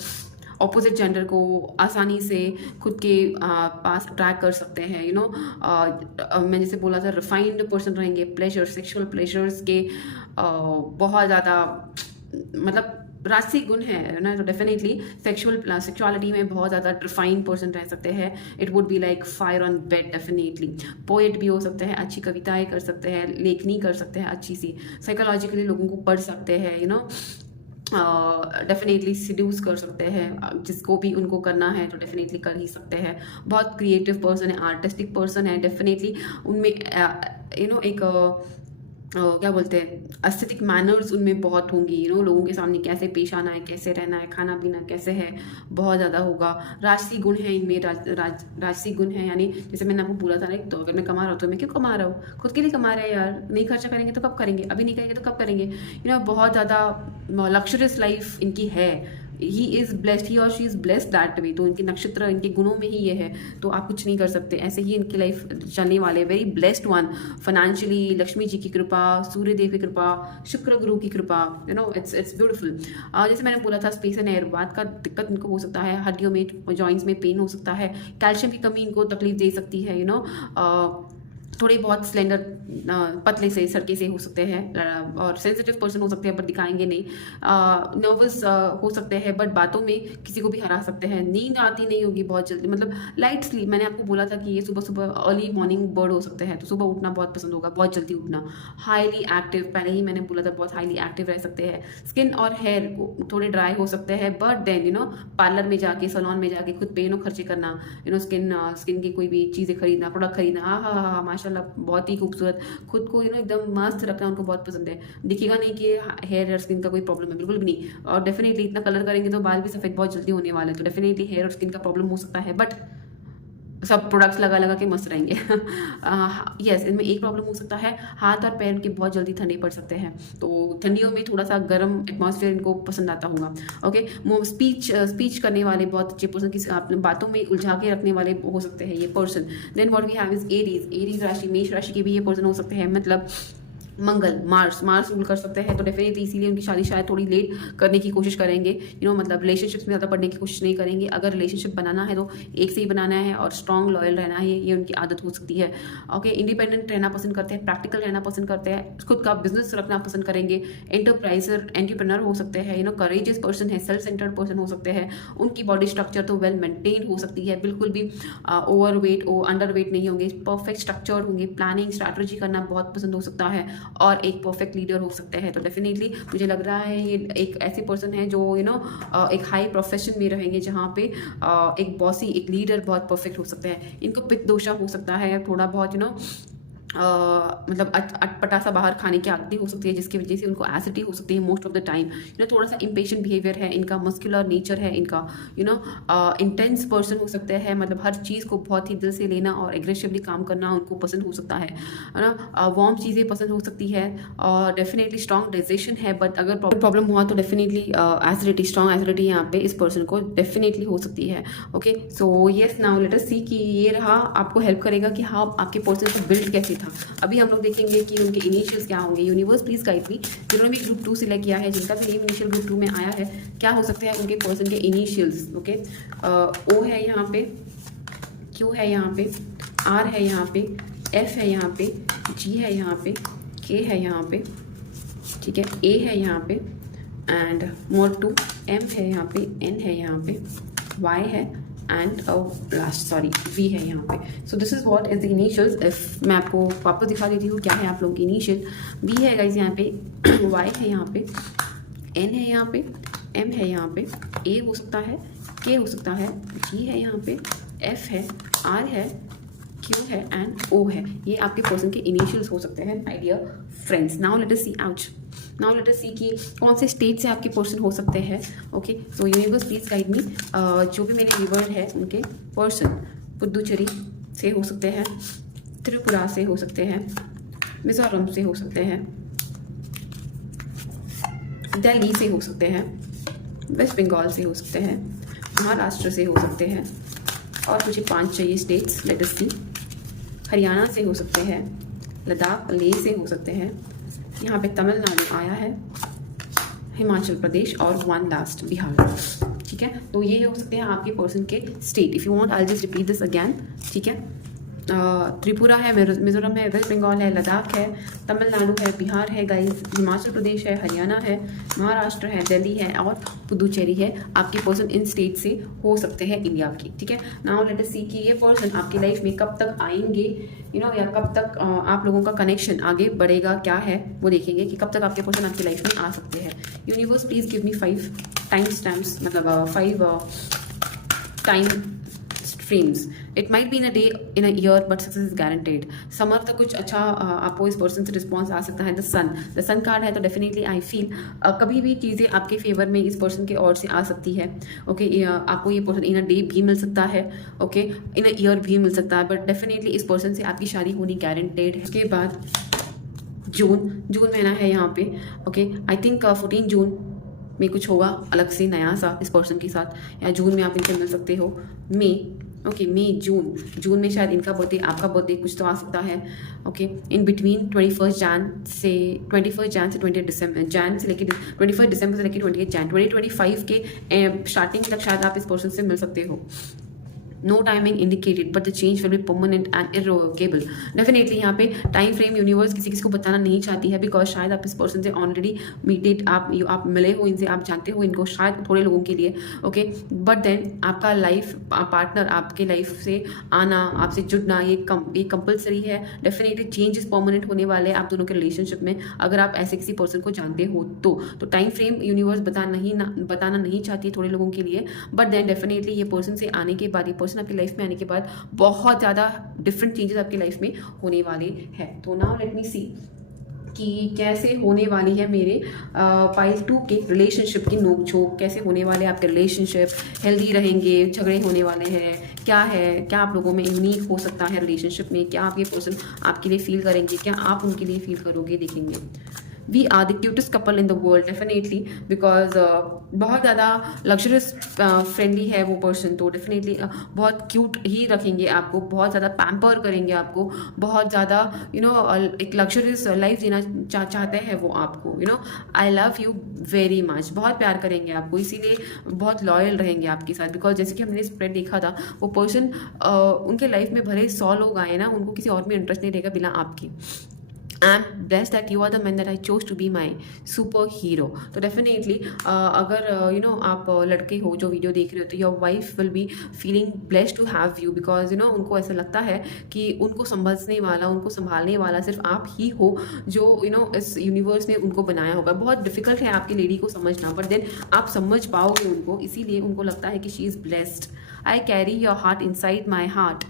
ऑपोजिट जेंडर को आसानी से खुद के पास अट्रैक्ट कर सकते हैं। मैं जैसे बोला था, रिफाइंड पर्सन रहेंगे, प्लेजर, सेक्सुअल प्लेजर्स के बहुत ज़्यादा मतलब राजसी गुण है ना, तो डेफिनेटली सेक्सुअलिटी में बहुत ज़्यादा रिफाइंड पर्सन रह सकते हैं। It would be like fire on bed. Definitely poet भी हो सकते हैं, अच्छी कविताएं कर सकते हैं, लेखनी कर सकते हैं अच्छी सी, साइकोलॉजिकली लोगों को पढ़ सकते हैं, डेफिनेटली सिड्यूस कर सकते हैं, जिसको भी उनको करना है तो डेफिनेटली कर ही सकते हैं। बहुत क्रिएटिव पर्सन है, आर्टिस्टिक पर्सन है, डेफिनेटली उनमें एक क्या बोलते हैं, एस्थेटिक मैनर्स उनमें बहुत होंगी, लोगों के सामने कैसे पेश आना है, कैसे रहना है, खाना पीना कैसे है, बहुत ज़्यादा होगा। राजसी गुण है इनमें, राजसी गुण है, यानी जैसे मैंने आपको बोला था ना, तो अगर मैं कमा रहा हूँ तो मैं क्यों कमा रहा हूँ, खुद के लिए कमा रहे हैं यार, नहीं खर्चा करेंगे तो कब करेंगे, अभी नहीं करेंगे तो कब करेंगे। बहुत ज़्यादा लग्जरियस लाइफ इनकी है। ही इज़ ब्लेस्ड, ही और she is blessed that way, तो इनके नक्षत्र, इनके गुणों में ही ये है, तो आप कुछ नहीं कर सकते, ऐसे ही इनकी लाइफ चलने वाले। Very blessed one financially, Lakshmi ji की कृपा, सूर्य देव की कृपा, शुक्र गुरु की कृपा, इट्स ब्यूटीफुल। जैसे मैंने बोला था, स्पेस एंड एयर, बात का दिक्कत इनको हो सकता है, हड्डियों में, जॉइंट्स में पेन हो सकता है, कैल्शियम की कमी इनको तकलीफ दे सकती है, थोड़े बहुत स्लेंडर, पतले से, सड़के से हो सकते हैं, और सेंसिटिव पर्सन हो सकते हैं बट दिखाएंगे नहीं, नर्वस हो सकते हैं बट बातों में किसी को भी हरा सकते हैं, नींद आती नहीं होगी बहुत जल्दी, मतलब लाइट स्लीप। मैंने आपको बोला था कि ये सुबह सुबह अर्ली मॉर्निंग बर्ड हो सकते हैं, तो सुबह उठना बहुत पसंद होगा, बहुत जल्दी उठना। हाईली एक्टिव, पहले ही मैंने बोला था, बहुत हाईली एक्टिव रह सकते हैं। स्किन और हेयर थोड़े ड्राई हो सकते हैं, बट देन पार्लर में जाके, सैलून में जाके खुद पे खर्चे करना, स्किन की कोई भी चीज़ें खरीदना, प्रोडक्ट खरीदना, हाँ माशाल्लाह बहुत ही खूबसूरत, खुद को एकदम मस्त रखना उनको बहुत पसंद है। दिखेगा नहीं कि हेयर और स्किन का कोई प्रॉब्लम है, बिल्कुल भी नहीं। और डेफिनेटली इतना कलर करेंगे तो बाल भी सफ़ेद बहुत जल्दी होने वाले हैं, तो डेफिनेटली हेयर और स्किन का प्रॉब्लम हो सकता है, बट सब प्रोडक्ट्स लगा लगा के मस्त रहेंगे। यस, इनमें एक प्रॉब्लम हो सकता है, हाथ और पैर के बहुत जल्दी ठंडे पड़ सकते हैं, तो ठंडियों में थोड़ा सा गर्म एटमॉस्फेयर इनको पसंद आता होगा। ओके, स्पीच करने वाले बहुत अच्छे पर्सन, की अपने बातों में उलझा के रखने वाले हो सकते हैं ये person. Then what we have is Aries राशि, मेष राशि के भी ये पर्सन हो सकते हैं, मतलब मंगल मार्स रूल कर सकते हैं, तो डेफिनेटली इसीलिए उनकी शादी शायद थोड़ी लेट करने की कोशिश करेंगे, मतलब रिलेशनशिप्स में ज़्यादा पढ़ने की कोशिश नहीं करेंगे। अगर रिलेशनशिप बनाना है तो एक से ही बनाना है और स्ट्रॉन्ग लॉयल रहना है, ये उनकी आदत हो सकती है। ओके, इंडिपेंडेंट रहना पसंद करते हैं, प्रैक्टिकल रहना पसंद करते हैं, खुद का बिजनेस रखना पसंद करेंगे, एंटरप्रेन्योर हो सकते हैं, करेजियस पर्सन है, सेल्फ सेंटर्ड पर्सन हो सकते हैं। उनकी बॉडी स्ट्रक्चर तो वेल मेंटेन हो सकती है, बिल्कुल भी ओवर वेट अंडर वेट नहीं होंगे, परफेक्ट स्ट्रक्चर होंगे, प्लानिंग स्ट्रैटेजी करना बहुत पसंद हो सकता है और एक परफेक्ट लीडर हो सकते हैं। तो डेफिनेटली मुझे लग रहा है ये एक ऐसे पर्सन है जो एक हाई प्रोफेशन में रहेंगे, जहाँ पे एक बॉसी एक लीडर बहुत परफेक्ट हो सकते हैं। इनको पित्त दोषा हो सकता है, थोड़ा बहुत मतलब अटपटा सा बाहर खाने की आदतें हो सकती है, जिसकी वजह से उनको एसिडिटी हो सकती है मोस्ट ऑफ द टाइम। थोड़ा सा इम्पेशेंट बिहेवियर है इनका, मस्कुलर नेचर है इनका, इंटेंस पर्सन हो सकते हैं, मतलब हर चीज़ को बहुत ही दिल से लेना और एग्रेसिवली काम करना उनको पसंद हो सकता है ना। वार्म चीज़ें पसंद हो सकती है और डेफिनेटली स्ट्रॉन्ग डाइजेशन है, बट अगर प्रॉब्लम हुआ तो डेफिनेटली एसिडिटी, स्ट्रॉन्ग एसिडिटी यहाँ पे इस पर्सन को डेफिनेटली हो सकती है। Okay, so yes, now let us see कि ये रहा आपको हेल्प करेगा कि हाँ आपके पर्सन को बिल्ड कैसे था। अभी हम लोग देखेंगे कि उनके इनिशियल्स क्या होंगे। यूनिवर्स प्लीज गाइड मी, जिन्होंने भी ग्रुप 2 सिलेक्ट किया है, जिनका भी नेम इनिशियल ग्रुप 2 में आया है, क्या हो सकते हैं उनके पर्सन के इनिशियल्स। ओके, ओ है यहाँ पे, क्यू है यहाँ पे, आर है यहाँ पे, एफ है यहाँ पे, जी है यहाँ पे, के है यहाँ पे, ठीक है, ए है यहाँ पे एंड मोर टू, एम है यहाँ पे, एन है यहाँ पे, वाई है एंड लास्ट वी है यहाँ पे। So this is what is the initials. If मैं आपको वापस दिखा देती हूँ क्या है आप लोगों की इनिशियल। वी है गाइज यहाँ पे, वाई है यहाँ पे, एन है यहाँ पे, एम है यहाँ पे, ए हो सकता है, के हो सकता है, जी है यहाँ पे, एफ है, आर है, क्यू है एंड ओ है। ये आपके पर्सन के इनिशियल्स हो सकते हैं my dear friends. Now let us see now let us see कि कौन से स्टेट से आपके पर्सन हो सकते हैं। Okay, so universe please guide मी, जो भी मेरे व्यूअर है उनके पर्सन पुदुचेरी से हो सकते हैं, त्रिपुरा से हो सकते हैं, मिजोरम से हो सकते हैं, दिल्ली से हो सकते हैं, वेस्ट बंगाल से हो सकते हैं, महाराष्ट्र से हो सकते हैं और मुझे 5 चाहिए स्टेट्स। लेट अस सी, हरियाणा से हो सकते हैं, लद्दाख लेह से हो सकते हैं, यहाँ पे तमिलनाडु आया है, हिमाचल प्रदेश और 1 लास्ट बिहार। ठीक है, तो ये हो सकते हैं आपके पर्सन के state. If you want I just repeat this again. ठीक है, त्रिपुरा है, मिजोरम है, वेस्ट बंगाल है, लद्दाख है, तमिलनाडु है, बिहार है गाइस, हिमाचल प्रदेश है, हरियाणा है, महाराष्ट्र है, दिल्ली है और पुदुचेरी है। आपके पर्सन इन स्टेट से हो सकते हैं इंडिया की। ठीक है, नाउ लेट अस सी कि ये पर्सन आपकी लाइफ में कब तक आएंगे, या कब तक आप लोगों का कनेक्शन आगे बढ़ेगा, क्या है वो देखेंगे कि कब तक आपके पर्सन आपकी लाइफ में आ सकते हैं। Universe please give me 5 time stamps, मतलब 5 time frames. It might be in a day, in a year, but success is guaranteed. Summer तक कुछ अच्छा आपको इस पर्सन से रिस्पॉन्स आ सकता है। द सन कार्ड है, तो डेफिनेटली आई फील कभी भी चीज़ें आपके फेवर में इस पर्सन के ओर से आ सकती है। ओके, आपको ये पर्सन इन अ डे भी मिल सकता है, ओके, इन अ ईयर भी मिल सकता है, बट डेफिनेटली इस पर्सन से आपकी शादी होनी गारंटेड है। उसके बाद जून महीना है यहाँ पे। ओके, आई थिंक 14 जून में कुछ होगा अलग से नया सा इस पर्सन के साथ, या जून में आप इनसे मिल सकते हो। मई जून में शायद इनका बर्थडे, आपका बर्थडे कुछ तो आ सकता है। ओके, इन बिटवीन 21 जैन से 20 दिसंबर, जैन से लेकर 21 दिसंबर से लेकर 28 जैन 2025 के स्टार्टिंग तक शायद आप इस पर्सन से मिल सकते हो। No timing indicated but the change will be permanent and irrevocable. Definitely यहाँ पे टाइम फ्रेम यूनिवर्स किसी को बताना नहीं चाहती है, बिकॉज शायद आप इस पर्सन से ऑलरेडी मीटेड, आप मिले हो इनसे, आप जानते हो इनको शायद थोड़े लोगों के लिए। ओके, बट देन आपका लाइफ पार्टनर आपके लाइफ से आना, आपसे जुड़ना, ये कंपलसरी है। डेफिनेटली चेंजेस परमानेंट होने वाले आप दोनों के रिलेशनशिप में, अगर आप ऐसे किसी पर्सन को जानते हो तो टाइम फ्रेम यूनिवर्स बताना नहीं चाहती थोड़े लोगों के लिए, बट देन डेफिनेटली ये पर्सन से आने के बाद, आपकी लाइफ में आने के बाद बहुत ज़्यादा डिफरेंट चेंजेस आपकी लाइफ में होने वाले हैं। तो नाउ लेट मी सी कि कैसे होने वाली है मेरे पाइल 2 के रिलेशनशिप की नोकझोंक, कैसे होने वाले आपके रिलेशनशिप, हेल्दी रहेंगे, झगड़े होने वाले हैं, क्या आप लोगों में यूनिक हो सकता है रिलेशनशिप में, क्या आपके पर्सन आपके लिए फील करेंगे, क्या आप उनके लिए फील करोगे, देखेंगे। We are the cutest couple in the world definitely, because बहुत ज़्यादा लग्जरियस फ्रेंडली है वो पर्सन, तो डेफिनेटली बहुत क्यूट ही रखेंगे आपको, बहुत ज़्यादा पैम्पर करेंगे आपको, बहुत ज़्यादा एक लग्जरियस लाइफ जीना चाहते हैं वो आपको, आई लव यू वेरी मच, बहुत प्यार करेंगे आपको, इसीलिए बहुत लॉयल रहेंगे आपके साथ। बिकॉज जैसे कि हमने स्प्रेड देखा था, वो पर्सन उनके लाइफ में भले 100 लोग आए ना, उनको किसी और में इंटरेस्ट नहीं रहेगा बिना आपके। I am blessed that you are the man that I chose to be my super hero. तो डेफिनेटली अगर आप लड़के हो जो वीडियो देख रहे हो, तो your wife will be feeling blessed to have you, because उनको ऐसा लगता है कि उनको उनको संभालने वाला सिर्फ आप ही हो, जो इस यूनिवर्स ने उनको बनाया होगा। बहुत डिफिकल्ट है आपकी लेडी को समझना, बट देन आप समझ पाओगे उनको, इसीलिए उनको लगता है कि she is blessed. I carry your heart inside my heart,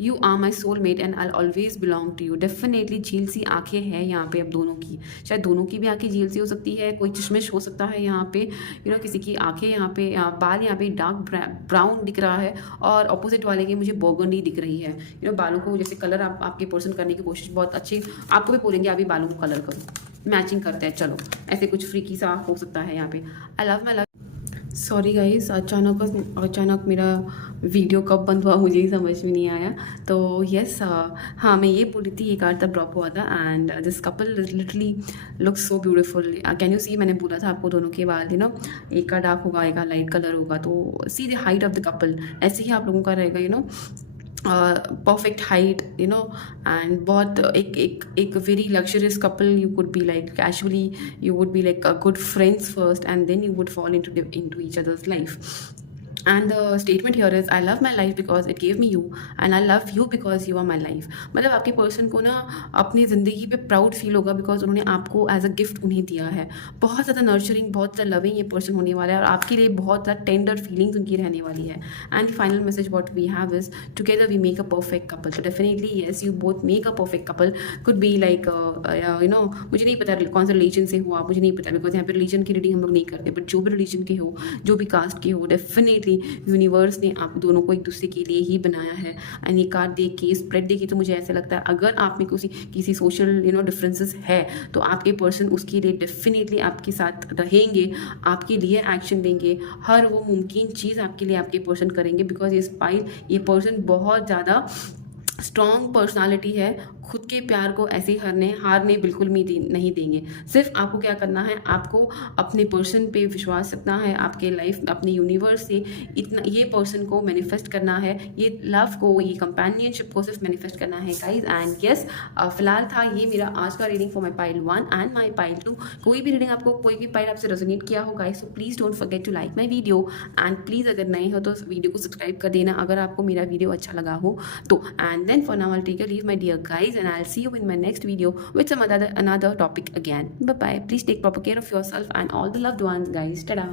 you are my soul mate and I always belong to you. Definitely झील सी आंखें हैं यहाँ पे अब दोनों की, शायद दोनों की भी आंखें झील सी हो सकती है, कोई चश्मिश हो सकता है यहाँ पे, किसी की आंखें यहाँ पे, बाल यहाँ पे डार्क ब्राउन दिख रहा है, और अपोजिट वाले की मुझे बर्गंडी दिख रही है। बालों को जैसे कलर आपके पर्सन करने की कोशिश बहुत अच्छी, आपको भी बोलेंगे आप भी बालों को कलर करो, मैचिंग करते हैं, चलो ऐसे कुछ फ्रीकी सा हो सकता है यहाँ पे। I love my love. Sorry guys, अचानक मेरा वीडियो कब बंद हुआ मुझे ही समझ में नहीं आया। तो यस, हाँ मैं ये बोल रही थी, ये कार्ड तब ड्रॉप हुआ था and this couple literally looks so beautiful. Can you see, मैंने बोला था आपको दोनों के बाल एक का डार्क होगा, एक का लाइट कलर होगा, तो see the height of the couple, ऐसे ही आप लोगों का रहेगा, परफेक्ट हाइट, एंड बहुत एक very luxurious couple. You would be like casually, you would be like good friends first, and then you would fall into each other's life. And the statement here is, I love my life because it gave me you, and I love you because you are my life. मतलब आपके person को अपनी ज़िंदगी पे proud feel होगा, because उन्होंने आपको as a gift उन्हें दिया है। बहुत ज़्यादा नर्चरिंग, बहुत ज़्यादा लविंग ये पर्सन होने वाला है, और आपके लिए बहुत ज़्यादा टेंडर फीलिंग्स उनकी रहने वाली है। And final message what we have is, together we make a perfect couple. तो definitely yes, you both make a perfect couple. Could be like मुझे नहीं पता कौन सा रिलीजन से हो आप, मुझे नहीं पता, बिकॉज यहाँ पे रिलीजन की रीडिंग हम लोग नहीं करते, बट जो भी रिलीजन के हो, जो भी कास्ट के हो, डेफिनेटली यूनिवर्स ने आप दोनों को एक दूसरे के लिए ही बनाया है। एंड ये कार्ड देख के, स्प्रेड देख के, तो मुझे ऐसा लगता है अगर आप में किसी सोशल डिफरेंसेस है, तो आपके पर्सन उसके लिए डेफिनेटली आपके साथ रहेंगे, आपके लिए एक्शन लेंगे, हर वो मुमकिन चीज़ आपके लिए आपके पर्सन करेंगे। बिकॉज ये पर्सन बहुत ज़्यादा स्ट्रॉन्ग पर्सनालिटी है, खुद के प्यार को ऐसे हारने बिल्कुल भी नहीं देंगे। सिर्फ आपको क्या करना है, आपको अपने पर्सन पे विश्वास रखना है, आपके लाइफ, अपने यूनिवर्स से इतना ये पर्सन को मैनिफेस्ट करना है, ये लव को, ये कंपेनियनशिप को सिर्फ मैनिफेस्ट करना है गाइज। एंड यस, फिलहाल था ये मेरा आज का reading for my pile 1 and my pile 2। कोई भी रीडिंग आपको, कोई भी पाइल आपसे रेजोनेट किया हो गाइज, तो please don't forget to like my video, and please अगर नए हो तो वीडियो को सब्सक्राइब कर देना अगर आपको मेरा वीडियो अच्छा लगा हो तो। And then for now I'll take a leave, my dear guys, and I'll see you in my next video with some another topic again. Bye bye. Please take proper care of yourself and all the loved ones, guys. Ta-da.